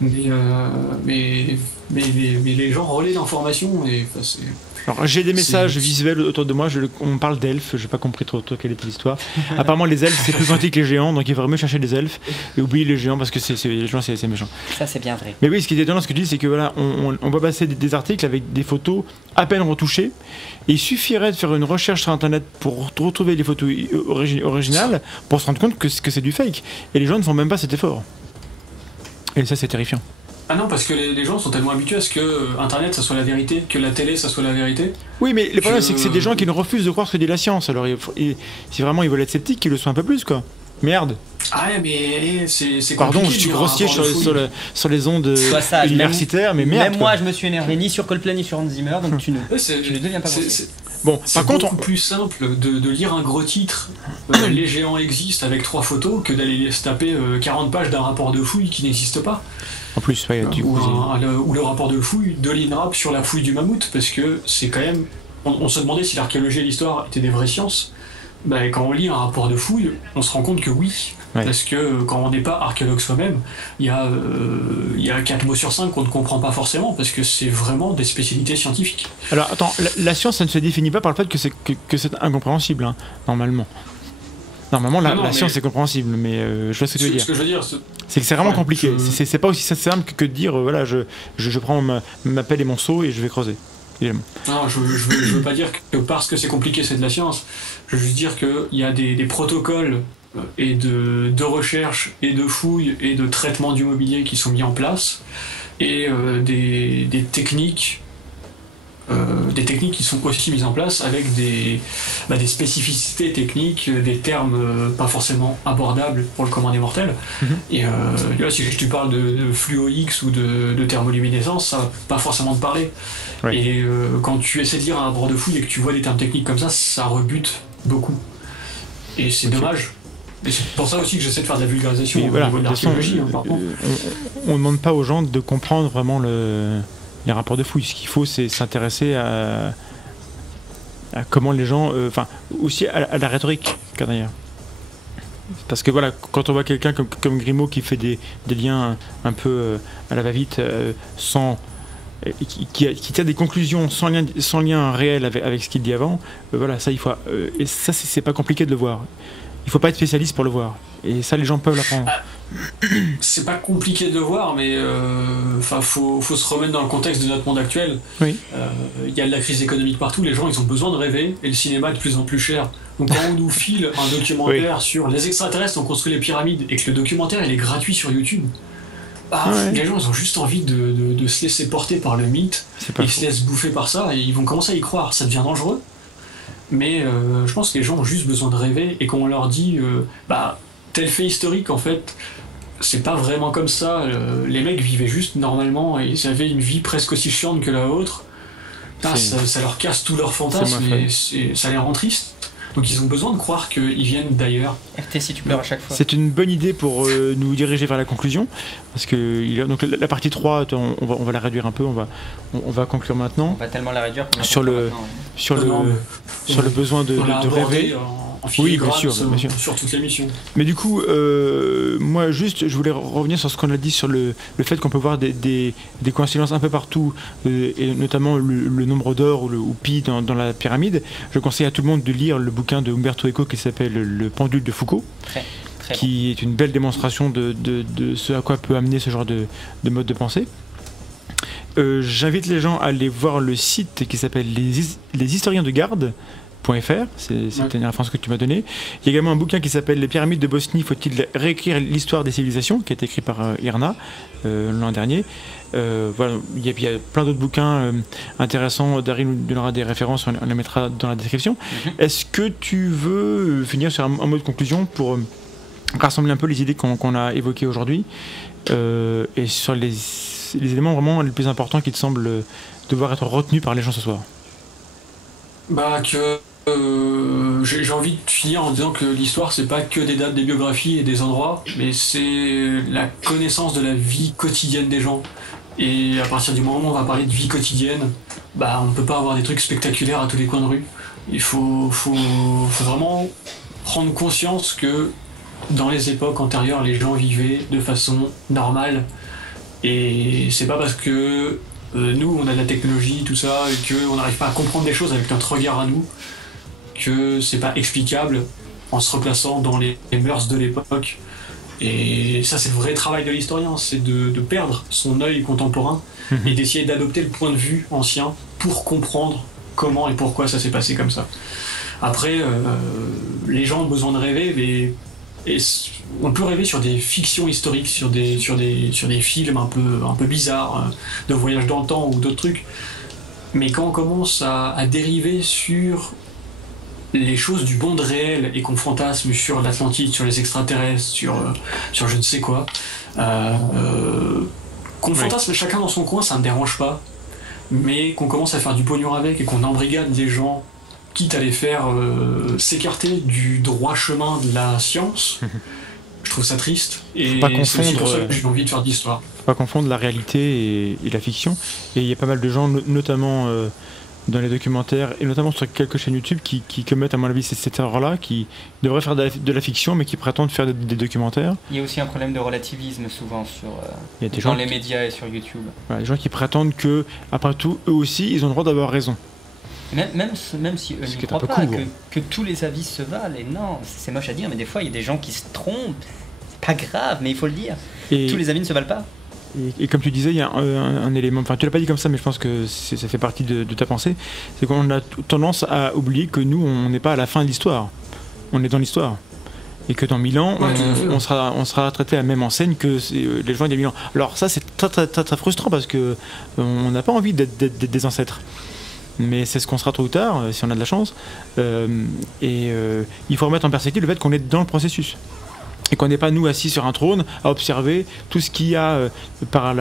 mais les gens relaient l'information et c'est... Alors j'ai des messages visuels autour de moi, on parle d'elfes, j'ai pas compris trop quelle était l'histoire. Apparemment les elfes c'est plus gentil que les géants, donc il faut vraiment chercher les elfes et oublier les géants parce que les géants c'est méchant. Ça c'est bien vrai. Mais oui, ce qui est étonnant, ce que tu dis, c'est que voilà, on va passer des articles avec des photos à peine retouchées, et il suffirait de faire une recherche sur internet pour retrouver les photos originales pour se rendre compte que c'est du fake, et les gens ne font même pas cet effort. Et ça c'est terrifiant. Ah non, parce que les gens sont tellement habitués à ce que Internet ça soit la vérité, que la télé ça soit la vérité. Oui, mais le problème c'est que c'est des gens qui ne refusent de croire ce que dit la science. Alors si vraiment ils veulent être sceptiques, qu'ils le soient un peu plus, quoi. Merde. Ah ouais, mais c'est compliqué. Pardon, je suis grossier sur les ondes universitaires, mais merde. Même moi je me suis énervé ni sur Coldplay ni sur Hans Zimmer, donc tu ne deviens pas grossier. Bon, par contre, beaucoup plus simple de lire un gros titre, les géants existent avec 3 photos, que d'aller se taper 40 pages d'un rapport de fouille qui n'existe pas. En plus, ou le rapport de fouille de l'INRAP sur la fouille du mammouth, parce que c'est quand même... On se demandait si l'archéologie et l'histoire étaient des vraies sciences. Bah, quand on lit un rapport de fouille, on se rend compte que oui. Ouais. Parce que quand on n'est pas archéologue soi-même, il y a 4 mots sur 5 qu'on ne comprend pas forcément, parce que c'est vraiment des spécialités scientifiques. Alors attends, la science, ça ne se définit pas par le fait que c'est incompréhensible, hein, normalement. Normalement, la science est compréhensible, mais je vois ce que tu veux dire. Ce que je veux dire, c'est que c'est vraiment compliqué. C'est pas aussi simple que de dire, voilà, je prends ma pelle et mon seau et je vais creuser. Évidemment. Non, je veux pas dire que parce que c'est compliqué, c'est de la science. Je veux juste dire qu'il y a des protocoles et de recherche et de fouilles et de traitement du mobilier qui sont mis en place, et des techniques des techniques qui sont aussi mises en place avec des spécificités techniques, des termes pas forcément abordables pour le commun des mortels. Et là, si je te parle de fluo X ou de thermoluminescence, ça va pas forcément te parler. Oui. Et quand tu essaies de lire un rapport de fouille et que tu vois des termes techniques comme ça rebute beaucoup. Et c'est dommage. Et c'est pour ça aussi que j'essaie de faire de la vulgarisation au niveau de l'archéologie. On ne demande pas aux gens de comprendre vraiment les rapports de fouille. Ce qu'il faut, c'est s'intéresser à comment les gens... Enfin, aussi à la rhétorique, d'ailleurs. Parce que voilà, quand on voit quelqu'un comme Grimaud qui fait des liens un peu à la va-vite, sans... Qui tire des conclusions sans lien réel avec ce qu'il dit avant, voilà, ça, il faut... et ça, c'est pas compliqué de le voir. Il faut pas être spécialiste pour le voir. Et ça, les gens peuvent l'apprendre. C'est pas compliqué de le voir, mais faut se remettre dans le contexte de notre monde actuel. Oui. Y a de la crise économique partout, les gens ils ont besoin de rêver, et le cinéma est de plus en plus cher. Donc quand on nous file un documentaire sur les extraterrestres ont construit les pyramides, et que le documentaire il est gratuit sur YouTube, les gens ils ont juste envie de se laisser porter par le mythe, ils se laissent bouffer par ça, et ils vont commencer à y croire. Ça devient dangereux. Mais je pense que les gens ont juste besoin de rêver, et quand on leur dit tel fait historique, en fait, c'est pas vraiment comme ça. Les mecs vivaient juste normalement et ils avaient une vie presque aussi chiante que la vôtre. Ça leur casse tous leurs fantasmes et ça les rend tristes. Donc ils ont besoin de croire qu'ils viennent d'ailleurs. FTC, tu pleures à chaque fois. C'est une bonne idée pour nous diriger vers la conclusion. Parce que donc, la partie 3, on va la réduire un peu, on va conclure maintenant. On va tellement la réduire sur le besoin de rêver. Oui, bien sûr. Sur toute l'émission. Mais du coup, moi juste, je voulais revenir sur ce qu'on a dit sur le fait qu'on peut voir des coïncidences un peu partout, et notamment le nombre d'or ou pi dans la pyramide. Je conseille à tout le monde de lire le bouquin de Umberto Eco qui s'appelle Le pendule de Foucault, qui est une belle démonstration de ce à quoi peut amener ce genre de mode de pensée. J'invite les gens à aller voir le site qui s'appelle les historiens de garde.fr, c'est une référence que tu m'as donnée. Il y a également un bouquin qui s'appelle Les pyramides de Bosnie, faut-il réécrire l'histoire des civilisations, qui a été écrit par Irna l'an dernier. Voilà, il y a plein d'autres bouquins intéressants. Daryl nous donnera des références, on les mettra dans la description. Est-ce que tu veux finir sur un mot de conclusion pour rassembler un peu les idées qu'on a évoquées aujourd'hui, et sur les éléments vraiment les plus importants qui te semblent devoir être retenus par les gens ce soir? J'ai envie de finir en disant que l'histoire c'est pas que des dates, des biographies et des endroits, mais c'est la connaissance de la vie quotidienne des gens. Et à partir du moment où on va parler de vie quotidienne, on ne peut pas avoir des trucs spectaculaires à tous les coins de rue. Il faut vraiment prendre conscience que dans les époques antérieures, les gens vivaient de façon normale. Et c'est pas parce que nous on a de la technologie, tout ça, et qu'on n'arrive pas à comprendre des choses avec notre regard à nous, que c'est pas explicable en se replaçant dans les mœurs de l'époque. Et ça c'est le vrai travail de l'historien, c'est de perdre son œil contemporain et d'essayer d'adopter le point de vue ancien pour comprendre comment et pourquoi ça s'est passé comme ça. Après, les gens ont besoin de rêver, mais on peut rêver sur des fictions historiques, sur des films un peu bizarres, de voyage dans le temps ou d'autres trucs. Mais quand on commence à dériver sur les choses du monde réel et qu'on fantasme sur l'Atlantide, sur les extraterrestres, sur je ne sais quoi, qu'on fantasme chacun dans son coin, ça ne me dérange pas. Mais qu'on commence à faire du pognon avec et qu'on embrigade des gens, quitte à les faire s'écarter du droit chemin de la science, je trouve ça triste. Et c'est aussi pour ça que j'ai envie de faire de l'histoire. Faut pas confondre la réalité et la fiction. Et il y a pas mal de gens, notamment dans les documentaires, et notamment sur quelques chaînes YouTube, qui commettent à mon avis cette erreur-là, qui devraient faire de la fiction, mais qui prétendent faire des documentaires. Il y a aussi un problème de relativisme souvent dans les médias et sur YouTube. Voilà, des gens qui prétendent que, après tout, eux aussi, ils ont le droit d'avoir raison. Même si eux n'y croient pas, que tous les avis se valent, et non, c'est moche à dire, mais des fois il y a des gens qui se trompent, c'est pas grave, mais il faut le dire. Tous les avis ne se valent pas. Et comme tu disais, il y a un élément, enfin tu l'as pas dit comme ça, mais je pense que ça fait partie de ta pensée, c'est qu'on a tendance à oublier que nous, on n'est pas à la fin de l'histoire, on est dans l'histoire. Et que dans 1000 ans, on sera traité à la même enseigne que les gens il y a 1000 ans. Alors ça, c'est très frustrant parce que on n'a pas envie d'être des ancêtres. mais c'est ce qu'on sera tôt ou tard, si on a de la chance. Il faut remettre en perspective le fait qu'on est dans le processus. Et qu'on n'est pas, nous, assis sur un trône, à observer tout ce qu'il y a par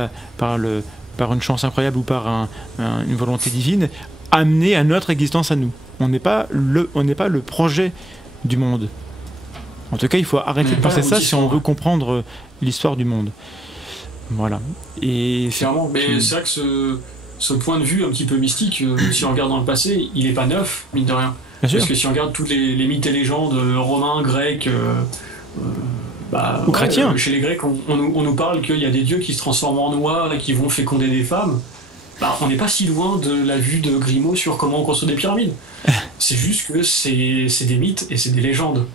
une chance incroyable ou par une volonté divine, amené à notre existence à nous. On n'est pas le projet du monde. En tout cas, il faut arrêter de penser ça si on veut comprendre l'histoire du monde. Voilà. Et clairement, mais c'est vrai que ce point de vue un petit peu mystique, si on regarde dans le passé, il n'est pas neuf, mine de rien. Parce que si on regarde tous les mythes et légendes romains, grecs, ou chrétiens. Chez les Grecs, on nous parle qu'il y a des dieux qui se transforment en oies et qui vont féconder des femmes. On n'est pas si loin de la vue de Grimaud sur comment on construit des pyramides. C'est juste que c'est des mythes et c'est des légendes.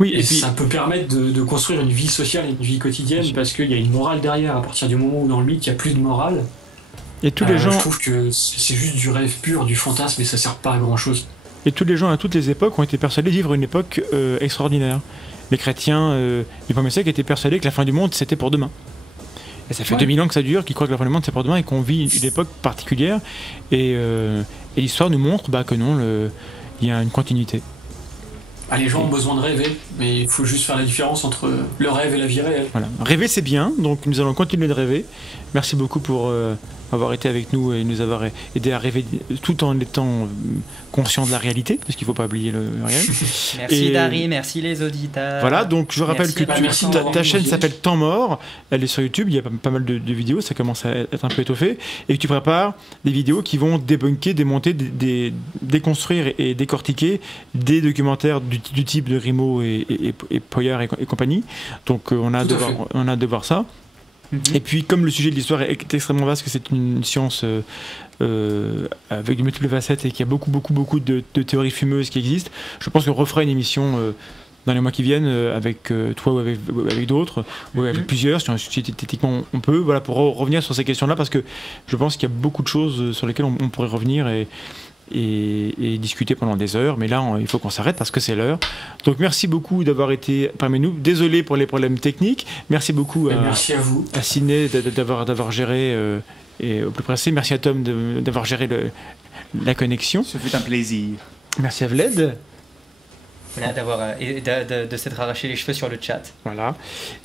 Oui, et puis, ça peut permettre de construire une vie sociale et une vie quotidienne parce qu'il y a une morale derrière. À partir du moment où dans le mythe il n'y a plus de morale, et tous les gens... je trouve que c'est juste du rêve pur, du fantasme, et ça sert pas à grand chose. Et tous les gens à toutes les époques ont été persuadés de vivre une époque extraordinaire. Les chrétiens du premier siècle étaient persuadés que la fin du monde c'était pour demain. Et ça fait 2000 ans que ça dure, qu'ils croient que la fin du monde c'est pour demain et qu'on vit une époque particulière. Et l'histoire nous montre que non, il y a une continuité. Les gens ont besoin de rêver, mais il faut juste faire la différence entre le rêve et la vie réelle. Voilà. Rêver c'est bien, donc nous allons continuer de rêver. Merci beaucoup pour avoir été avec nous et nous avoir aidé à rêver tout en étant conscient de la réalité, parce qu'il ne faut pas oublier le réel. Merci Dari, merci les auditeurs. Voilà, donc je rappelle que ta chaîne s'appelle Temps Mort, elle est sur YouTube, il y a pas mal de vidéos, ça commence à être un peu étoffé, et que tu prépares des vidéos qui vont débunker, démonter, déconstruire et décortiquer des documentaires du type de Grimaud et Poyard et compagnie. Donc on a hâte de voir ça. Et puis comme le sujet de l'histoire est extrêmement vaste, que c'est une science avec de multiples facettes et qu'il y a beaucoup de théories fumeuses qui existent, je pense qu'on refera une émission dans les mois qui viennent avec toi ou avec d'autres, ou avec plusieurs, si techniquement on peut, voilà, pour revenir sur ces questions là, parce que je pense qu'il y a beaucoup de choses sur lesquelles on pourrait revenir et discuter pendant des heures, mais là il faut qu'on s'arrête parce que c'est l'heure. Donc merci beaucoup d'avoir été parmi nous, désolé pour les problèmes techniques, merci beaucoup merci à vous, à Sidney d'avoir géré et au plus pressé, merci à Tom d'avoir géré la connexion. Ce fut un plaisir. Merci à Vled. Voilà, de s'être arraché les cheveux sur le chat. Voilà.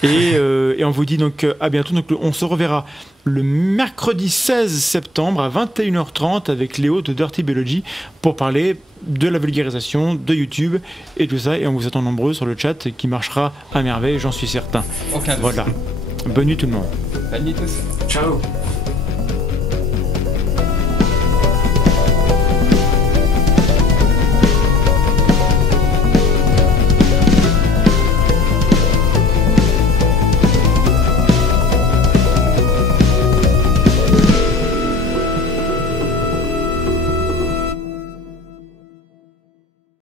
Et on vous dit donc à bientôt. Donc on se reverra le mercredi 16 septembre à 21h30 avec Léo de Dirty Biology pour parler de la vulgarisation de YouTube et tout ça. Et on vous attend nombreux sur le chat qui marchera à merveille, j'en suis certain. Aucun doute. Voilà. Bonne nuit tout le monde. Bonne nuit tous. Ciao.